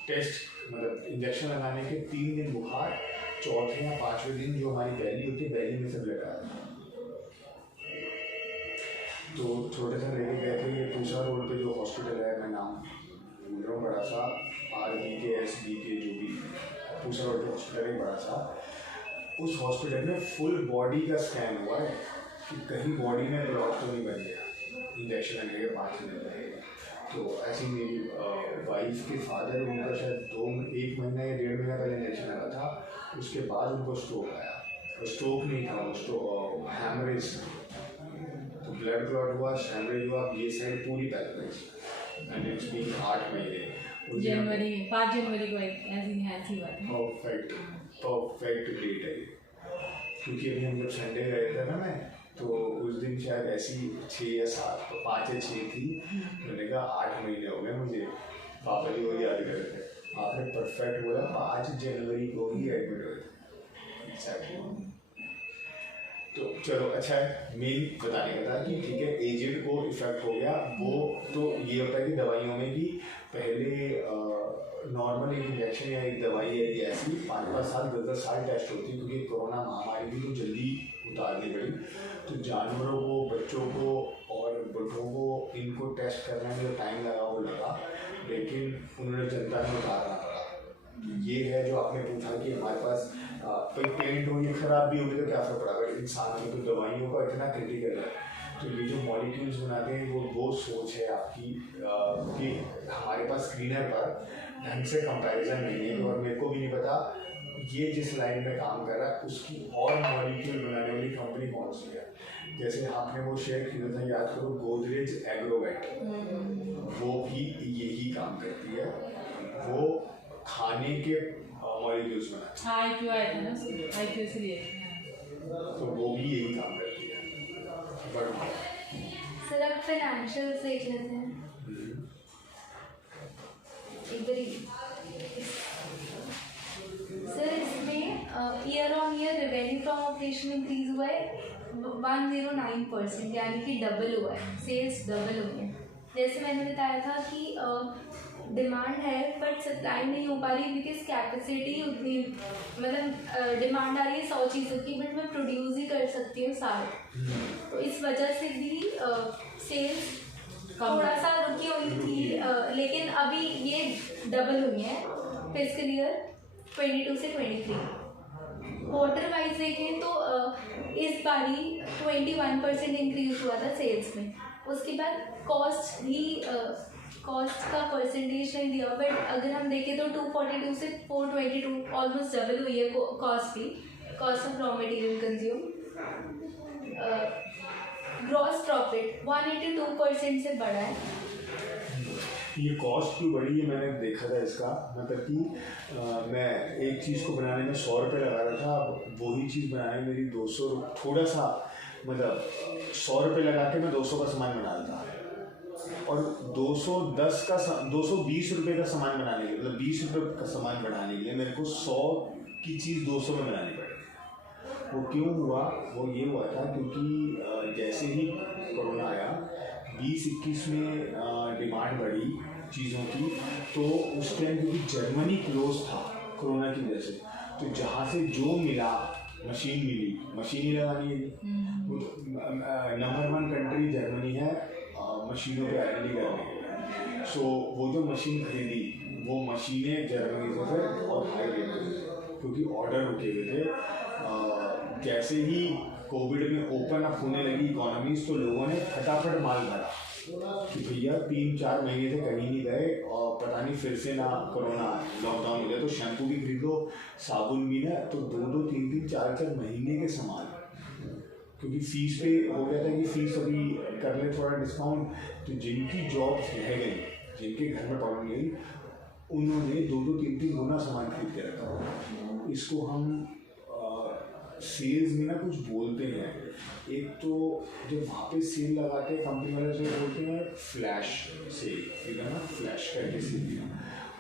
टेस्ट मतलब इंजेक्शन लगाने के 3 दिन बुखार, चौथे या 5वें दिन जो हमारी बैली होती है, बैली में से ब्लड आया। तो छोटे से लेके गए थे, ये पूसा रोड पे जो हॉस्पिटल है, मैं नाम भूल रहा हूँ, बड़ा सा RBKSBK जो भी पूसा रोड पे हॉस्पिटल है बड़ा सा, उस हॉस्पिटल में फुल बॉडी का स्कैन हुआ है कि कहीं बॉडी में ब्लॉक तो नहीं बन गया, इंजेक्शन लगेगा 5 मिनट लगेगा। तो ऐसी मेरी वाइफ के फादर, उनका शायद 1 महीना या 1.5 महीना पहले इंजेक्शन लगा था, उसके बाद उनको स्ट्रोक आया। स्ट्रोक नहीं था, वो हैमरेज, तो ब्लड क्लॉट हुआ, हैमरेज हुआ, ये साइड पूरी पैरालाइज, एंड इट्स बीन 8 महीने। 5 जनवरी को ऐसी बात है। परफेक्ट डेट है, क्योंकि अभी हम जब संडे गए थे ना, मैं तो उस दिन शायद ऐसी 6 या 7, 5 या 6 थी, मैंने कहा 8 महीने हो गए मुझे, पापा जी वो याद कर रहे थे, आपने परफेक्ट बोला, 5 जनवरी को ही एडमिट हुए थे एग्जैक्टली। तो चलो अच्छा है, मेन बताने का था कि ठीक है एजेड को इफेक्ट हो गया, वो तो ये होता है कि दवाइयों में भी पहले नॉर्मल एक इंजेक्शन या एक दवाई है, ये ऐसी 5-5 साल 10-10 साल टेस्ट होती है, क्योंकि कोरोना महामारी भी तो जल्दी उतारनी पड़ी, तो जानवरों को, बच्चों को और बुढ़ों को इनको टेस्ट करने में जो टाइम लगा वो लगा, लेकिन उन्होंने जनता में उतारना पड़ा। ये है जो आपने पूछा कि हमारे पास कोई पेंट हो, ये खराब भी होगी तो क्या फर्क पड़ा, अगर इंसान में तो दवाइयों का इतना क्रिटिकल है, तो ये जो मॉलिक्यूल्स बनाते हैं वो सोच है आपकी कि हमारे पास स्क्रीनर पर ढंग से कंपैरिजन नहीं है, और मेरे को भी नहीं पता ये जिस लाइन में काम कर रहा है उसकी और मॉलिक्यूल बनाने वाली कंपनी कौन सी है। जैसे आपने वो शेयर खरीदा था, याद करो, गोदरेज एग्रोवेट, वो भी यही काम करती है, वो खाने के मॉलिक्यूल्स बनाती है। IQ आया था ना, IQ से लिए थे। तो वो भी यही काम करती है। बट सर अब फाइनेंशियल देख लेते हैं एक बारी। सर इसमें year on year revenue from operation increase हुआ है 109%, यानी कि डबल हुआ है, सेल्स डबल हुई है। जैसे मैंने बताया था कि डिमांड है बट सप्लाई नहीं हो पा रही, बिकॉज कैपेसिटी उतनी, मतलब डिमांड आ रही है 100 चीज़ों की, बट मैं प्रोड्यूस ही कर सकती हूँ 60, तो इस वजह से भी सेल्स थोड़ा सा रुकी हुई थी, लेकिन अभी ये डबल हुई है फिजिकल ईयर 22 से 23। क्वार्टर वाइज देखें तो इस बारी 21% इंक्रीज हुआ था सेल्स में। उसके बाद कॉस्ट भी कॉस्ट का परसेंटेज नहीं दिया, बट अगर हम देखें तो 242 से 422 ऑलमोस्ट डबल हुई है कॉस्ट भी, cost of raw material consume. Gross profit 182% से बढ़ा है। ये कॉस्ट क्यों बढ़ी है मैंने देखा था इसका, मतलब कि मैं एक चीज़ को बनाने में 100 रुपये लगा रहा था, अब वही चीज़ बनाने में मेरी 200 थोड़ा सा, मतलब 100 रुपये लगा के मैं 200 का सामान बना रहा था, और 220 रुपये का सामान बनाने के लिए, मतलब 20 रुपये का सामान बनाने के लिए मेरे को 100 की चीज़ 200 में बनानी पड़ी। वो क्यों हुआ? वो ये हुआ था क्योंकि जैसे ही कोरोना आया 2021 में डिमांड बढ़ी चीज़ों की, तो उस टाइम क्योंकि जर्मनी क्लोज था कोरोना की वजह से, तो जहाँ से जो मिला मशीन मिली, मशीन ही लगानी है। नंबर 1 कंट्री जर्मनी है मशीनों पे R&D करने के लिए। सो वो जो मशीन खरीदी वो मशीनें जर्मनी से फिर बहुत हाई रेट पे, क्योंकि ऑर्डर रुके हुए थे। जैसे ही कोविड में ओपन अप होने लगी इकोनॉमीज, तो लोगों ने फटाफट माल भरा कि भैया 3-4 महीने से कहीं नहीं गए और पता नहीं फिर से ना कोरोना लॉकडाउन हो जाए तो शैम्पू भी खरीद लो, साबुन भी ना, तो 2-2, 3-3, 4-4 महीने के सामान, क्योंकि फीस पे हो गया था कि फीस अभी कर ले थोड़ा डिस्काउंट। तो जिनकी जॉब्स रह गई, जिनके घर में प्रॉब्लम गई, उन्होंने 2-2, 3-3 गुना सामान खरीद के रखा। इसको हम सेल्स में ना कुछ बोलते हैं, एक तो जब वहाँ पे सेल लगाते हैं कंपनी वाले से बोलते हैं फ्लैश सेल, ठीक है ना, फ्लैश करके सेल दिया।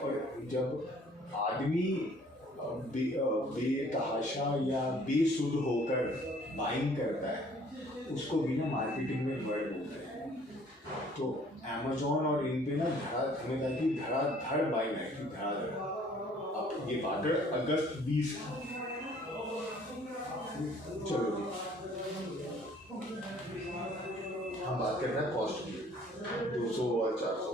और जब आदमी बेतहाशा या बेसुध होकर बाइंग करता है, उसको भी ना मार्केटिंग में वर्ड बोलते हैं। तो अमेजोन और इन पे ना हमें था कि धड़ाधड़ बाइंग है कि धड़ाधड़। अब ये बात है अगस्त 20, चलो जी हम बात कर रहे हैं कॉस्ट की, 200 और 400।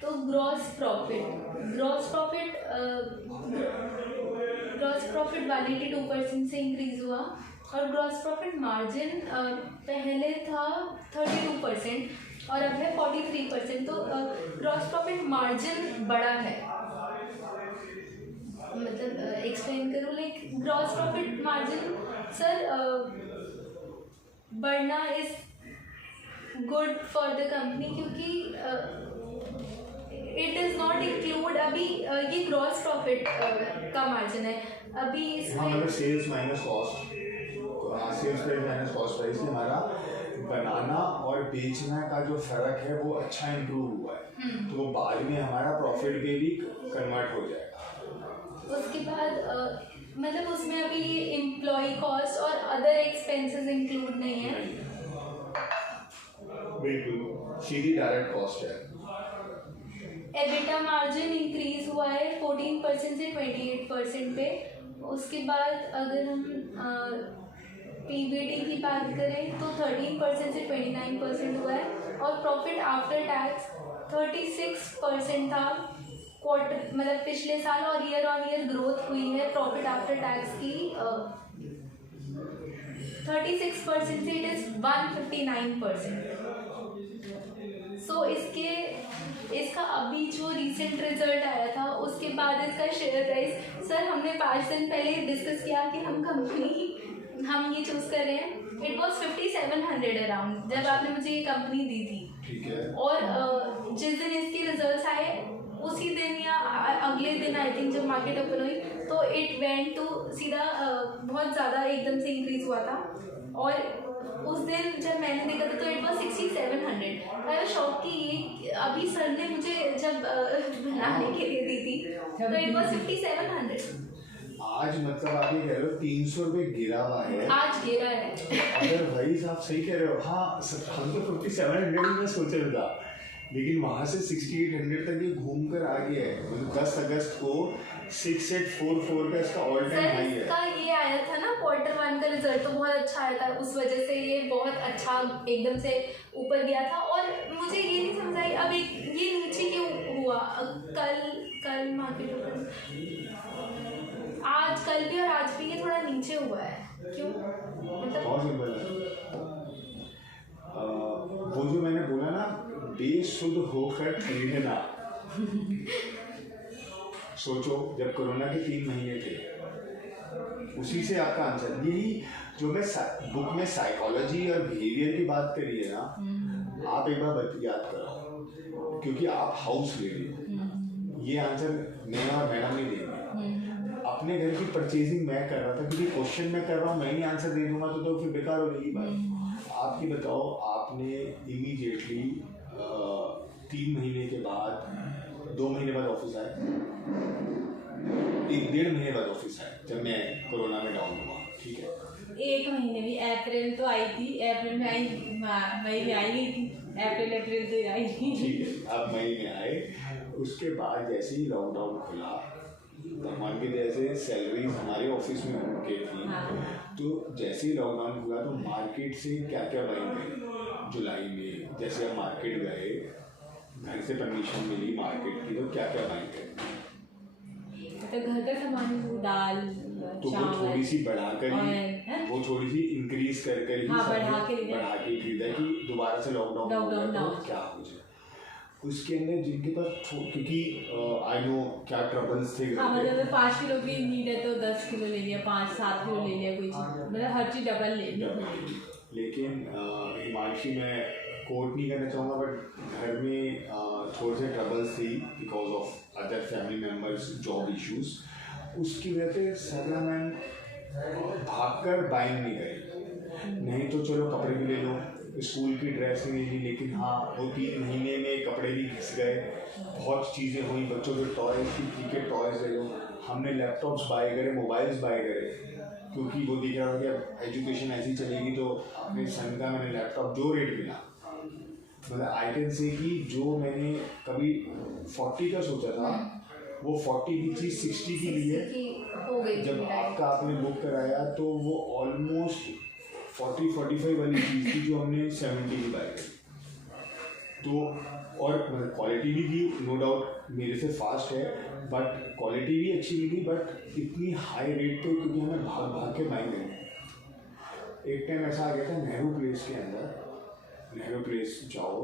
तो ग्रॉस प्रॉफिट 182% से इंक्रीज हुआ, और ग्रॉस प्रॉफिट मार्जिन पहले था 32% और अब है 43%। तो ग्रॉस प्रॉफिट मार्जिन बढ़ा है, मतलब एक्सप्लेन करूँ, like gross profit margin sir बढ़ना is good for the company, क्योंकि इट इज़ नॉट इंक्लूड अभी ये ग्रॉस प्रॉफिट का मार्जिन है अभी इसमें। Sales minus cost, sales price minus cost price से हमारा बनाना और बेचना का जो फर्क है वो अच्छा इम्प्रूव हुआ है, तो वो बाद में हमारा प्रॉफिट पे भी कन्वर्ट हो जाएगा। उसके बाद मतलब उसमें अभी ये एम्प्लॉय कॉस्ट और अदर एक्सपेंसेस इंक्लूड नहीं है। बिल्कुल सीधी डायरेक्ट कॉस्ट है। एबिटा मार्जिन इंक्रीज हुआ है 14% से 28% पे। उसके बाद अगर हम पीबीटी की बात करें तो 13% से 29% हुआ है, और प्रॉफिट आफ्टर टैक्स 36% था क्वार्टर, मतलब पिछले साल, और ईयर ऑन ईयर ग्रोथ हुई है प्रॉफिट आफ्टर टैक्स की 36% से इट इज़ 159%। सो इसका अभी जो रिसेंट रिजल्ट आया था उसके बाद इसका शेयर प्राइस, सर हमने 5 दिन पहले डिस्कस किया कि हम ये चूज़ कर रहे हैं, इट वॉज 5700 अराउंड जब आपने मुझे ये कंपनी दी थी। ठीक है। और जिस दिन इसके रिजल्ट्स आए उसी दिन या अगले दिन आई थिंक जब मार्केट ओपन हुई तो इट वेंट टू सीधा बहुत ज़्यादा एकदम से इंक्रीज हुआ था, और उस दिन जब मैंने देखा था तो it was 6700। I was shock कि ये अभी सर ने मुझे जब बनाने के लिए दी थी तो इट वॉज 5700। आज मतलब आप ये कह रहे हो 300 रुपये गिरा हुआ है, आज गिरा है। अगर भाई साहब सही कह रहे हो। हाँ हम तो 5700 में सोच रहा था, लेकिन वहाँ से 6800 तक ये घूम कर आ गया है। मतलब 10 अगस्त को 6844 का इसका ऑल टाइम हाई है। इसका ये आया था ना Q1 का रिजल्ट तो बहुत अच्छा आया था, उस वजह से ये बहुत अच्छा एकदम से ऊपर गया था। और मुझे ये नहीं समझ आई अब ये नीचे क्यों हुआ। कल मार्केट ओपन, आज कल भी और आज भी ये थोड़ा नीचे हुआ है, क्यों? मतलब बहुत सिंपल है। वो जो मैंने बोला ना बेसुध होकर खरीदना, सोचो जब कोरोना के 3 महीने थे, उसी से आपका आंसर यही जो मैं बुक में साइकोलॉजी और बिहेवियर की बात करी है ना, आप एक बार याद करो, क्योंकि आप हाउस लेडी हो, ये आंसर मैं और मैडम नहीं देंगे। अपने घर की परचेजिंग मैं कर रहा था, क्योंकि क्वेश्चन मैं कर रहा हूँ, मैं ही आंसर दे दूंगा तो फिर बेकार हो जाएगी बात। आप ये बताओ, आपने इमीडिएटली 3 महीने के बाद 2 महीने बाद ऑफिस आए, 1-1.5 महीने बाद ऑफिस आए जब मैं कोरोना में डाउन हुआ, ठीक है। 1 महीने भी, अप्रैल तो आई थी, अप्रैल में आई, मई में आई गई थी, अप्रैल तो आई थी, ठीक है। आप मई में आए, उसके बाद जैसे ही लॉकडाउन खुला, भगवान की दया से सैलरीज हमारे ऑफिस में उनके थी, तो जैसे ही लॉकडाउन खुला तो मार्केट से क्या क्या बाइंग जुलाई में, जैसे हम मार्केट गए, घर से परमिशन मिली मार्केट की, तो क्या क्या बाइंग है, तो घर का सामान, दाल, तो वो थोड़ी सी बढ़ाकर ही, वो थोड़ी सी इंक्रीज कर ही बढ़ा के खरीदा कि दोबारा से लॉकडाउन हो तो क्या हो जाए। उसके अंदर जिनके पास, क्योंकि आई नो क्या ट्रबल्स थे, मतलब 5 किलो की नीड है तो 10 किलो ले लिया, 5-7 किलो ले लिया, कोई चीज़ मतलब हर चीज़ डबल ले लिया। लेकिन हिमांशी, मैं कोट नहीं करना चाहूँगा, बट घर में थोड़े से ट्रबल्स थी because of other family members, job issues, उसकी वजह से सरला मैम भागकर बाइंग नहीं गई। नहीं तो चलो कपड़े भी ले लो, स्कूल की ड्रेस नहीं ली, लेकिन हाँ वो 3 महीने में कपड़े भी घिस गए, बहुत चीज़ें हुई, बच्चों के टॉयज़ की, ठीक है टॉयज़ ले लो, हमने लैपटॉप्स बाय करे, मोबाइल्स बाय करे, क्योंकि वो दिख रहा था कि अब एजुकेशन ऐसी चलेगी, तो अपने सन का मैंने लैपटॉप जो रेट मिला, मतलब आई कैन से कि जो मैंने कभी 40 का सोचा था, वो 40 की चीज़ 60 की ली है। हो गई जब आपका आपने बुक कराया तो वो ऑलमोस्ट 40-45 वाली चीज़ थी जो हमने 70 की बाय की। तो और क्वालिटी भी थी, नो डाउट मेरे से फास्ट है, बट क्वालिटी भी अच्छी मिली, बट इतनी हाई रेट पे, क्योंकि हमें भाग भाग के बाइंग करनी। एक टाइम ऐसा आ गया था नेहरू प्लेस के अंदर, नेहरू प्लेस जाओ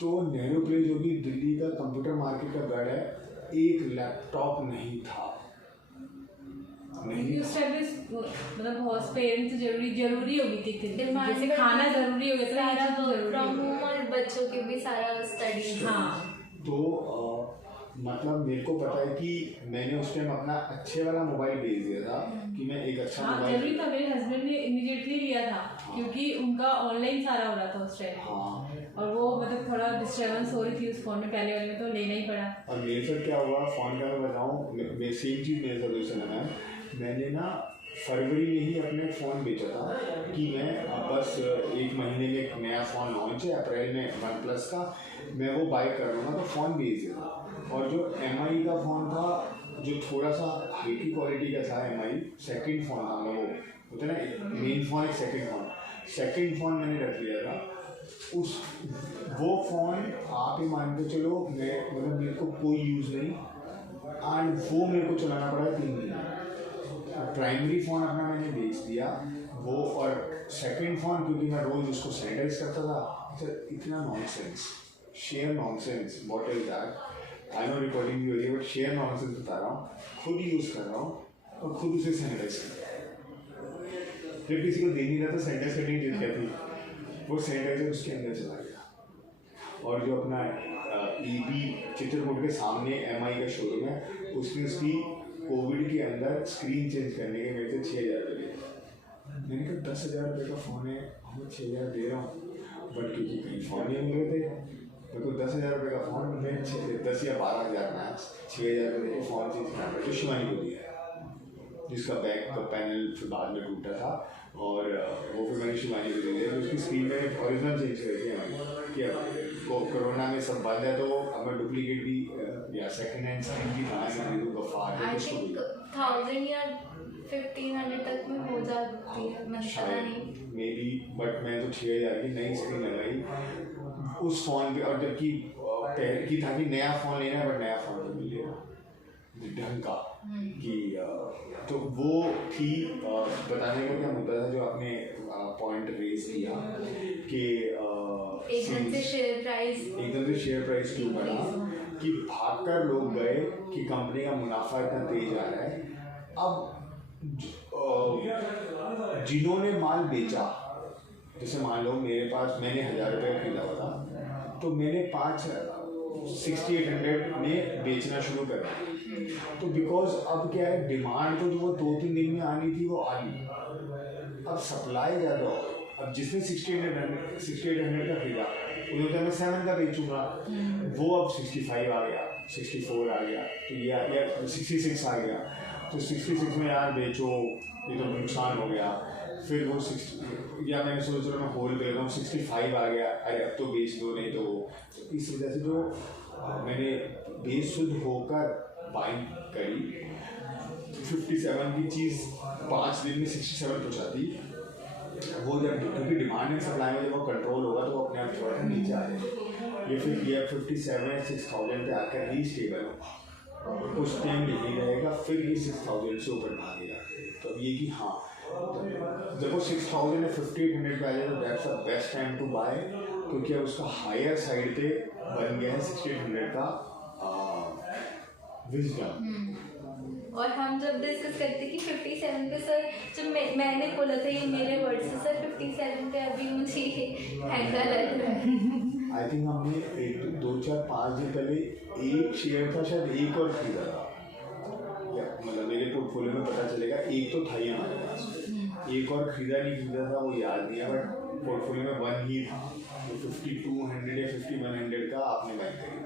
तो नेहरू प्लेस जो कि दिल्ली का कंप्यूटर मार्केट का गढ़ है, एक लैपटॉप नहीं था, नहीं उस टाइम पे मतलब बहुत पेरेंट्स जरूरी हो गई थी, जैसे खाना जरूरी हो गया था, सारा वर्क फ्रॉम होम और बच्चों के भी सारा स्टडी। हाँ, तो मतलब मेरे को पता है कि मैंने उस टाइम अपना अच्छे वाला मोबाइल भेज दिया था कि मैं एक अच्छा मोबाइल, जरूरी था, मेरे हस्बैंड ने इमीडिएटली लिया था, क्योंकि उनका ऑनलाइन सारा हो रहा था उस टाइम, और वो मतलब थोड़ा डिस्टर्बेंस हो रही थी उस फोन में, पहले वाले में तो लेना ही पड़ा। और मेरे साथ क्या हुआ, फ़ोन का मैं बताऊँ, मैं सेम चीज़ मेरे साथ हुई है, मैंने ना फरवरी में ही अपने फ़ोन बेचा था कि मैं बस 1 महीने में एक नया फ़ोन लॉन्च है, अप्रैल में OnePlus का, मैं वो बाय कर लूँगा, तो फ़ोन बेच दिया। और जो MI का फ़ोन था, जो थोड़ा सा हल्की क्वालिटी का था, MI सेकंड फ़ोन था, वो होता है ना, मेन फ़ोन एक सेकंड फ़ोन मैंने रख लिया था। वो फ़ोन आप ही मान के चलो, मैं मतलब मेरे को कोई यूज़ नहीं, एंड वो मेरे को चलाना पड़ा 3 महीने। प्राइमरी फ़ोन अपना मैंने बेच दिया वो, और सेकंड फ़ोन क्योंकि मैं रोज़ उसको सैनिटाइज करता था। सर इतना nonsense, share nonsense, what is that, I know recording भी हो रही है, बट शेयर नॉनसेंस बता रहा हूँ, खुद यूज़ कर रहा हूँ और खुद उसे सैनिटाइज कर रहा हूँ। जब किसी को दे नहीं रहा था सैनिटाइज करने की क्या थी, वो सैनिटाइजर उसके अंदर चला गया। और जो अपना EB चित्रकूट के सामने MI का शोरूम है, उसने उसकी कोविड के अंदर स्क्रीन चेंज करने के मेरे से 6,000 रुपये लिए। मैंने कहा 10,000 रुपये का फ़ोन है, मैं 6,000 दे रहा हूँ, बट क्योंकि कहीं फ़ोन नहीं मिल रहे थे, मेरे को 10,000 रुपये का फ़ोन, मैं 10 या 12,000 मैक्स 6,000 रुपये देकर फ़ोन चेंज करना, तो शिवानी को दिया, जिसका बैक का पैनल फिर बाद में टूटा था, और वो फिर मैंने शिवानी को दे दिया। तो उसकी स्क्रीन में ओरिजिनल चेंज करके हमारी कि अब कोरोना में सब बंद है, तो अब मैं डुप्लीकेट भी या सेकेंड हैंड स्क्रीन भी कहाँ से खरीदूँगा, फाड़ आई थिंक 1000 या 1500 तक में हो जाती है, मुझे पता नहीं मे बी, बट मैं तो 6,000 की नई स्क्रीन लगाई उस फ़ोन पे, और जबकि पहले की था कि नया फ़ोन लेना है, बट नया फ़ोन तो मिल गया ढंग का कि तो वो थी। बताने का क्या मुद्दा था जो आपने पॉइंट रेज किया कि एकदम से शेयर प्राइस क्यों बढ़ा, कि भागकर लोग गए कि कंपनी का मुनाफा इतना तेज आ रहा है। अब जिन्होंने माल बेचा, जैसे मान लो मेरे पास मैंने 1000 रुपये खरीदा हुआ था, तो मैंने 6800 में बेचना शुरू कर दिया। तो बिकॉज अब क्या है, डिमांड तो जो वो 2-3 दिन में आनी थी वो आ गई, अब सप्लाई ज़्यादा हो गई। अब जिसने 6800 का खरीदा उन्होंने तो मैं 7 का बेचूंगा, वो अब 65 आ गया, 64 आ गया, तो ये या 66 आ गया, तो 66 में यार बेचो, ये तो नुकसान हो गया। फिर वो 60 या मैंने सोचा मैं होल्ड कर रहा हूँ, 65 आ गया, अरे अब तो बेच दो, नहीं तो इस वजह से जो मैंने बेसुध होकर बाइंग करी 57 की चीज़ 5 दिन में 67 पहुँचा दी। वो जब क्योंकि डिमांड एंड सप्लाई में जब वो कंट्रोल होगा तो वो अपने आप थोड़ा नीचे आ जाएगा। ये फिर ये 57 6000 पे आकर ही स्टेबल होगा, उस टाइम यही रहेगा, फिर ये 6000 से ऊपर भागेगा। तो अब ये कि हाँ, जब वो 6000 या 5800 पे आ जाए तो that's the best time to buy, क्योंकि अब उसका हायर साइड पे बन गया है 6800 का विजडम। और हम जब डिस्कस करते कि 57 पे सर, जब मैंने बोला था ये मेरे वर्ड से, सर 57 पे अभी मुझे महंगा लग रहा है। आई थिंक हमने 2-4-5 दिन पहले एक शेयर था, शायद एक और खरीदा था, मतलब मेरे पोर्टफोलियो में पता चलेगा एक तो था ही हमारे पास, एक और खरीदा नहीं खरीदा था वो याद नहीं है, बट पोर्टफोलियो में 1 ही था। 5200 या 5100 का आपने बाय करी।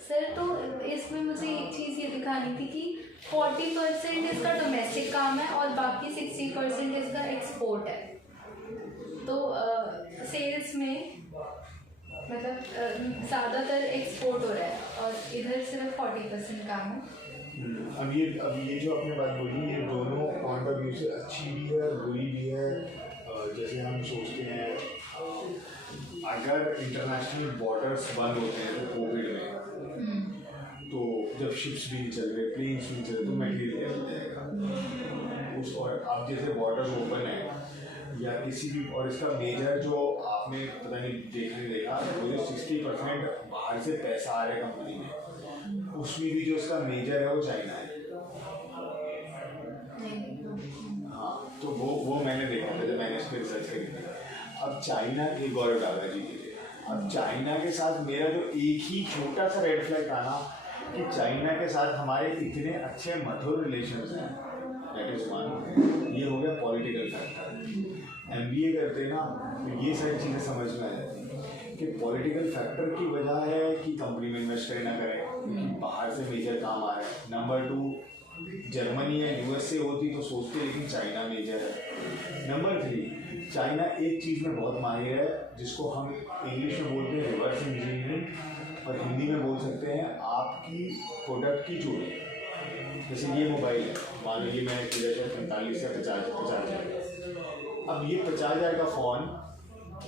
सर तो इसमें मुझे एक चीज़ ये दिखानी थी कि 40% इसका डोमेस्टिक काम है और बाकी 60% इसका एक्सपोर्ट है। तो सेल्स में मतलब ज़्यादातर एक्सपोर्ट हो रहा है और इधर सिर्फ 40% काम है। अब ये जो आपने बात बोली, ये दोनों पॉइंट ऑफ व्यू से अच्छी भी है और बुरी भी है। जैसे हम सोचते हैं अगर इंटरनेशनल बॉर्डर्स बंद होते हैं तो कोविड में, तो जब शिप्स भी नहीं चल रहे, प्लेन्स भी नहीं चल रहे, तो मटेरियल मिल जाएगा उस। और अब जैसे बॉर्डर ओपन है या किसी भी, और इसका मेजर जो आपने पता नहीं देखा, वो जो 60% बाहर से पैसा आ रहा है कंपनी में, उसमें भी जो इसका मेजर है वो चाइना है। हाँ, तो वो मैंने देखा था जब मैंने इस पर रिसर्च करी थी। अब चाइना के गौरव डागा जी के लिए, अब चाइना के साथ मेरा जो एक ही छोटा सा रेड फ्लैग था ना, कि चाइना के साथ हमारे इतने अच्छे मधुर रिलेशंस हैं, दैट इज वन। ये हो गया पॉलिटिकल फैक्टर। MBA करते हैं ना, तो ये सारी चीज़ें समझ में आ जाती हैं कि पॉलिटिकल फैक्टर की वजह है कि कंपनी में इन्वेस्ट करें ना करें, क्योंकि बाहर से मेजर काम आ रहा है। नंबर 2, जर्मनी या USA होती तो सोचते, लेकिन चाइना मेजर है। नंबर 3, चाइना एक चीज़ में बहुत माहिर है, जिसको हम इंग्लिश में बोलते हैं रिवर्स इंजीनियरिंग, और हिंदी में बोल सकते हैं आपकी प्रोडक्ट की चोरी। जैसे ये मोबाइल है, मान लीजिए मैंने खरीदा था 45 या 50 हज़ार। अब ये 50,000 का फ़ोन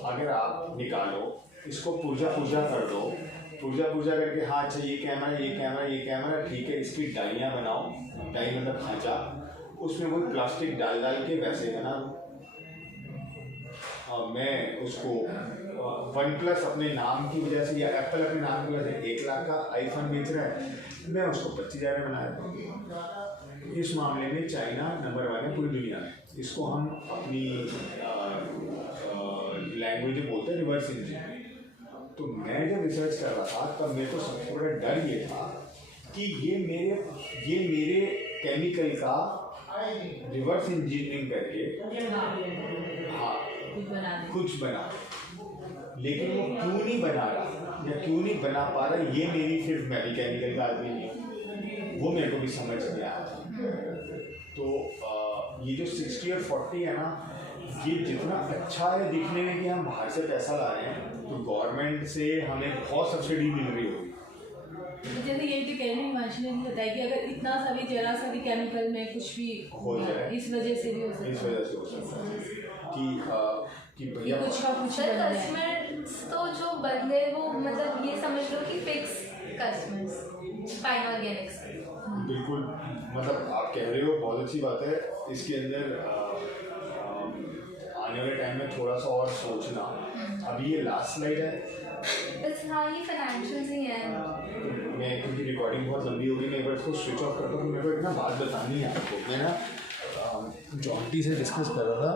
अगर आप निकालो, इसको पुर्जा कर दो, पुर्जा करके हाँ अच्छा ये कैमरा ठीक है, इसकी डाइयाँ बनाओ, डाई मतलब खांचा, उसमें वो प्लास्टिक डाल के वैसे बना दो। मैं उसको OnePlus अपने नाम की वजह से या एप्पल अपने नाम की वजह से 1 लाख का आईफोन बेच रहा है, मैं उसको 25,000 में बना देता हूँ। इस मामले में चाइना नंबर 1 है पूरी दुनिया में। इसको हम अपनी लैंग्वेज में बोलते हैं रिवर्स इंजीनियरिंग। तो मैं जब रिसर्च कर रहा था तब मेरे को सबसे बड़ा डर ये था कि ये मेरे केमिकल का रिवर्स इंजीनियरिंग करके हाँ कुछ बना, लेकिन वो क्यों नहीं बना रहा या क्यों नहीं बना पा रहा, ये मेरी सिर्फ मैकेनिकल का आदमी नहीं, वो मेरे को भी समझ नहीं आया था। तो ये जो 60 और 40 है ना, ये जितना अच्छा है दिखने में कि हम बाहर से पैसा ला रहे हैं, तो गवर्नमेंट से हमें बहुत सब्सिडी मिल रही होगी। जैसे यही तो कह रही हूँ, हिमांशु ने बताया कि अगर इतना सा भी जरा सा भी केमिकल में कुछ भी हो जाए, इस वजह से भी हो सकता है, इस वजह से हो सकता है कि भैया कुछ ना कुछ सर कस्टमर्स तो जो बन गए वो मतलब ये समझ लो कि फिक्स कस्टमर्स फाइन ऑर्गेनिक्स। बिल्कुल, मतलब आप कह रहे हो बहुत अच्छी बात है। इसके अंदर आने वाले टाइम में थोड़ा सा और सोचना। अभी ये लास्ट स्लाइड है, बस हाँ ये फाइनेंशियल ही है। मैं क्योंकि रिकॉर्डिंग बहुत लंबी होगी, मैं एक बार इसको स्विच ऑफ करता हूँ। मेरे को एक ना बात बतानी है आपको। मैं ना जॉन्टी से डिस्कस कर रहा था